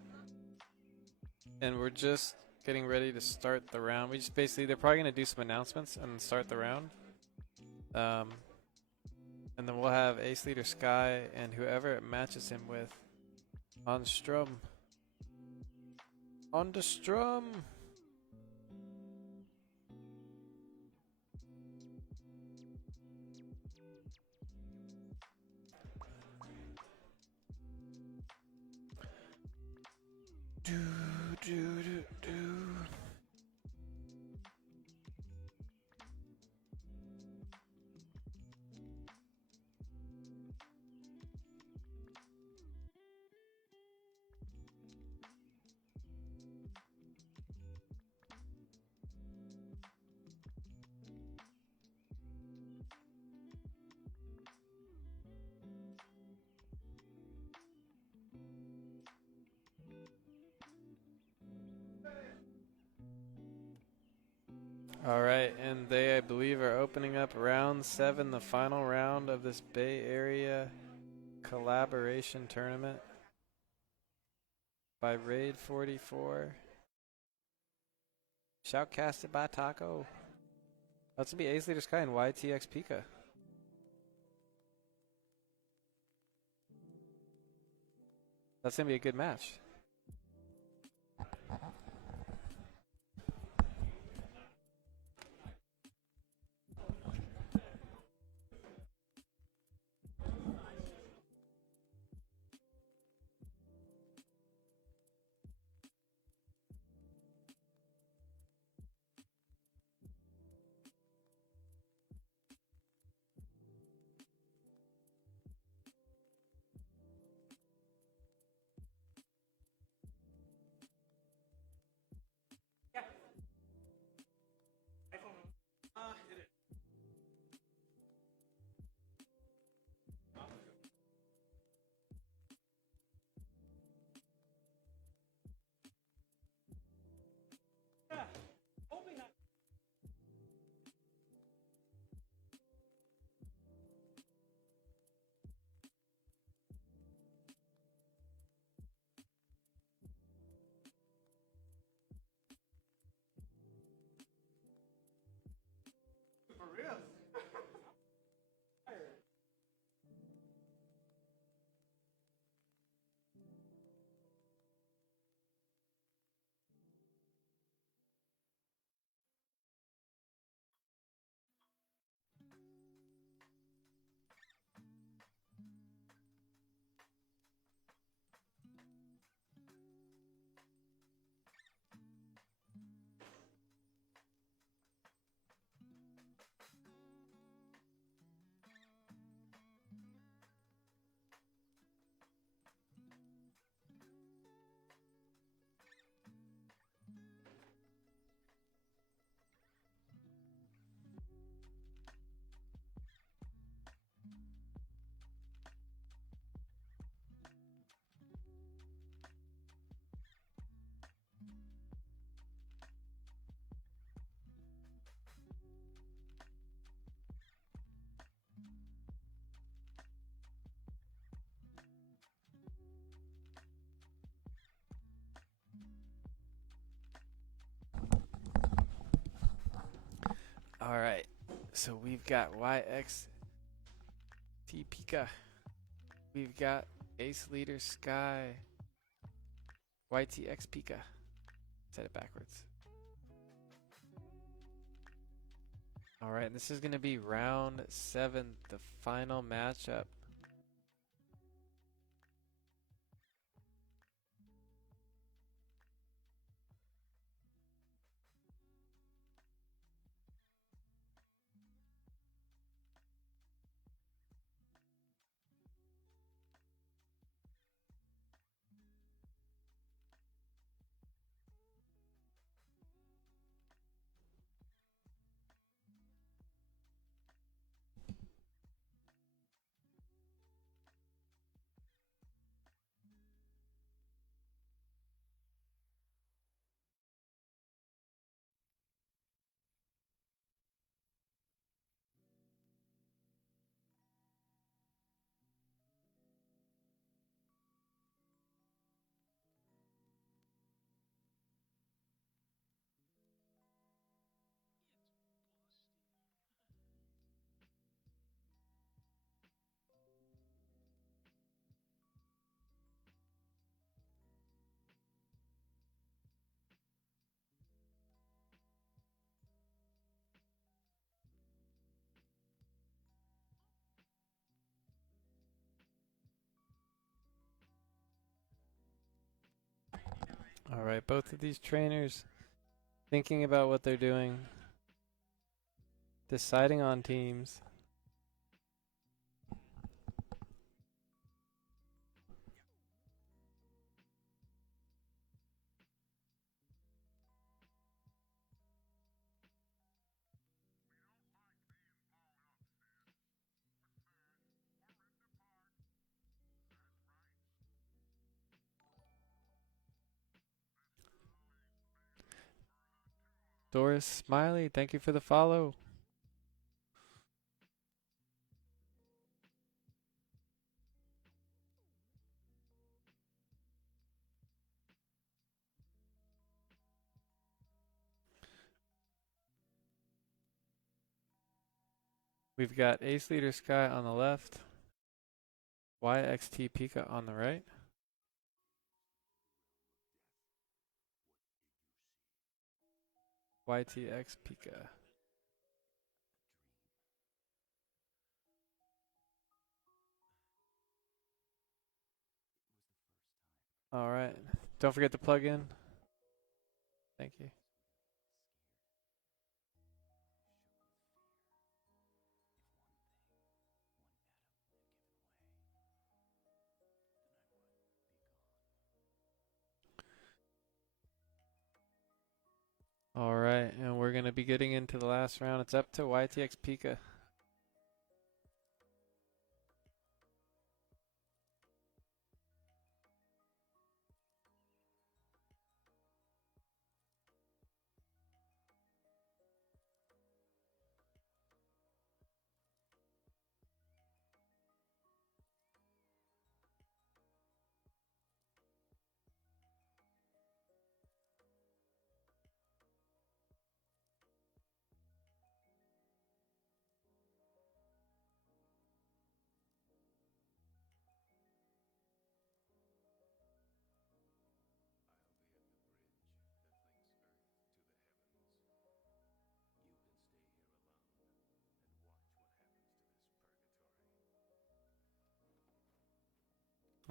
And we're just getting ready to start the round. We just basically, they're probably going to do some announcements and start the round. And then we'll have Ace Leader Sky and whoever it matches him with on Strum. On the Strum! Do. Alright, and they, I believe, are opening up round 7, the final round of this Bay Area collaboration tournament by RAID44. Shoutcasted by Taco. That's going to be Ace Leader Sky and YTX Pika. That's going to be a good match. For real? Alright, so we've got YXT Pika. We've got Ace Leader Sky. YTX Pika. Said it backwards. Alright, this is going to be round 7, the final matchup. All right, both of these trainers thinking about what they're doing, deciding on teams. Doris Smiley, thank you for the follow. We've got Ace Leader Sky on the left, YXT Pika on the right. YTX Pika. All right. Don't forget to plug in. Thank you. All right, and we're going to be getting into the last round. It's up to YTX Pika.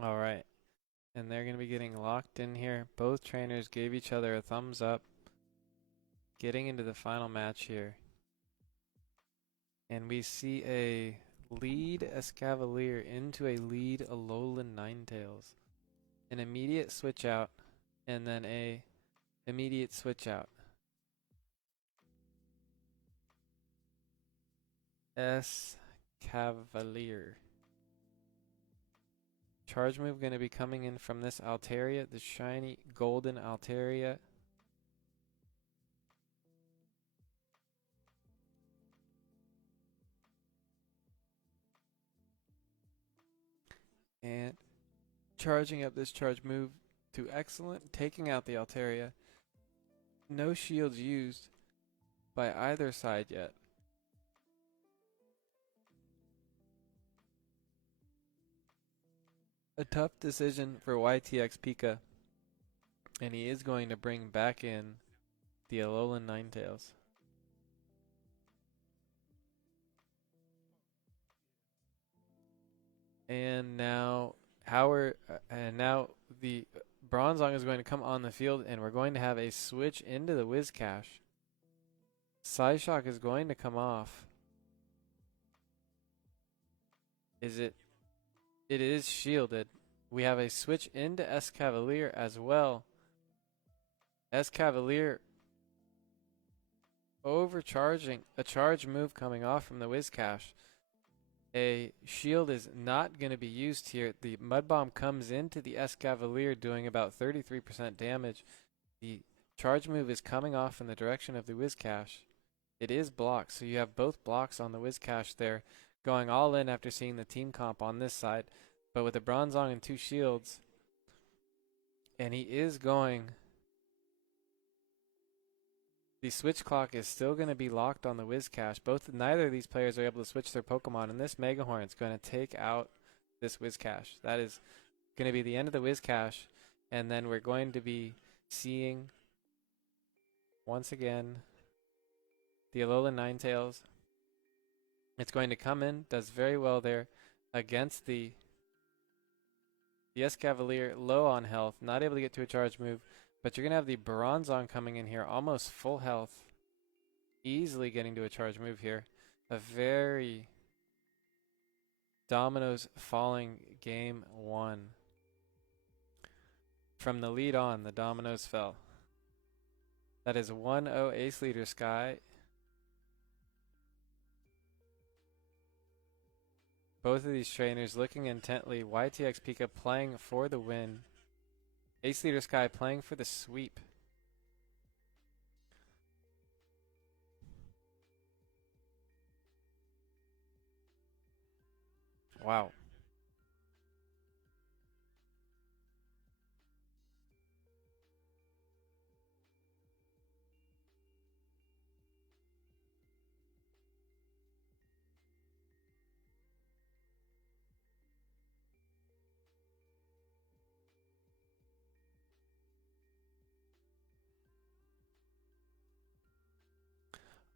All right. And they're going to be getting locked in here. Both trainers gave each other a thumbs up. Getting into the final match here. And we see a lead Escavalier into a lead Alolan Ninetales. An immediate switch out, and then a immediate switch out. Escavalier. Charge move going to be coming in from this Altaria, the shiny golden Altaria. And charging up this charge move to excellent, taking out the Altaria. No shields used by either side yet. A tough decision for YTX Pika. And he is going to bring back in the Alolan Ninetales. And now the Bronzong is going to come on the field, and we're going to have a switch into the Whiscash. Psyshock is going to come off. It is shielded. We have a switch into Escavalier as well. Escavalier overcharging. A charge move coming off from the Whiscash. A shield is not going to be used here. The Mud Bomb comes into the Escavalier doing about 33% damage. The charge move is coming off in the direction of the Whiscash. It is blocked, so you have both blocks on the Whiscash there, going all in after seeing the team comp on this side. But with the Bronzong and two shields, and he is going. The switch clock is still going to be locked on the Whiscash. Neither of these players are able to switch their Pokemon, and this Megahorn is going to take out this Whiscash. That is going to be the end of the Whiscash, and then we're going to be seeing once again the Alolan Ninetales. It's going to come in, does very well there against the Escavalier, low on health, not able to get to a charge move, But you're going to have the Bronzong coming in here, almost full health. Easily getting to a charge move here. A very dominoes falling game one. From the lead on, the dominoes fell. That is 1-0 ace leader Sky. Both of these trainers looking intently. YTX Pika playing for the win. Ace leader Sky playing for the sweep. Wow.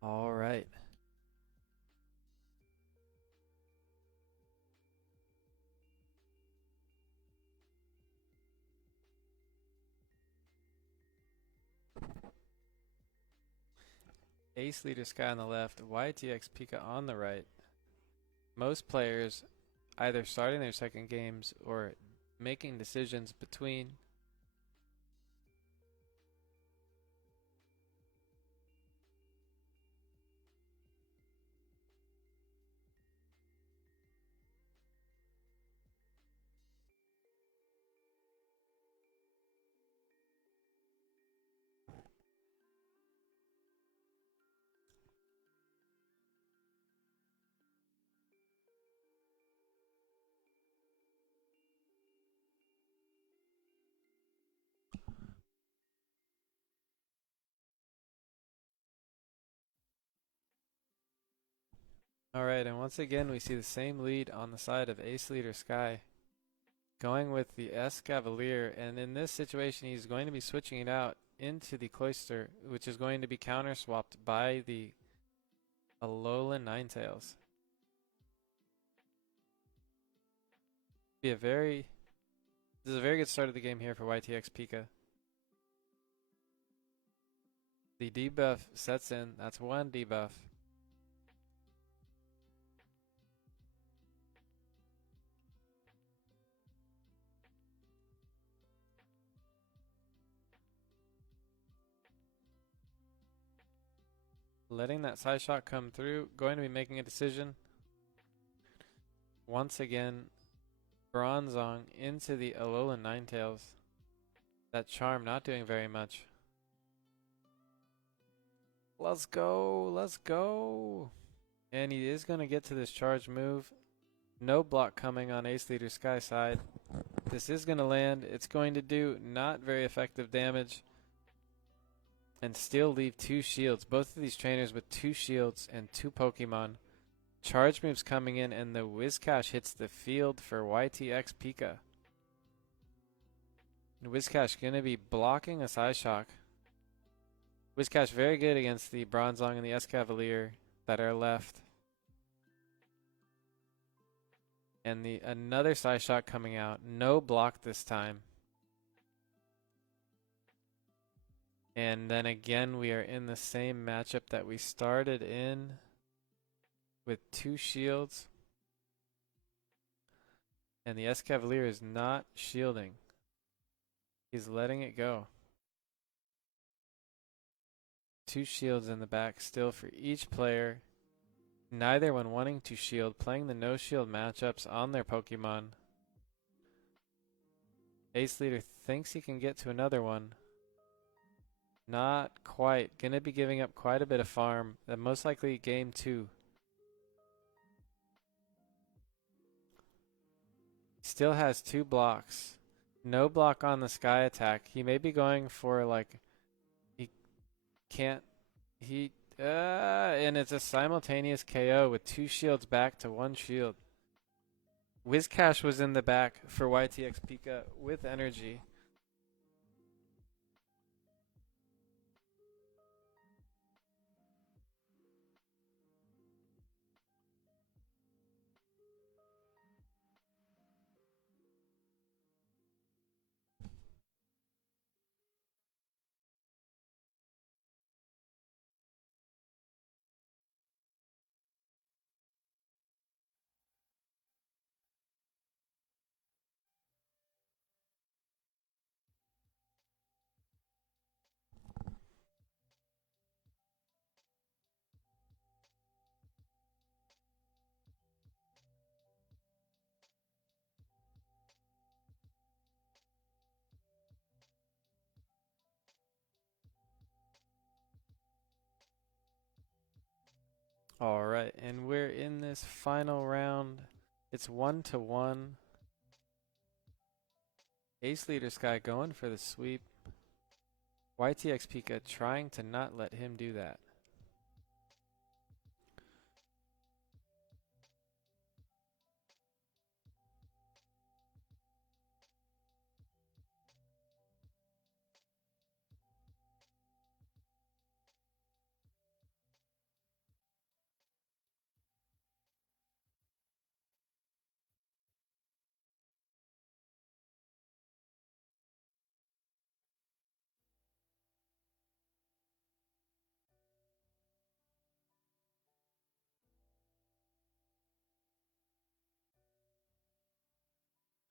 All right. Ace leader Sky on the left, YTX Pika on the right. Most players either starting their second games or making decisions between. All right, and once again we see the same lead on the side of Ace leader Sky. Going with the S Cavalier, and in this situation he's going to be switching it out into the Cloister, which is going to be counter swapped by the Alolan Ninetales. This is a very good start of the game here for YTX Pika. The debuff sets in. That's one debuff. Letting that side shot come through. Going to be making a decision. Once again, Bronzong into the Alolan Ninetales. That charm not doing very much. Let's go. Let's go. And he is going to get to this charge move. No block coming on Ace leader Sky side. This is going to land. It's going to do not very effective damage. And still leave two shields. Both of these trainers with two shields and two Pokemon. Charge moves coming in, and the Whiscash hits the field for YTX Pika. And Whiscash going to be blocking a Psyshock. Whiscash very good against the Bronzong and the Escavalier that are left. And another Psyshock coming out. No block this time. And then again, we are in the same matchup that we started in with two shields. And the Escavalier is not shielding. He's letting it go. Two shields in the back still for each player. Neither one wanting to shield, playing the no shield matchups on their Pokemon. Ace leader thinks he can get to another one. Not quite. Gonna be giving up quite a bit of farm. Most likely game 2. Still has 2 blocks. No block on the Sky attack. He may be going for like... He can't... and it's a simultaneous KO with 2 shields back to 1 shield. Whiscash was in the back for YTX Pika with energy. All right, and we're in this final round. It's 1-1. Ace leader Sky going for the sweep. YTX Pika trying to not let him do that.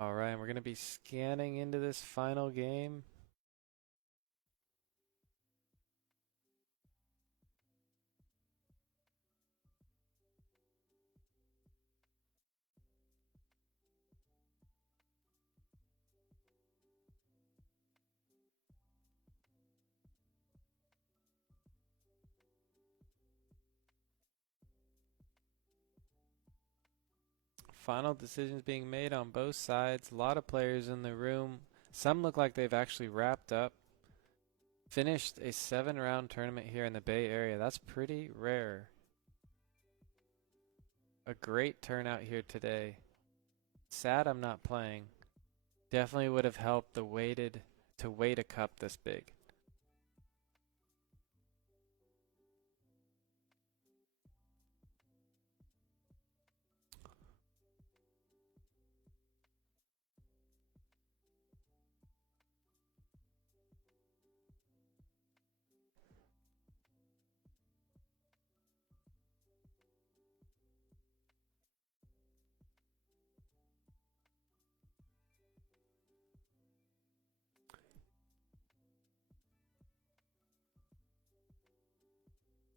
All right, we're going to be scanning into this final game. Final decisions being made on both sides. A lot of players in the room. Some look like they've actually wrapped up. Finished a 7-round tournament here in the Bay Area. That's pretty rare. A great turnout here today. Sad I'm not playing. Definitely would have helped to wait a cup this big.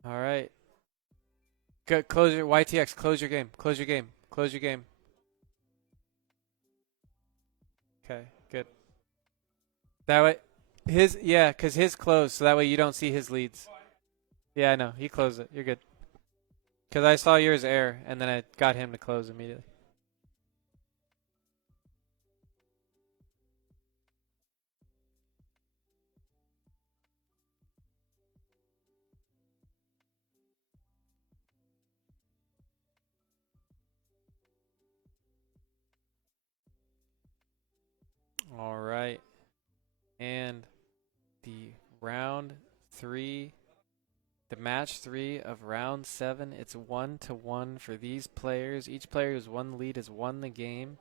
All right. Good. Close your YTX. Close your game. Close your game. Close your game. Okay. Good. That way, because his closed, so that way you don't see his leads. Yeah, I know. He closed it. You're good. Because I saw yours error, and then I got him to close immediately. All right. And the round 3, the match 3 of round 7, it's 1-1 for these players. Each player who's won the lead has won the game.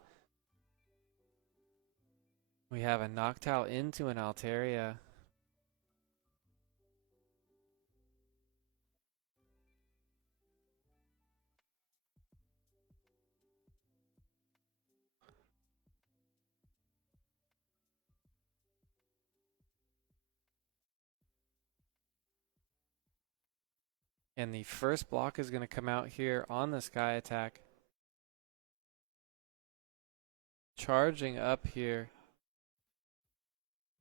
We have a Noctowl into an Altaria. And the first block is going to come out here on the Sky Attack. Charging up here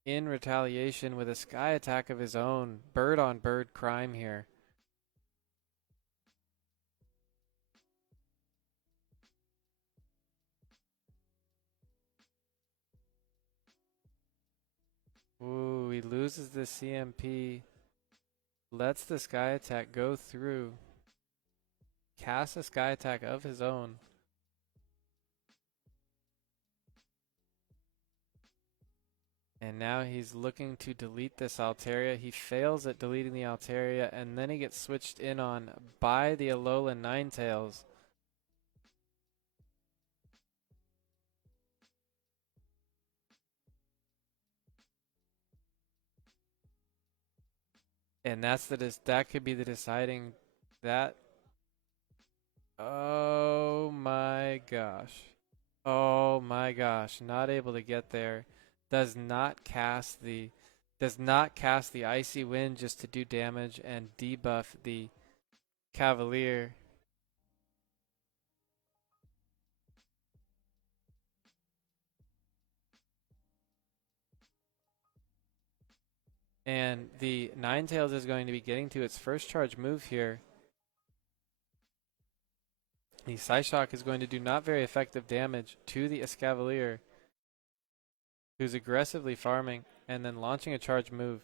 in retaliation with a Sky Attack of his own. Bird on bird crime here. Ooh, he loses the CMP. Lets the Sky Attack go through. Casts a Sky Attack of his own. And now he's looking to delete this Altaria. He fails at deleting the Altaria, and then he gets switched in on by the Alolan Ninetales. And that's that could be the deciding that. Oh my gosh. Oh my gosh. Not able to get there. Does not cast the Icy Wind just to do damage and debuff the Cavalier. And the Ninetales is going to be getting to its first charge move here. The Psyshock is going to do not very effective damage to the Escavalier, who's aggressively farming and then launching a charge move.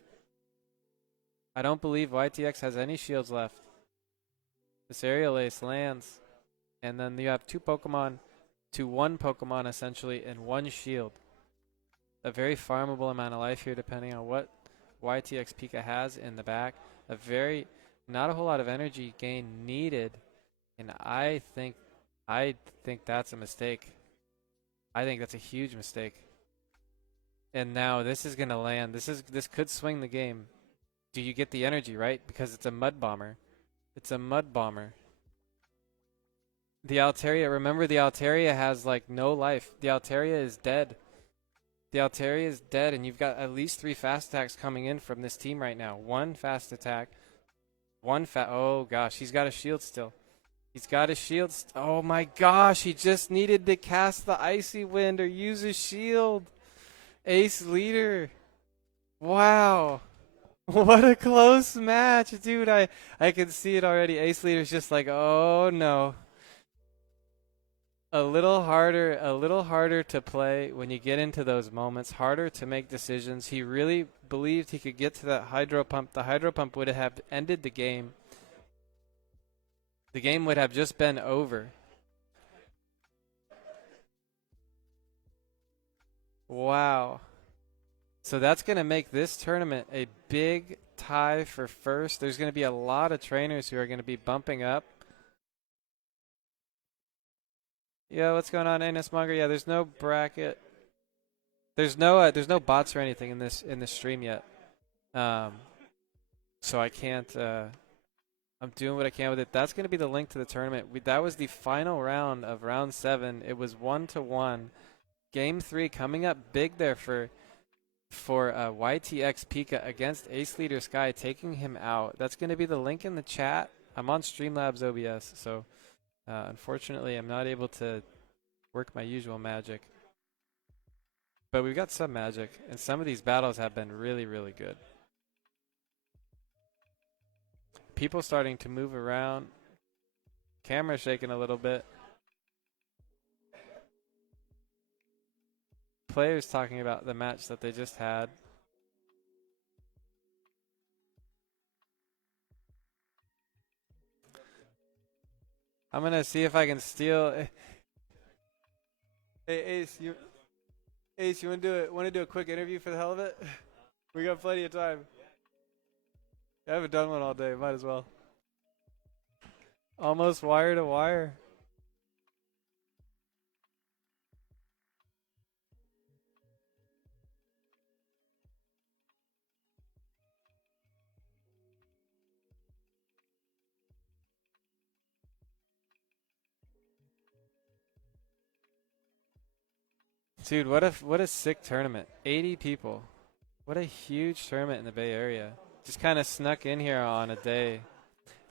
I don't believe YTX has any shields left. This aerial ace lands, and then you have two Pokemon to one Pokemon essentially and one shield. A very farmable amount of life here depending on what YTX Pika has in the back. Not a whole lot of energy gain needed, and I think that's a mistake. I think that's a huge mistake. And now this is gonna land. This could swing the game. Do you get the energy, right? Because it's a mud bomber. It's a mud bomber. The Altaria, remember the Altaria has like no life. The Altaria is dead. The Altaria is dead, and you've got at least 3 fast attacks coming in from this team right now. 1 fast attack. Oh gosh, he's got a shield still. He's got a shield. Oh my gosh, he just needed to cast the Icy Wind or use a shield. Ace leader. Wow. What a close match, dude. I can see it already. Ace leader's just like, oh no. A little harder to play when you get into those moments, harder to make decisions. He really believed he could get to that Hydro Pump. The Hydro Pump would have ended the game. The game would have just been over. Wow. So that's going to make this tournament a big tie for first. There's going to be a lot of trainers who are going to be bumping up. Yeah, what's going on, Anus Monger? Yeah, there's no bracket. There's no bots or anything in this stream yet. So I can't. I'm doing what I can with it. That's going to be the link to the tournament. That was the final round of round 7. It was 1-1. Game 3 coming up big there for YTX Pika against Ace Leader Sky, taking him out. That's going to be the link in the chat. I'm on Streamlabs OBS, so unfortunately I'm not able to work my usual magic. But we've got some magic, and some of these battles have been really, really good. People starting to move around. Camera shaking a little bit. Players talking about the match that they just had. I'm gonna see if I can steal. Hey Ace, you wanna do a quick interview for the hell of it? We got plenty of time. I haven't done one all day. Might as well. Almost wire to wire. Dude, what a sick tournament. 80 people. What a huge tournament in the Bay Area. Just kind of snuck in here on a day.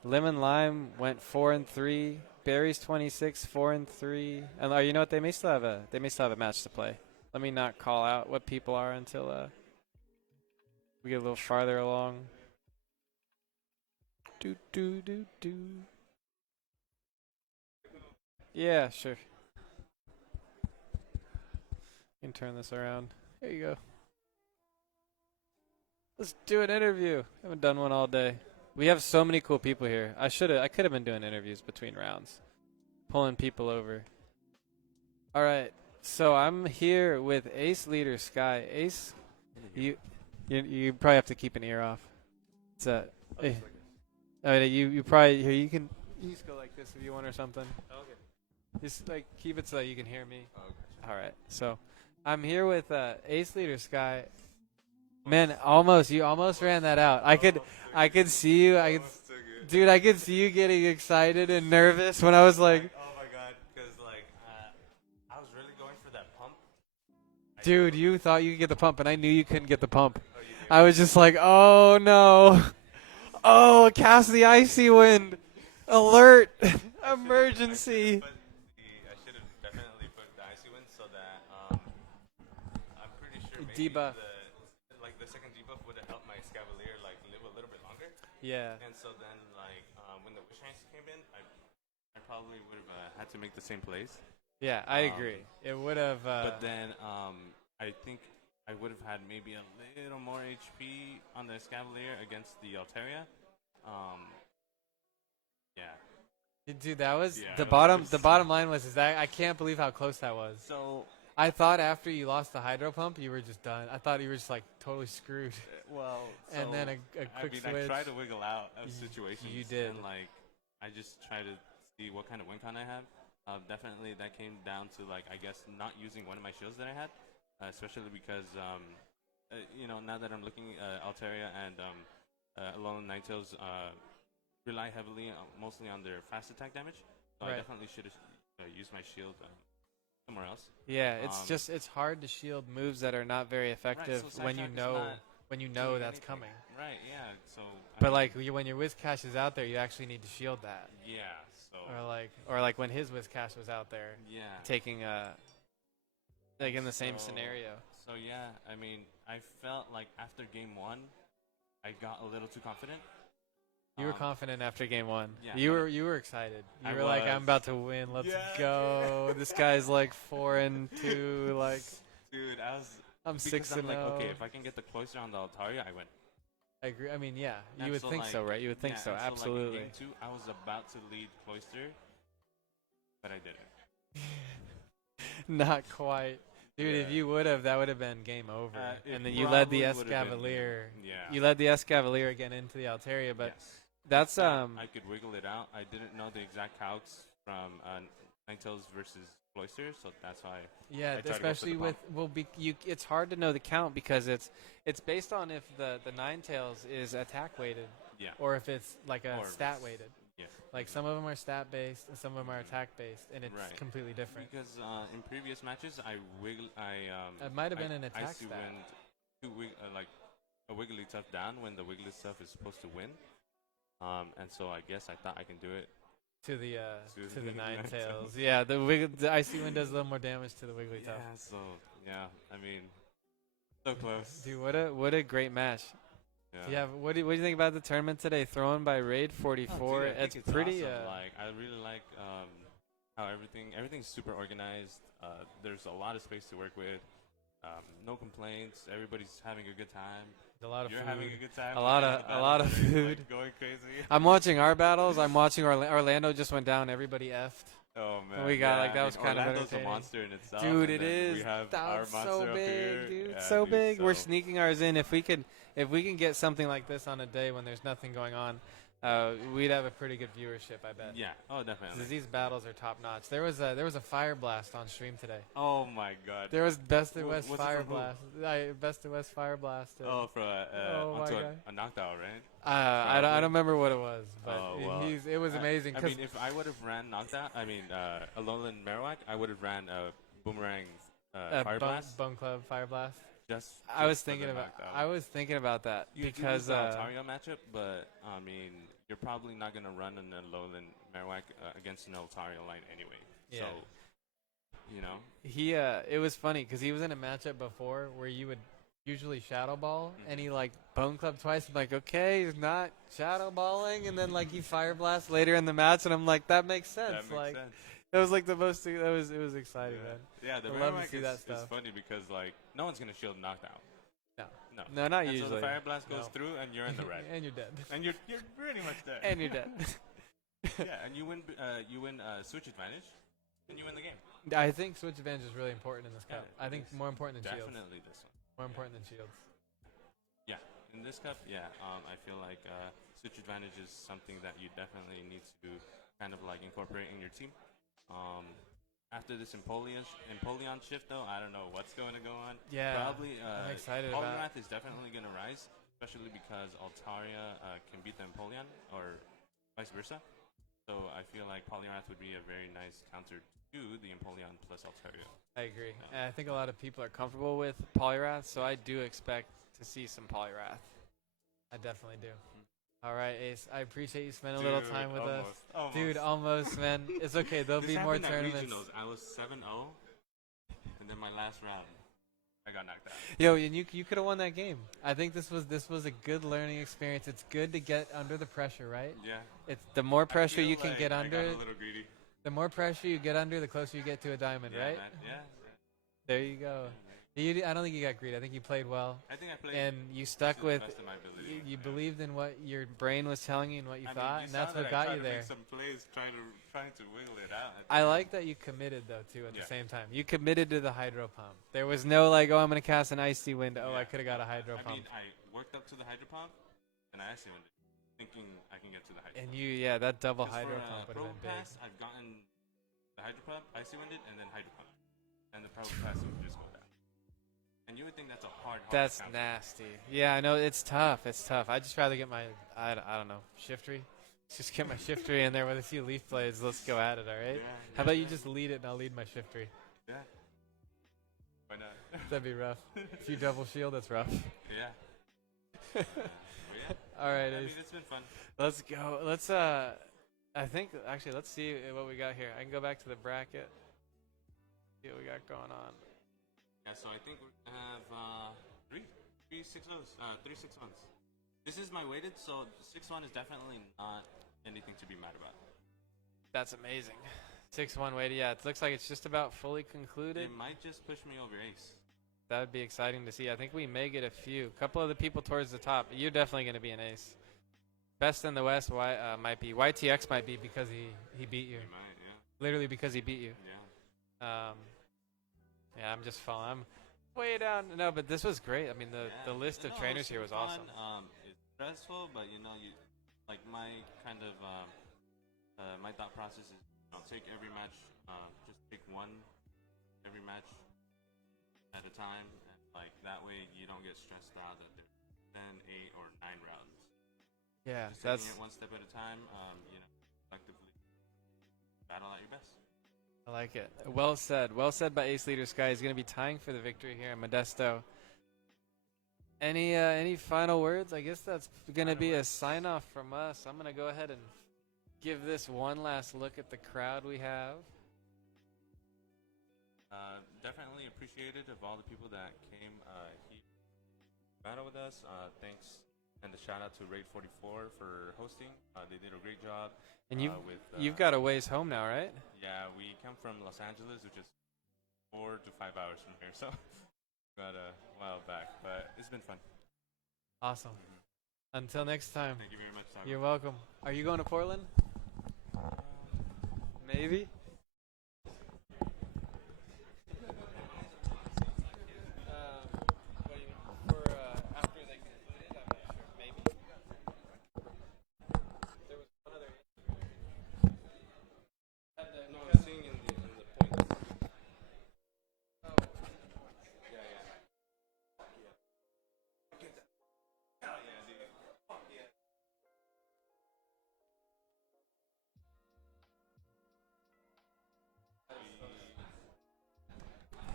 Lemon Lime went 4-3. Berries 26, 4-3. And you know what? They may still have a match to play. Let me not call out what people are until we get a little farther along. Do. Yeah, sure. You can turn this around. There you go. Let's do an interview. Haven't done one all day. We have so many cool people here. I could have been doing interviews between rounds, pulling people over. All right, so I'm here with Ace Leader Sky. Ace, you probably have to keep an ear off. It's you probably here. You can just go like this if you want or something. Okay. Just like keep it so that you can hear me. Okay. All right. So I'm here with Ace Leader Sky. Man, you almost ran that out. I could see you. Dude, I could see you getting excited and nervous when I was like, oh my god, because I was really going for that pump. Dude, you thought you could get the pump, and I knew you couldn't get the pump. I was just like, oh no. Oh, cast the Icy Wind. Alert. Emergency. I should have definitely put the Icy Wind so that I'm pretty sure maybe Debuff. the second debuff would have helped my Scavalier live a little bit longer. Yeah. And so then when the Wish Hands came in, I probably would have had to make the same plays. Yeah, I agree. It would have. But then I think I would have had maybe a little more HP on the Escavalier against the Altaria. Yeah. Dude, that was Yeah, the it bottom. was- The bottom line was is that I can't believe how close that was. So, I thought after you lost the hydro pump, you were just done. I thought you were just like totally screwed. well, And then a I quick mean, switch. I tried to wiggle out of You- situations. you did. And, like, I just tried to see what kind of win con I have. Definitely, that came down to, like, I guess not using one of my shields that I had, especially because, you know, now that I'm looking at Altaria and Alolan Ninetales rely heavily, mostly on their fast attack damage. So I Right. definitely should have used my shield somewhere else. Yeah, it's Um, just it's hard to shield moves that are not very effective so when you Sidetrack is know not doing that's anything. coming. Right, yeah. So, I But mean, like when your Whiscash is out there, you actually need to shield that. yeah, so, Or like when his Whiscash was out there, yeah. taking like in the same So- scenario. So yeah, I mean, I felt like after game one, I got a little too confident. You were confident after game one. yeah, you but- were excited. You I were like, I'm was. about to win. Let's Yeah, go. This guy's like 4-2. Like Dude, I was I'm because 6-0. I'm like, okay, if I can get the cloister on the Altaria, I win. I agree. I mean, yeah, you And would so, think like, so, right? You would think yeah, so. and Absolutely. Like, in game two, I was about to lead cloister, but I didn't. Not quite. Dude, if Yeah. you would have, that would have been game over. It And then you led the probably would've been, Escavalier. yeah. You led the Escavalier again into the Altaria, but Yes. that's I could wiggle it out. I didn't know the exact calcs from Ninetales versus Cloister, so that's why. yeah, I tried to go for especially the with pump. it's hard to know the count because it's based on if the Ninetales is attack weighted Yeah. or if it's like a Or if stat it's- weighted. Yeah. Like some of them are stat based and some of them are attack based, and it's Right. completely different. Because in previous matches, I It might have been an I attack icy stat. wind like a Wigglytuff down when the Wigglytuff is supposed to win. And so I guess I thought I can do it. To the To the Ninetales. Yeah, the Icy Wind does a little more damage to the Wigglytuff. Yeah. So yeah, I mean, so close. Dude, what a great match. Yeah. What do you think about the tournament today? Thrown by RAID44. Oh, dude, I think it's pretty. awesome. Like I really like how everything's super organized. There's a lot of space to work with. No complaints. Everybody's having a good time. a lot of You're food. having a good time. A lot playing of- the a lot battles, of right? food. Like, going crazy. I'm watching our battles. I'm watching Orlando just went down. Everybody effed. Oh man. We got, yeah, like, that I was mean, kind of Orlando's entertaining. a monster in itself. Dude, and it then is. We have That our was monster so up big, here. dude. Yeah, So big. We're so- sneaking ours in. If we can get something like this on a day when there's nothing going on, we'd have a pretty good viewership, I bet. Yeah. Oh, definitely. 'Cause these battles are top notch. There was a fire blast on stream today. Oh my god. There was Best of Wh- West what's it Fire from who? Blast. Best of West Fire Blast. Oh, for Oh my onto God. a knockdown, right? I don't remember what it was, but Oh, well, it was amazing. I 'cause mean, if I would have ran knockdown, Alolan Marowak, I would have ran Boomerang Fire Blast. Bone Club Fire Blast. Just I was for the thinking about knockdown. that You do because lose the Altaria matchup, but I mean, you're probably not gonna run an Alolan Marowak against an Altaria line anyway. Yeah. So, you know, he it was funny because he was in a matchup before where you would usually shadow ball and he like Bone Club twice. I'm like, okay, he's not shadow balling, and then like he Fire Blast later in the match, and I'm like, that makes sense. that makes like sense. it was like the most. It was exciting, Yeah. man. Yeah, the I love to Marowak see is, that is stuff. funny because like no one's gonna shield knockdown. No. No. No, not and usually. So the Fire Blast goes No. through, and you're in the red, and you're dead. and you're pretty much dead. And you're dead. Yeah, and you win switch advantage, and you win the game. I think switch advantage is really important in this cup. Yeah, I it think is. more important than shields. Definitely this one. More important than shields. Yeah, in this cup, yeah, I feel like switch advantage is something that you definitely need to kind of like incorporate in your team. After this Empoleon shift, though, I don't know what's going to go on. Yeah, Probably I'm excited about it. Poliwrath is definitely going to rise, especially because Altaria can beat the Empoleon, or vice versa. So I feel like Poliwrath would be a very nice counter to the Empoleon plus Altaria. I agree. And I think a lot of people are comfortable with Poliwrath, so I do expect to see some Poliwrath. I definitely do. All right, Ace. I appreciate you spending a little time with us. Almost. Dude, almost, man. It's okay. There'll This be more happened at tournaments. Regionals. I was 7-0, and then my last round, I got knocked out. Yo, and you could have won that game. I think this was a good learning experience. It's good to get under the pressure, right? Yeah. It's the more pressure I feel you can like get I under got it. a little greedy. The more pressure you get under, the closer you get to a diamond, Yeah, right? yeah. There you go. I don't think you got greedy. I think you played well. I think I played. And you stuck to the with, best of my ability. you Yeah. believed in what your brain was telling you and what you I thought, mean, and that's saw what that I got tried you to there. Make some plays, trying to wiggle it out. I like that you committed, though, too, at the Yeah. same time. You committed to the hydro pump. There was no, like, oh, I'm going to cast an icy wind. Oh, I could have got a hydro I pump. mean, I worked up to the hydro pump, and I actually went thinking I can get to the hydro And pump. that double 'Cause hydro for, pump would pro have been big. pass, I've gotten the hydro pump, icy winded, and then hydro pump. And the pro pass would just go down. And you would think that's a hard That's counter. nasty. Yeah, I know. It's tough. It's tough. I'd just rather get my, I don't know, shiftery. Just get my shiftery in there with a few leaf blades. Let's go at it, all right? Yeah, How about you yeah. just lead it and I'll lead my shiftery? Yeah. Why not? That'd be rough. If you double shield, that's rough. Yeah. But yeah. All right, I mean, Ace. it's been fun. Let's go. Let's I think actually let's see what we got here. I can go back to the bracket. See what we got going on. Yeah, so I think we're gonna have three 6-0s, 3 6-1s. This is my weighted, so 6-1 is definitely not anything to be mad about. That's amazing. 6-1 weighted. Yeah, it looks like it's just about fully concluded. It might just push me over Ace. That would be exciting to see. I think we may get a few. A couple of the people towards the top. You're definitely going to be an ace. Best in the West might be. YTX might be because he beat you. He might, yeah. Literally because he beat you. Yeah. Yeah, I'm just falling. I'm way down. No, but this was great. I mean, the list of No, trainers it's here was fun. awesome. It's stressful, but you like my kind of my thought process is take every match, just pick one every match at a time, and like that way you don't get stressed out that there's 10, 8, or 9 rounds. Yeah, Just that's taking it one step at a time. Collectively battle at your best. I like it. Well said. Well said by Ace Leader Sky. He's going to be tying for the victory here in Modesto. Any final words? I guess that's going to be a sign off from us. I'm going to go ahead and give this one last look at the crowd we have. Definitely appreciated of all the people that came here battle with us. Thanks and a shout out to RAID44 for hosting. They did a great job. And you've got a ways home now, right? Yeah, we come from Los Angeles, which is 4 to 5 hours from here, so got a while back, but it's been fun. Awesome. Until next time. Thank you very much, Simon. You're welcome. Are you going to Portland? Maybe. After they concluded, I'm not sure. Maybe. There was one other. No, I'm seeing in the points. Oh. Yeah. Hell yeah, dude. Fuck yeah.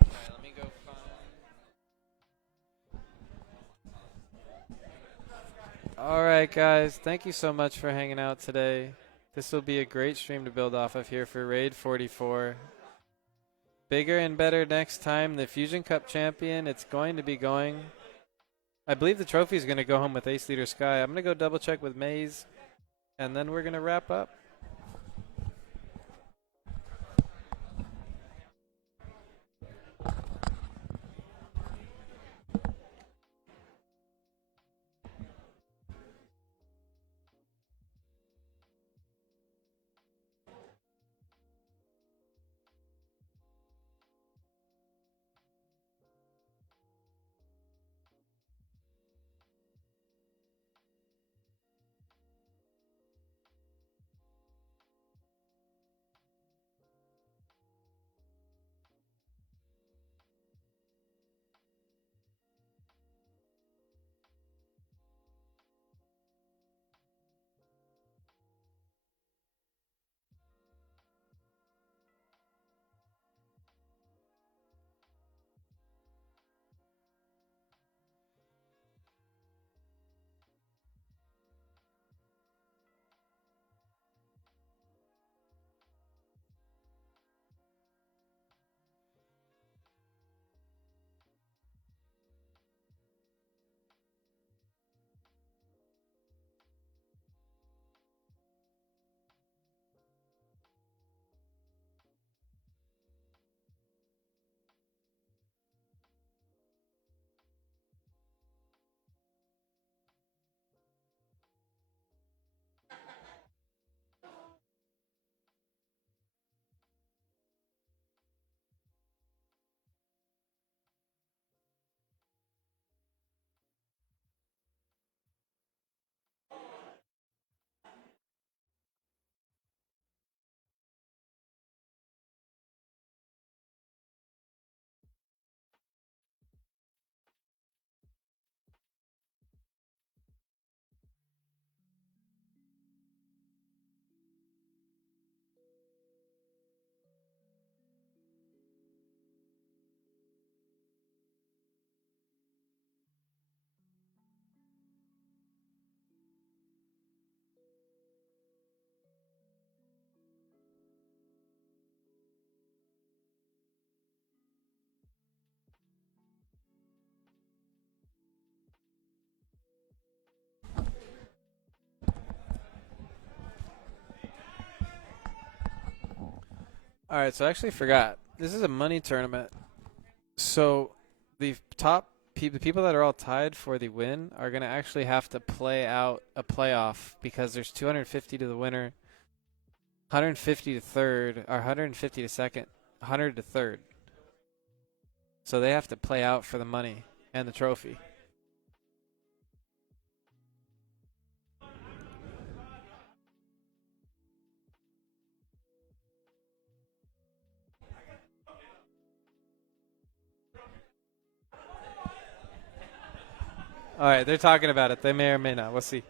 Alright, let me go find. Alright, guys. Thank you so much for hanging out today. This will be a great stream to build off of here for RAID44. Bigger and better next time. The Fusion Cup champion, it's going to be going. I believe the trophy is going to go home with Ace Leader Sky. I'm going to go double check with Maze, and then we're going to wrap up. All right, so I actually forgot. This is a money tournament. So the the people that are all tied for the win are going to actually have to play out a playoff because there's 250 to the winner, 150 to third, or 150 to second, 100 to third. So they have to play out for the money and the trophy. All right, they're talking about it. They may or may not. We'll see.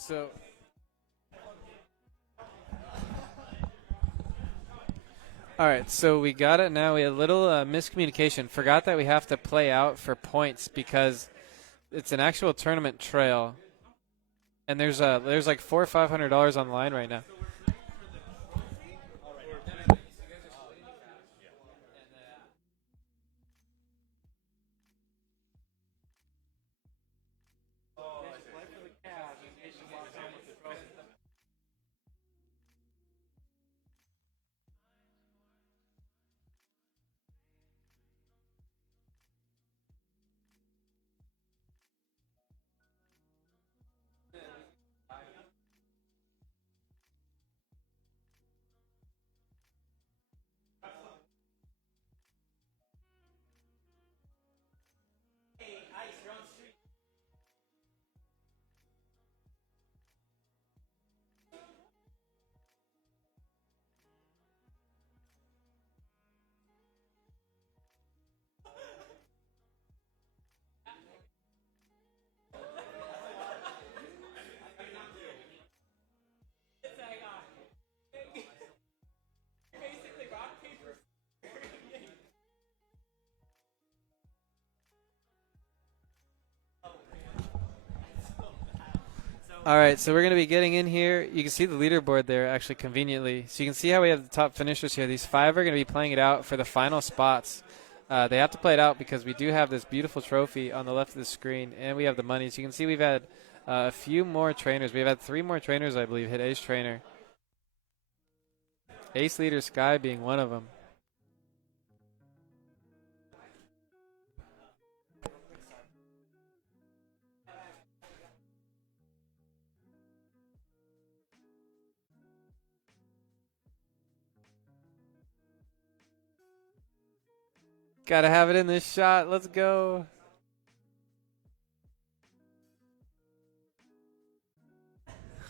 So. All right, so we got it now. We had a little miscommunication. Forgot that we have to play out for points because it's an actual tournament trail, and there's like $400 or $500 on the line right now. All right, so we're going to be getting in here. You can see the leaderboard there actually conveniently. So you can see how we have the top finishers here. These 5 are going to be playing it out for the final spots. They have to play it out because we do have this beautiful trophy on the left of the screen, and we have the money. So you can see we've had a few more trainers. We've had 3 more trainers, I believe, hit Ace Trainer. Ace Leader Sky being one of them. Gotta have it in this shot. Let's go.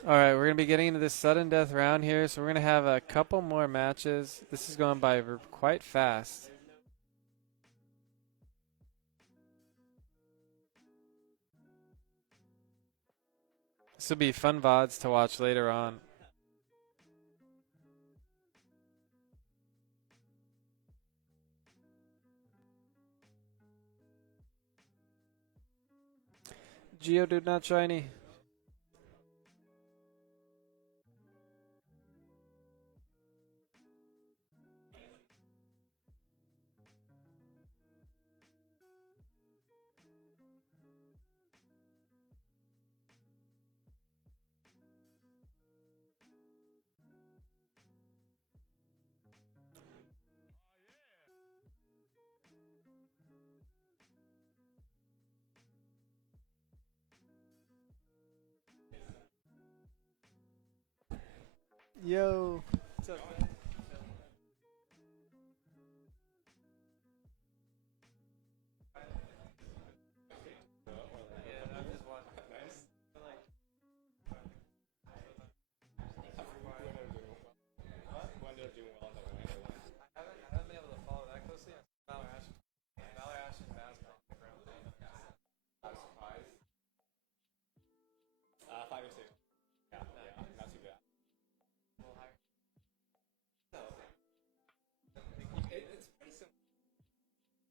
All right, we're going to be getting into this sudden death round here, so we're going to have a couple more matches. This is going by quite fast. This will be fun VODs to watch later on. Geodude not shiny. Yo. What's up, man?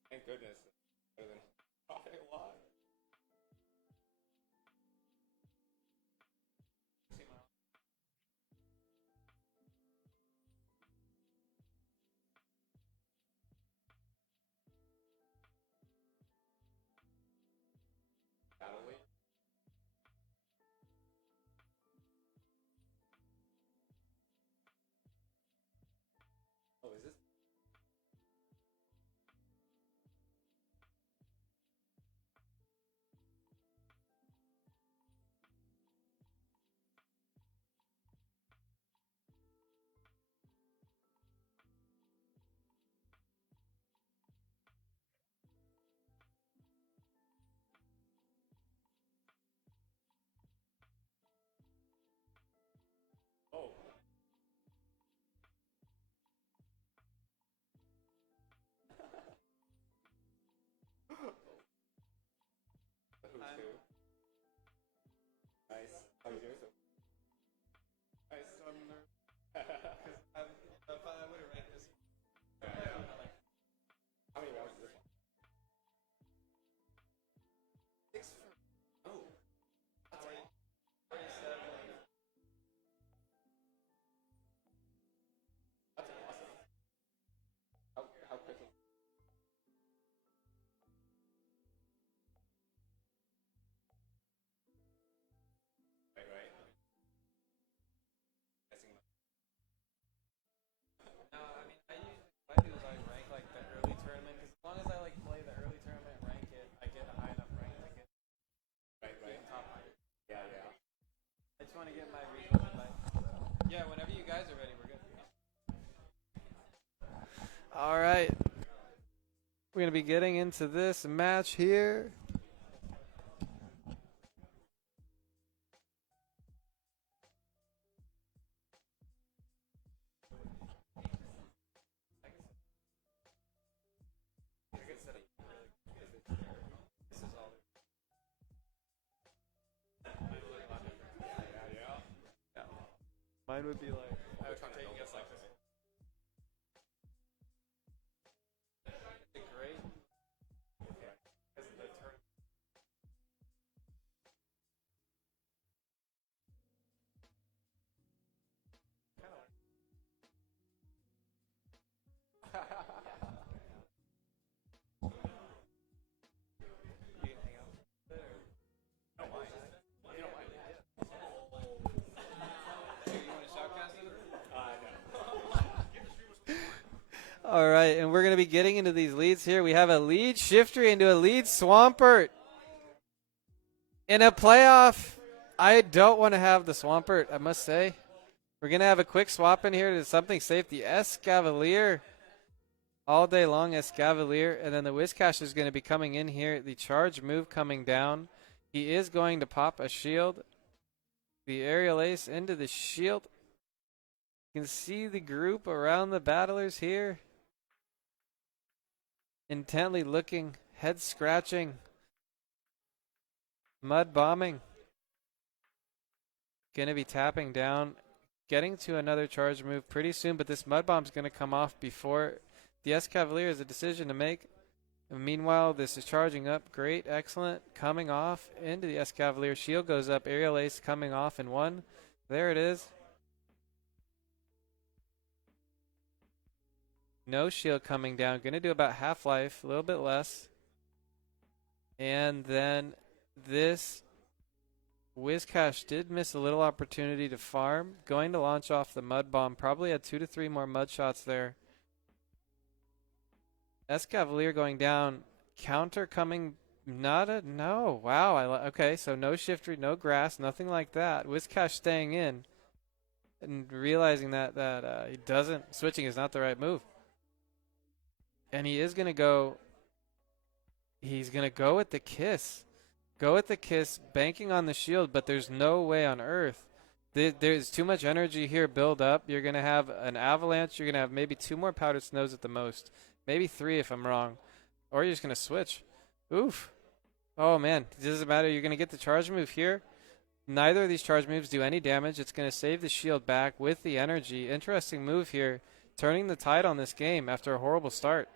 Thank goodness. Better than profit lot. Oh, is this? get my regional invite. Yeah, whenever you guys are ready, we're good. All right. We're going to be getting into this match here. Mine would be like, I would be taking us like this. Great. Because of the turn. You can hang out there. I don't mind. You don't mind. Yeah. You want to shoutcast it? No. All right, and we're going to be getting into these leads here. We have a lead Shifter into a lead Swampert. In a playoff, I don't want to have the Swampert, I must say. We're going to have a quick swap in here to something safe. The Escavalier. All day long, Escavalier. And then the Whiscash is going to be coming in here. The charge move coming down. He is going to pop a shield. The aerial ace into the shield. You can see the group around the battlers here. Intently looking, head scratching, mud bombing. Gonna be tapping down, getting to another charge move pretty soon, but this mud bomb's gonna come off before the Escavalier has a decision to make. And meanwhile, this is charging up. Great, excellent. Coming off into the Escavalier. Shield goes up. Aerial ace coming off in one. There it is. No shield coming down. Going to do about half-life, a little bit less. And then this Whiscash did miss a little opportunity to farm. Going to launch off the mud bomb. Probably had 2 to 3 more mud shots there. Escavalier going down. Counter coming. No. Wow. Okay, so no shifter, no grass, nothing like that. Whiscash staying in. And realizing that he doesn't. Switching is not the right move. And he is going to go. He's going to go with the kiss. Go with the kiss, banking on the shield, but there's no way on earth. There's too much energy here build up. You're going to have an avalanche. You're going to have maybe 2 more powdered snows at the most. Maybe 3 if I'm wrong. Or you're just going to switch. Oof. Oh, man. It doesn't matter. You're going to get the charge move here. Neither of these charge moves do any damage. It's going to save the shield back with the energy. Interesting move here. Turning the tide on this game after a horrible start.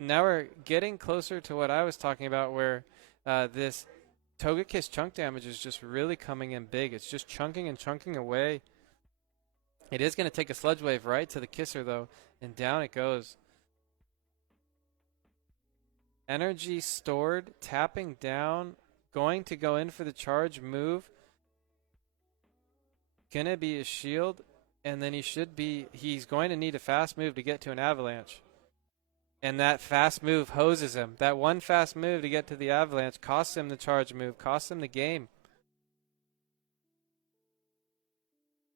Now we're getting closer to what I was talking about where this Togekiss chunk damage is just really coming in big. It's just chunking and chunking away. It is going to take a sludge wave right to the Kisser, though, and down it goes. Energy stored, tapping down, going to go in for the charge move. Going to be a shield, and then he's going to need a fast move to get to an avalanche. And that fast move hoses him. That one fast move to get to the avalanche costs him the charge move, costs him the game.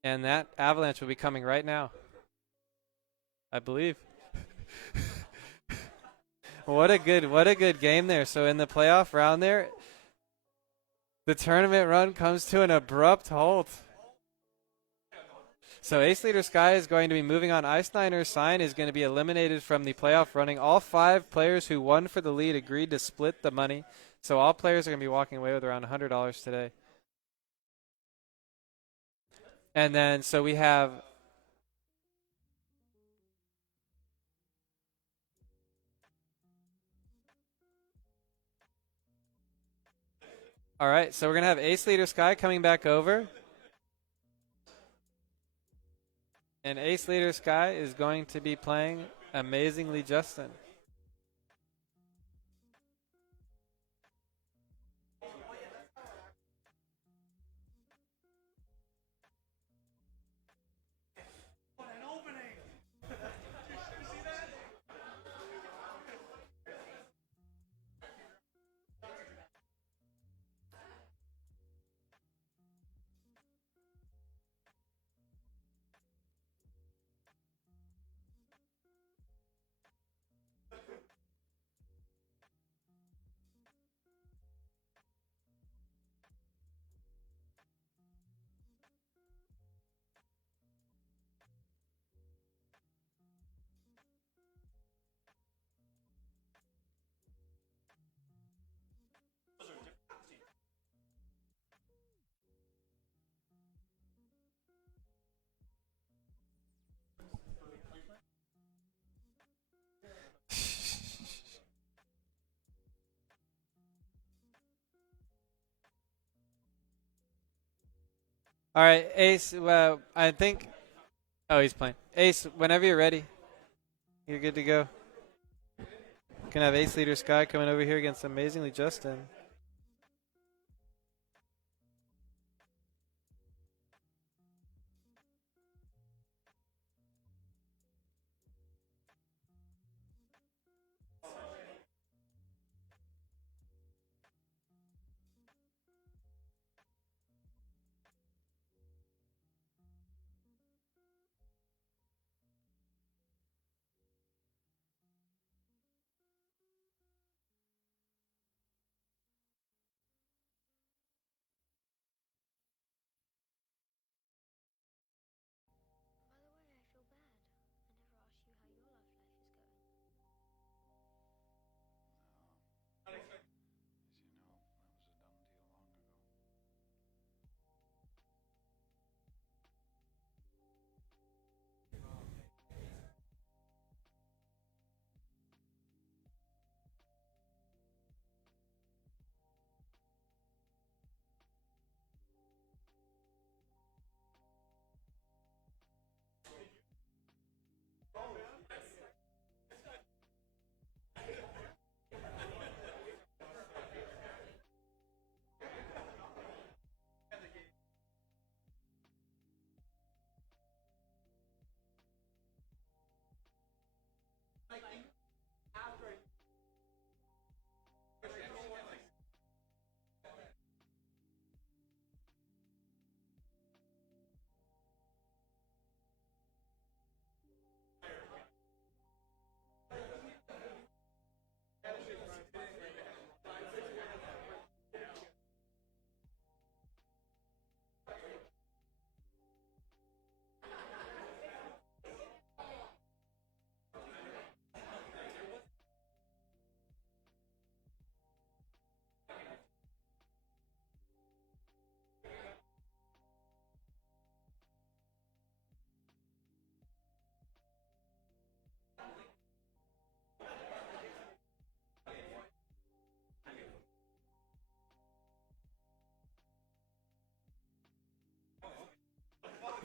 And that avalanche will be coming right now, I believe. What a good game there. So in the playoff round there, the tournament run comes to an abrupt halt. So Ace Leader Sky is going to be moving on. Ice Niner's sign is going to be eliminated from the playoff running. All 5 players who won for the lead agreed to split the money. So all players are going to be walking away with around $100 today. And then, so we have all right, so we're going to have Ace Leader Sky coming back over. And Ace Leader Sky is going to be playing Amazingly Justin. All right, Ace. Well, I think. Oh, he's playing. Ace, whenever you're ready, you're good to go. Gonna have Ace Leader Sky coming over here against Amazingly Justin.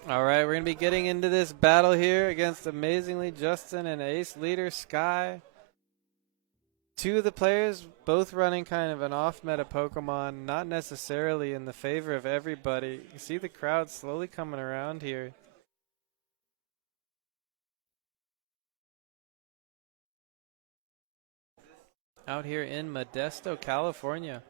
All right, we're going to be getting into this battle here against Amazingly Justin and Ace Leader Sky. Two of the players both running kind of an off-meta Pokemon, not necessarily in the favor of everybody. You see the crowd slowly coming around here. Out here in Modesto, California.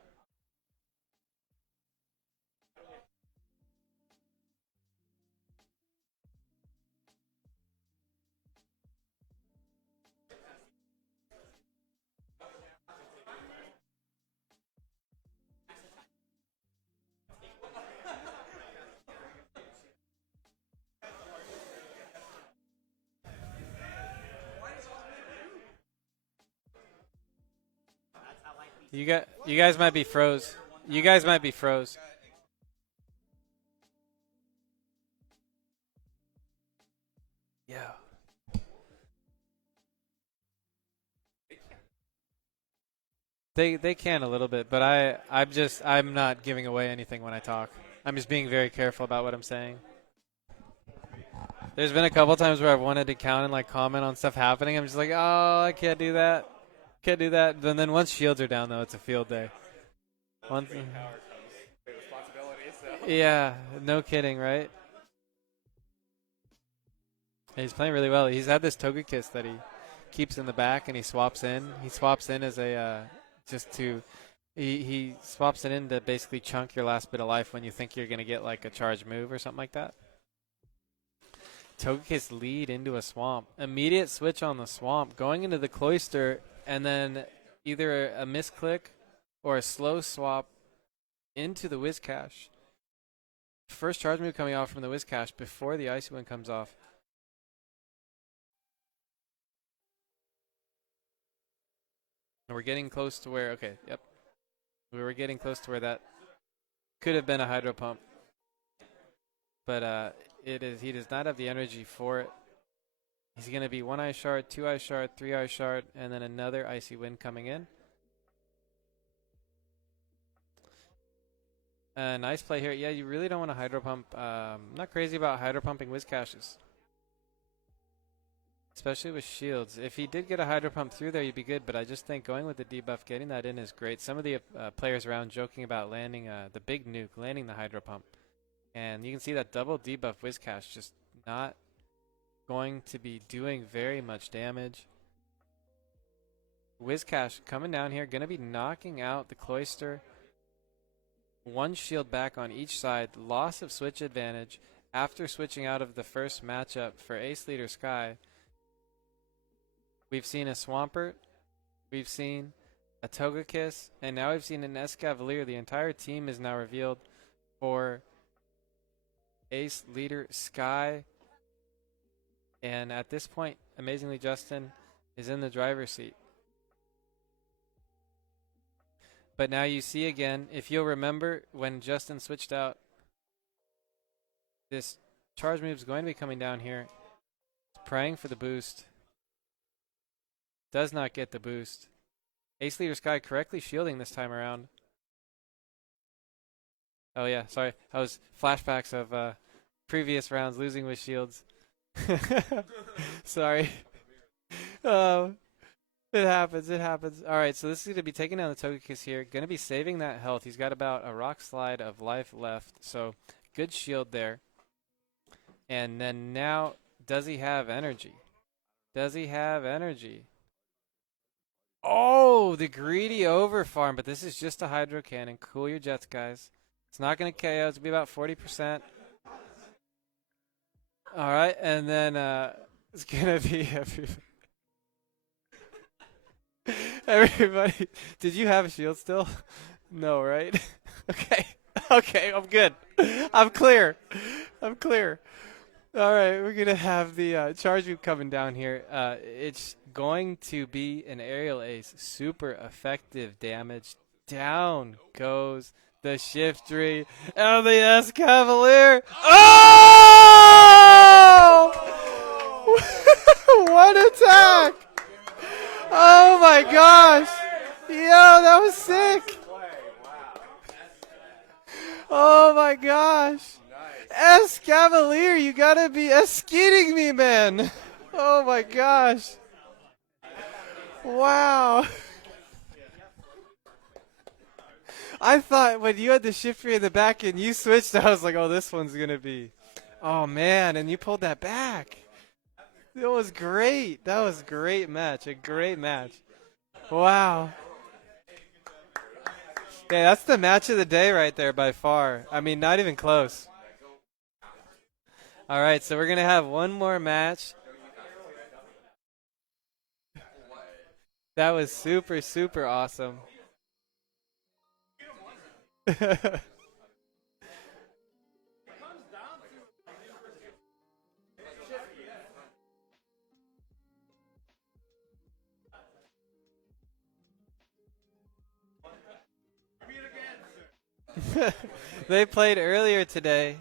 You guys might be froze. You guys might be froze. Yeah. They can a little bit, but I'm not giving away anything when I talk. I'm just being very careful about what I'm saying. There's been a couple times where I've wanted to count and like comment on stuff happening. I'm just like, oh, I can't do that. Can't do that. And then once shields are down, though, it's a field day. Once, yeah, no kidding, right? He's playing really well. He's had this Togekiss that he keeps in the back and he swaps in. He swaps in as a just to he swaps it in to basically chunk your last bit of life when you think you're gonna get like a charge move or something like that. Togekiss lead into a swamp. Immediate switch on the swamp, going into the cloister, and then either a misclick or a slow swap into the Whiscash. First charge move coming off from the Whiscash before the Icy Wind comes off. And we're getting close to where, okay, yep. We were getting close to where that could have been a Hydro Pump. But he does not have the energy for it. He's going to be 1 Ice Shard, 2 Ice Shard, 3 Ice Shard, and then another Icy Wind coming in. Nice play here. Yeah, you really don't want to hydro pump. I'm not crazy about hydro pumping whiz caches, especially with shields. If he did get a hydro pump through there, you'd be good. But I just think going with the debuff, getting that in is great. Some of the players around joking about landing the big nuke, landing the hydro pump, and you can see that double debuff whiz cache just not going to be doing very much damage. Wizcash coming down here, going to be knocking out the Cloister. One shield back on each side. Loss of switch advantage after switching out of the first matchup for Ace Leader Sky. We've seen a Swampert. We've seen a Togekiss. And now we've seen an Escavalier. The entire team is now revealed for Ace Leader Sky. And at this point, amazingly, Justin is in the driver's seat. But now you see again, if you'll remember when Justin switched out, this charge move is going to be coming down here. Praying for the boost. Does not get the boost. Ace Leader Sky correctly shielding this time around. Oh yeah, sorry. That was flashbacks of previous rounds losing with shields. Sorry. It happens. It happens. All right, so this is going to be taking down the Togekiss here. Going to be saving that health. He's got about a rock slide of life left, so good shield there. And then now, does he have energy? Does he have energy? Oh, the greedy overfarm, but this is just a Hydro Cannon. Cool your jets, guys. It's not going to KO. It's going to be about 40%. All right, and then it's going to be everybody. Did you have a shield still? No, right? Okay. Okay, I'm good. I'm clear. I'm clear. All right, we're going to have the charge move coming down here. It's going to be an aerial ace. Super effective damage. Down goes the shift tree. And the Escavalier. Oh! What attack! Oh my gosh! Yo, that was sick! Oh my gosh! Escavalier, you gotta be eskeeting me, man! Oh my gosh! Wow! I thought when you had the shift tree in the back and you switched, I was like, oh, this one's gonna be... Oh man, and you pulled that back. That was great. That was a great match. A great match. Wow. Yeah, that's the match of the day right there by far. I mean, not even close. All right, so we're going to have one more match. That was super, super awesome. They played earlier today.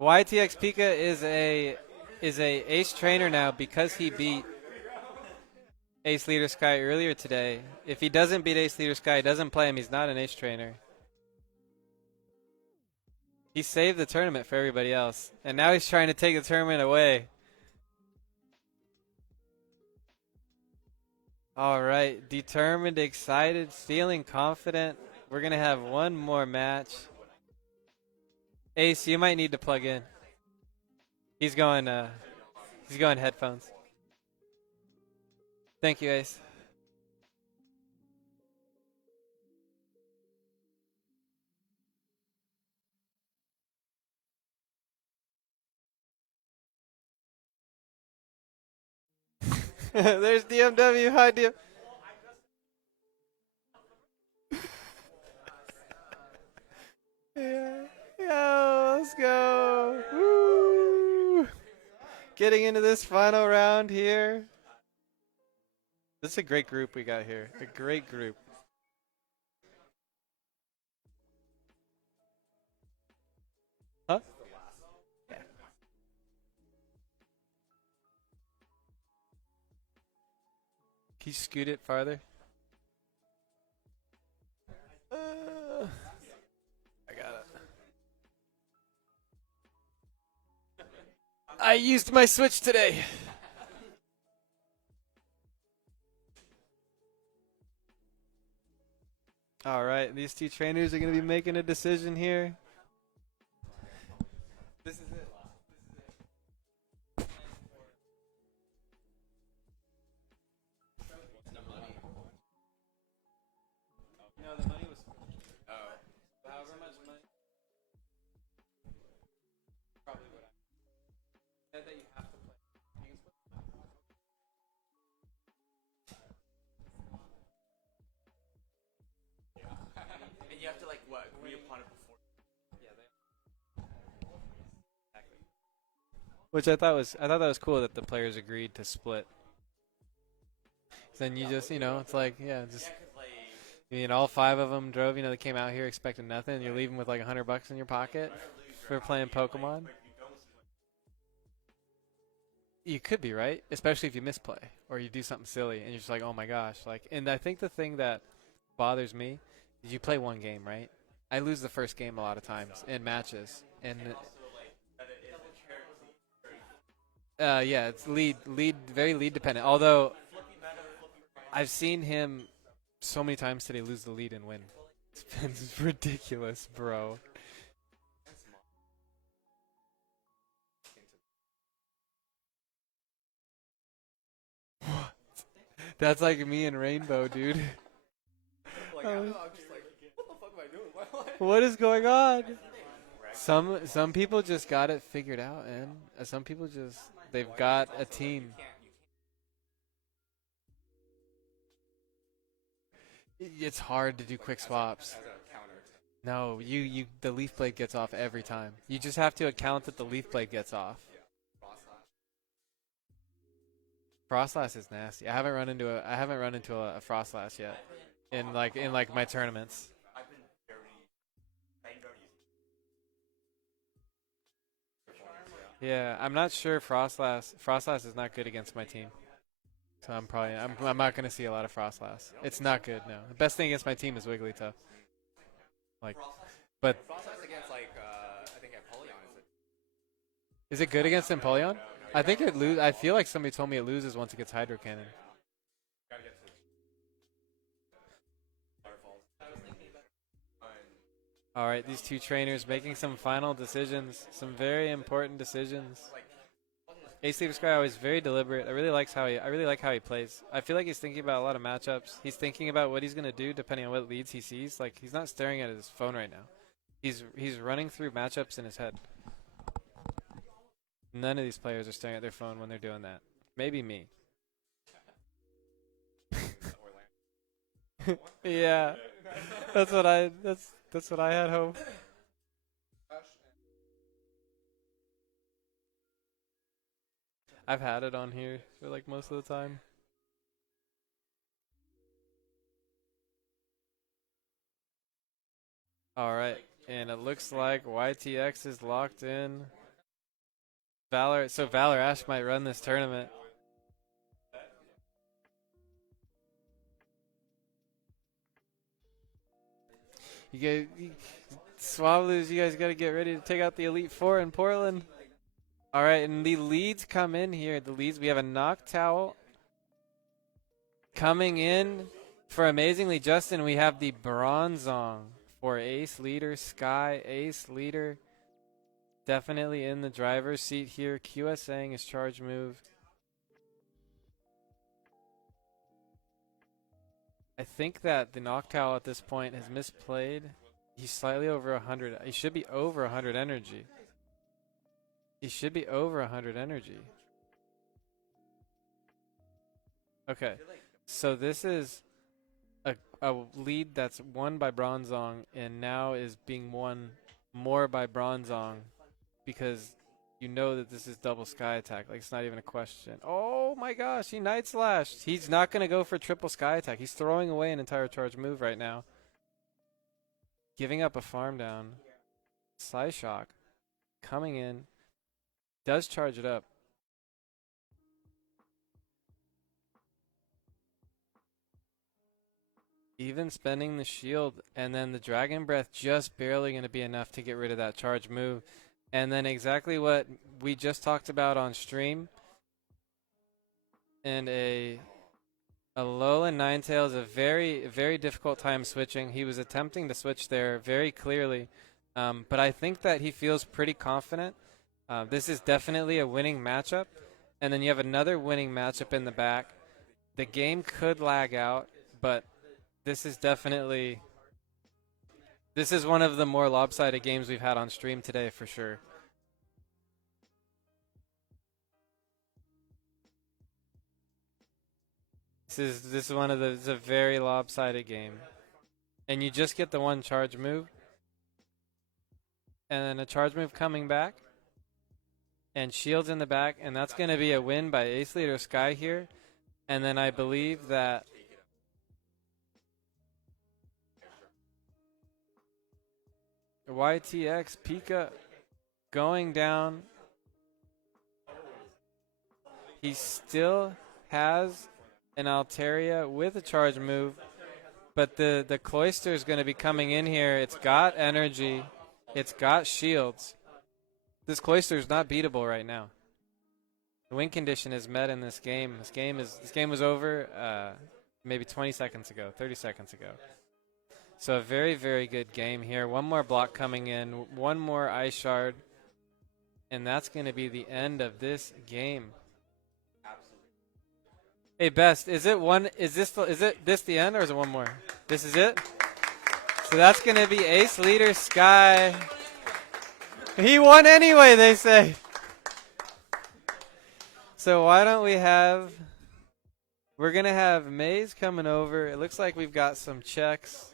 YTX Pika is a ace trainer now because he beat Ace Leader Sky earlier today. If he doesn't beat Ace Leader Sky, he doesn't play him. He's not an ace trainer. He saved the tournament for everybody else, and now he's trying to take the tournament away. All right, determined, excited, feeling confident. We're gonna have one more match. Ace, you might need to plug in. He's going headphones. Thank you, Ace. There's DMW. Hi, DM. Yeah. Yo, let's go. Woo. Getting into this final round here. This is a great group we got here. A great group. Huh? Yeah. Can you scoot it farther? I used my switch today. All right, these two trainers are going to be making a decision here. This is it. No, the money was. Oh. However much money. Probably what I said that you have to play. And you have to like what agree upon it before. Yeah, exactly. Which I thought that was cool that the players agreed to split. Then you just, it's like, yeah, just. All 5 of them drove. They came out here expecting nothing. And you're leaving with like $100 in your pocket for playing Pokemon. You could be right, especially if you misplay or you do something silly and you're just like, oh my gosh. And I think the thing that bothers me is you play one game, right? I lose the first game a lot of times in matches, and yeah, it's very lead dependent. Although I've seen him so many times today lose the lead and win. It's been ridiculous, bro. What? That's like me and Rainbow, dude. Like, I'm just like, what the fuck am I doing? What is going on? Some people just got it figured out, and some people they've got a team. It's hard to do quick swaps. No, the leaf blade gets off every time. You just have to account that the leaf blade gets off. Frostlass is nasty. I haven't run into a Frostlass yet in my tournaments. Yeah, I'm not sure Frostlass is not good against my team. So I'm not going to see a lot of Frostlass. It's not good, no. The best thing against my team is Wigglytuff. But Frostlass against I think Empoleon is it good against Empoleon? I think I feel like somebody told me it loses once it gets Hydro Cannon. All right, these two trainers making some final decisions, some very important decisions. Ace Leader Sky always very deliberate. I really like how he plays. I feel like he's thinking about a lot of matchups. He's thinking about what he's gonna do depending on what leads he sees. Like, he's not staring at his phone right now. He's running through matchups in his head. None of these players are staring at their phone when they're doing that. Maybe me. Yeah, that's what I had hoped. I've had it on here for like most of the time. All right, and it looks like YTX is locked in. Valor Ash might run this tournament. Swabloos, you guys got to get ready to take out the Elite Four in Portland. All right, and the leads come in here. We have a Noctowl coming in for Amazingly Justin. We have the Bronzong for Ace Leader Sky. Ace Leader definitely in the driver's seat here. QSing his charge move. I think that the Noctowl at this point has misplayed. He's slightly over 100. He should be over 100 energy. Okay, so this is a lead that's won by Bronzong and now is being won more by Bronzong because you know that this is double sky attack. Like, it's not even a question. Oh my gosh, he Night Slashed. He's not going to go for triple sky attack. He's throwing away an entire charge move right now. Giving up a farm down. Psyshock coming in. Does charge it up. Even spending the shield, and then the Dragon Breath just barely going to be enough to get rid of that charge move. And then exactly what we just talked about on stream. And a Alolan Ninetales is a very, very difficult time switching. He was attempting to switch there very clearly. But I think that he feels pretty confident. This is definitely a winning matchup. And then you have another winning matchup in the back. The game could lag out, but this is definitely... This is one of the more lopsided games we've had on stream today for sure. This is one of the, it's a very lopsided game. And you just get the one charge move. And then a charge move coming back. And shields in the back. And that's going to be a win by Ace Leader Sky here. And then I believe that YTX Pika going down. He still has an Altaria with a charge move, but the Cloyster is going to be coming in here. It's got energy. It's got shields. This Cloyster is not beatable right now. The win condition is met in this game. This game was over maybe 20 seconds ago, 30 seconds ago. So a very, very good game here. One more block coming in, one more Ice Shard, and that's going to be the end of this game. Hey, Best, is this the end, or is it one more? This is it? So that's going to be Ace Leader Sky. He won anyway, they say. So why don't we have... We're going to have Maze coming over. It looks like we've got some checks.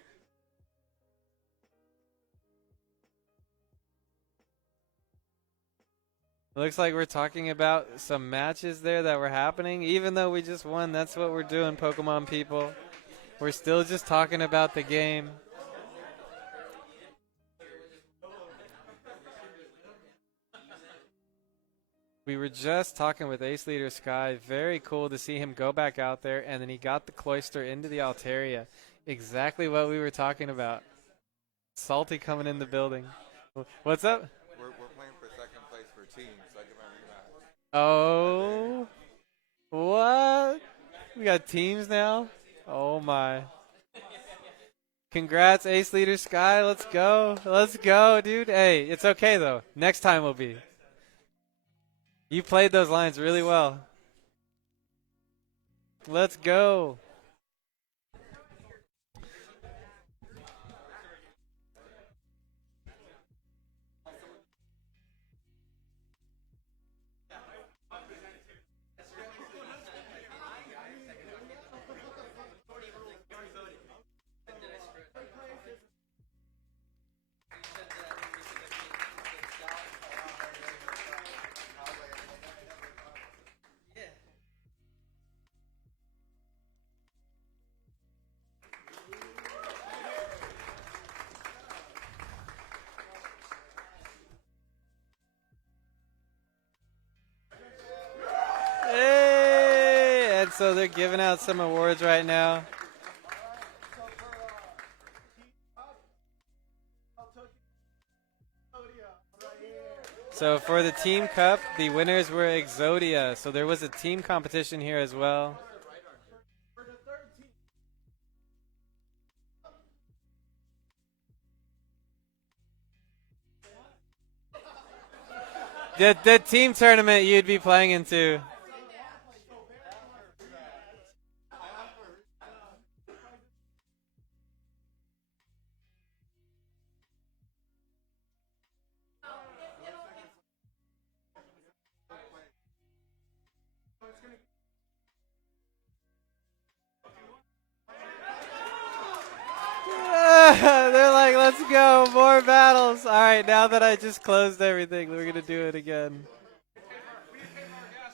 It looks like we're talking about some matches there that were happening. Even though we just won, that's what we're doing, Pokemon people. We're still just talking about the game. We were just talking with Ace Leader Sky. Very cool to see him go back out there, and then he got the Cloyster into the Altaria. Exactly what we were talking about. Salty coming in the building. What's up? We're playing for second place for teams, so I get my rematch. Oh, what? We got teams now? Oh my. Congrats, Ace Leader Sky. Let's go. Let's go, dude. Hey, it's okay though. Next time will be. You played those lines really well. Let's go. Hey! And so they're giving out some awards right now. So for the Team Cup, the winners were Exodia. So there was a team competition here as well. The team tournament you'd be playing into. They're like, let's go, more battles. All right, now that I just closed everything, we're going to do it again.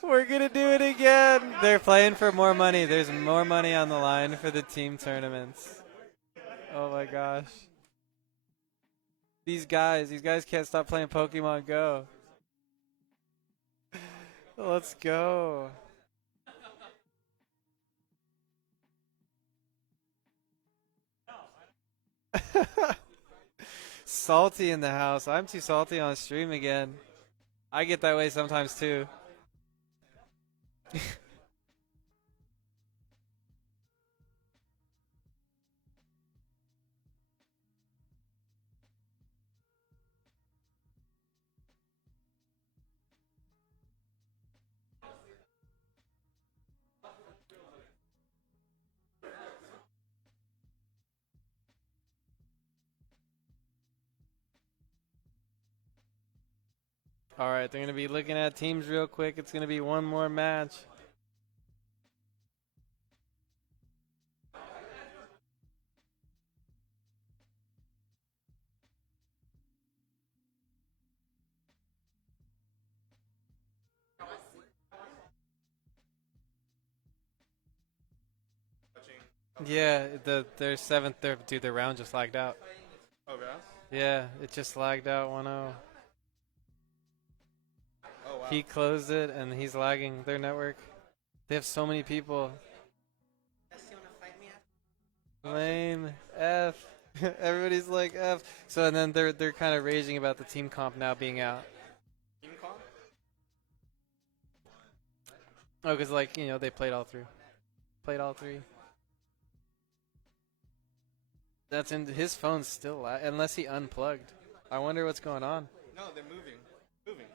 We're going to do it again. They're playing for more money. There's more money on the line for the team tournaments. Oh my gosh. These guys can't stop playing Pokemon Go. Let's go. Salty in the house. I'm too salty on stream again. I get that way sometimes too. All right, they're going to be looking at teams real quick. It's going to be one more match. Yeah, their seventh, their round just lagged out. Oh, yeah? Yeah, it just lagged out 1-0. Oh, wow. He closed it and he's lagging their network. They have so many people. Lame. F. Everybody's like F. So and then they're kind of raging about the team comp now being out. Team comp? Oh, because like, you know, they played all through. Played all three. That's in his phone's still unless he unplugged. I wonder what's going on. No, they're moving. Moving.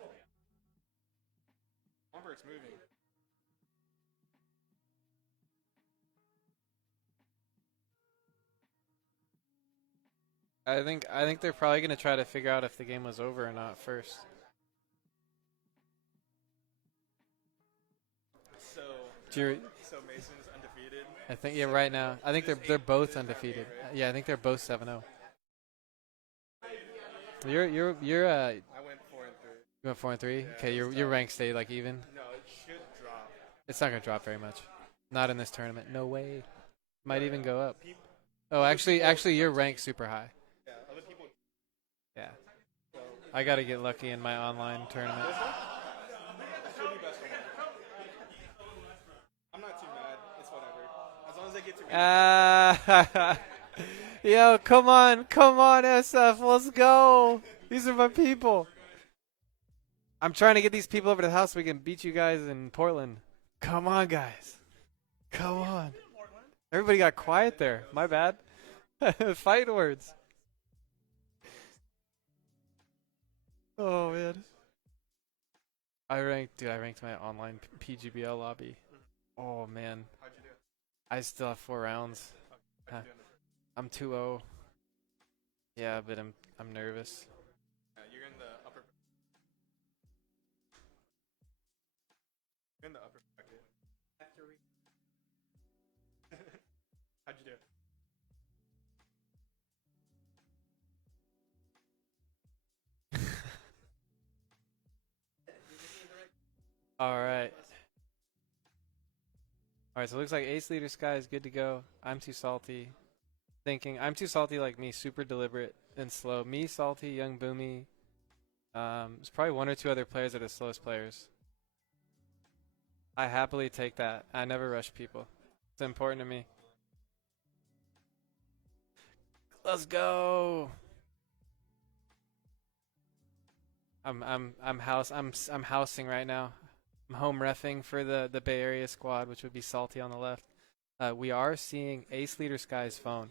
Umbert's moving. I think they're probably gonna try to figure out if the game was over or not first. So, Do you, so Mason's undefeated. I think yeah, right now. I think they're both undefeated. Yeah, I think they're both 7-0. You're I went 4-3. you went 4-3. Yeah, Okay, your rank stayed like even. No, it should drop. It's not gonna drop very much. Not in this tournament. No way. Might even go up. Oh, actually, your rank's super high. Yeah, other people. Yeah. I gotta get lucky in my online tournament. Should be best one. I'm not too mad. It's whatever. As long as I get to. Yo, come on, SF, let's go. These are my people. I'm trying to get these people over to the house so we can beat you guys in Portland. Come on, guys. Come on. Everybody got quiet there. My bad. Fight words. Oh, man. I ranked my online PGBL lobby. Oh, man. How'd you do? I still have 4 rounds. How'd you do? I'm 2-0. Yeah, but I'm nervous. You're in the upper. You're in the upper bracket. How'd you do? All right. All right, so it looks like Ace Leader Sky is good to go. I'm too salty. I'm too salty like me, super deliberate and slow. Me, salty, young Boomy. There's probably 1 or 2 other players that are the slowest players. I happily take that. I never rush people. It's important to me. Let's go. I'm housing right now. I'm home reffing for the Bay Area squad, which would be Salty on the left. We are seeing Ace Leader Sky's phone.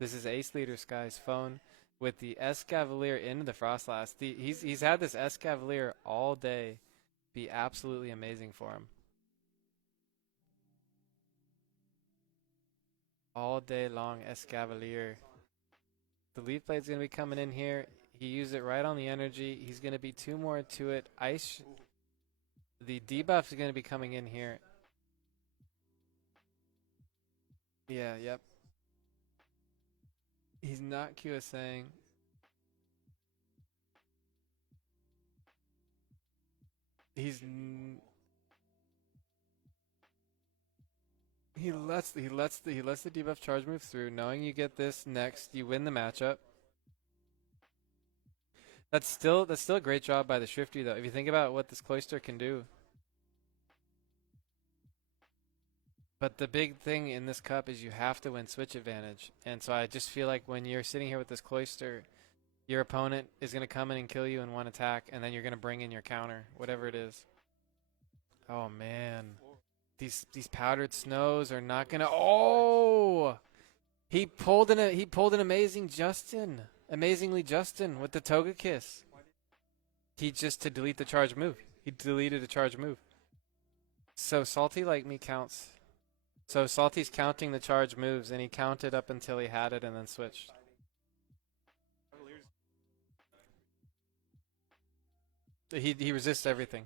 This is Ace Leader Sky's phone with the S Cavalier into the Frostlass. He's had this S Cavalier all day. Be absolutely amazing for him. All day long S Cavalier. The Leaf Blade's going to be coming in here. He used it right on the energy. He's going to be 2 more to it. The debuff is going to be coming in here. Yeah, yep. He's not QSing. He lets the debuff charge move through, knowing you get this next, you win the matchup. That's still a great job by the Shifty though. If you think about what this Cloister can do. But the big thing in this cup is you have to win switch advantage. And so I just feel like when you're sitting here with this Cloister, Your opponent is going to come in and kill you in one attack, and then you're going to bring in your counter, whatever it is. Oh man, these powdered snows are not going to. Oh, he pulled an amazingly Justin with the Toga Kiss. He just to delete the charge move. He deleted a charge move. So Salty like me counts. So Salty's counting the charge moves, and he counted up until he had it and then switched. He resists everything.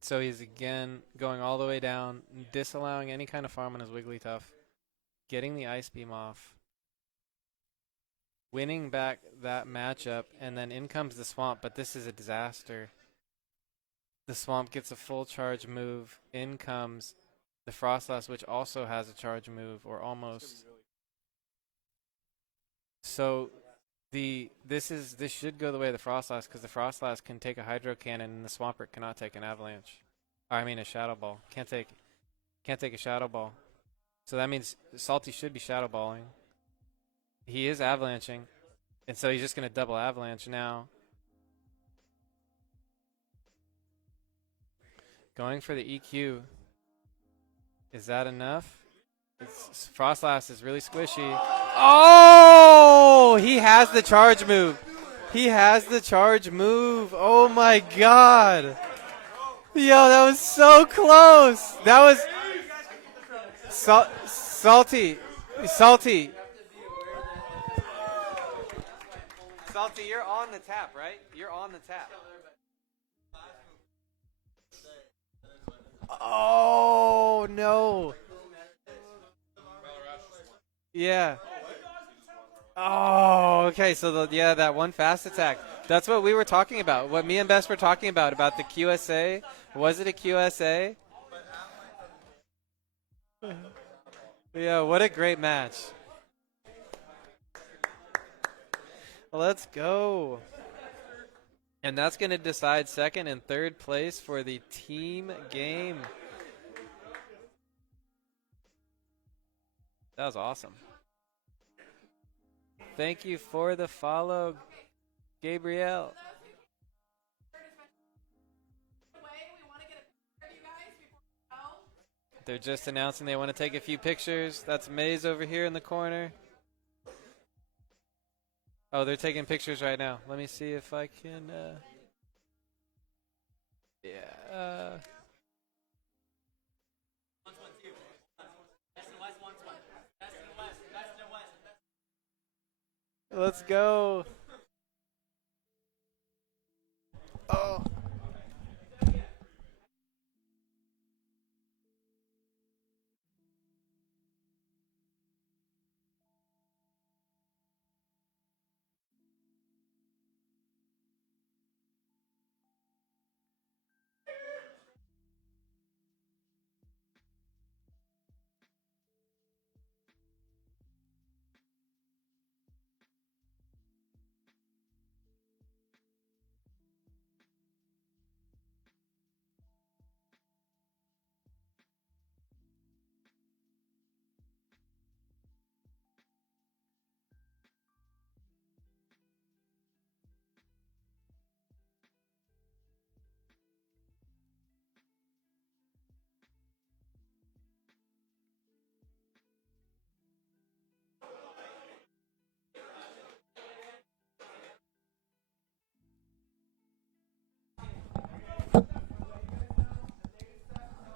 So he's again going all the way down, disallowing any kind of farm on his Wigglytuff, getting the Ice Beam off, winning back that matchup, and then in comes the Swamp, but this is a disaster. The Swamp gets a full charge move. In comes the Frostlass, which also has a charge move, or almost. So this should go the way of the Frostlass, because the Frostlass can take a Hydro Cannon and the Swampert cannot take an Avalanche. I mean a Shadow Ball. Can't take a Shadow Ball. So that means Salty should be Shadow Balling. He is Avalanching, and so he's just going to double Avalanche now. Going for the EQ. Is that enough? Frostlass is really squishy. Oh! He has the charge move. He has the charge move. Oh my god. Yo, that was so close. That was Salty. Salty, you're on the tap, right? You're on the tap. Oh, no. Yeah. Oh, okay. So, that one fast attack. That's what we were talking about. What me and Bess were talking about the QSA. Was it a QSA? Yeah, what a great match. Let's go. And that's going to decide second and third place for the team game. That was awesome. Thank you for the follow, Gabrielle. They're just announcing they want to take a few pictures. That's Maze over here in the corner. Oh, they're taking pictures right now. Let me see if I can. Let's go. Oh.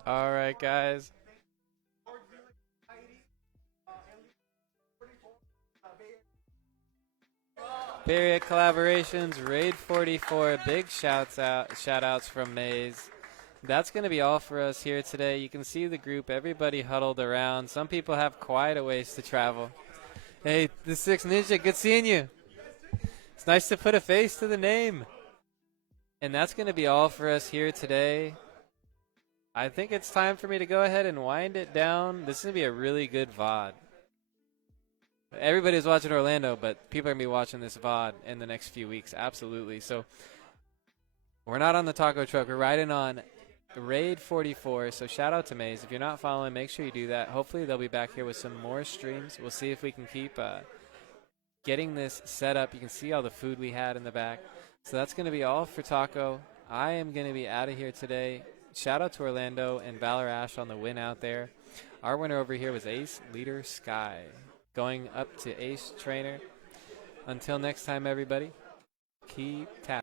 All right, guys. Barrier Collaborations, RAID44, big shout outs from Maze. That's going to be all for us here today. You can see the group, everybody huddled around. Some people have quite a ways to travel. Hey, the Six Ninja, good seeing you. It's nice to put a face to the name. And that's going to be all for us here today. I think it's time for me to go ahead and wind it down. This is going to be a really good VOD. Everybody's watching Orlando, but people are going to be watching this VOD in the next few weeks. Absolutely. So we're not on the taco truck. We're riding on RAID44. So shout out to Maze. If you're not following, make sure you do that. Hopefully they'll be back here with some more streams. We'll see if we can keep getting this set up. You can see all the food we had in the back. So that's going to be all for Taco. I am going to be out of here today. Shout out to Orlando and Valor Ash on the win out there. Our winner over here was Ace Leader Sky, going up to Ace Trainer. Until next time, everybody, keep tapping.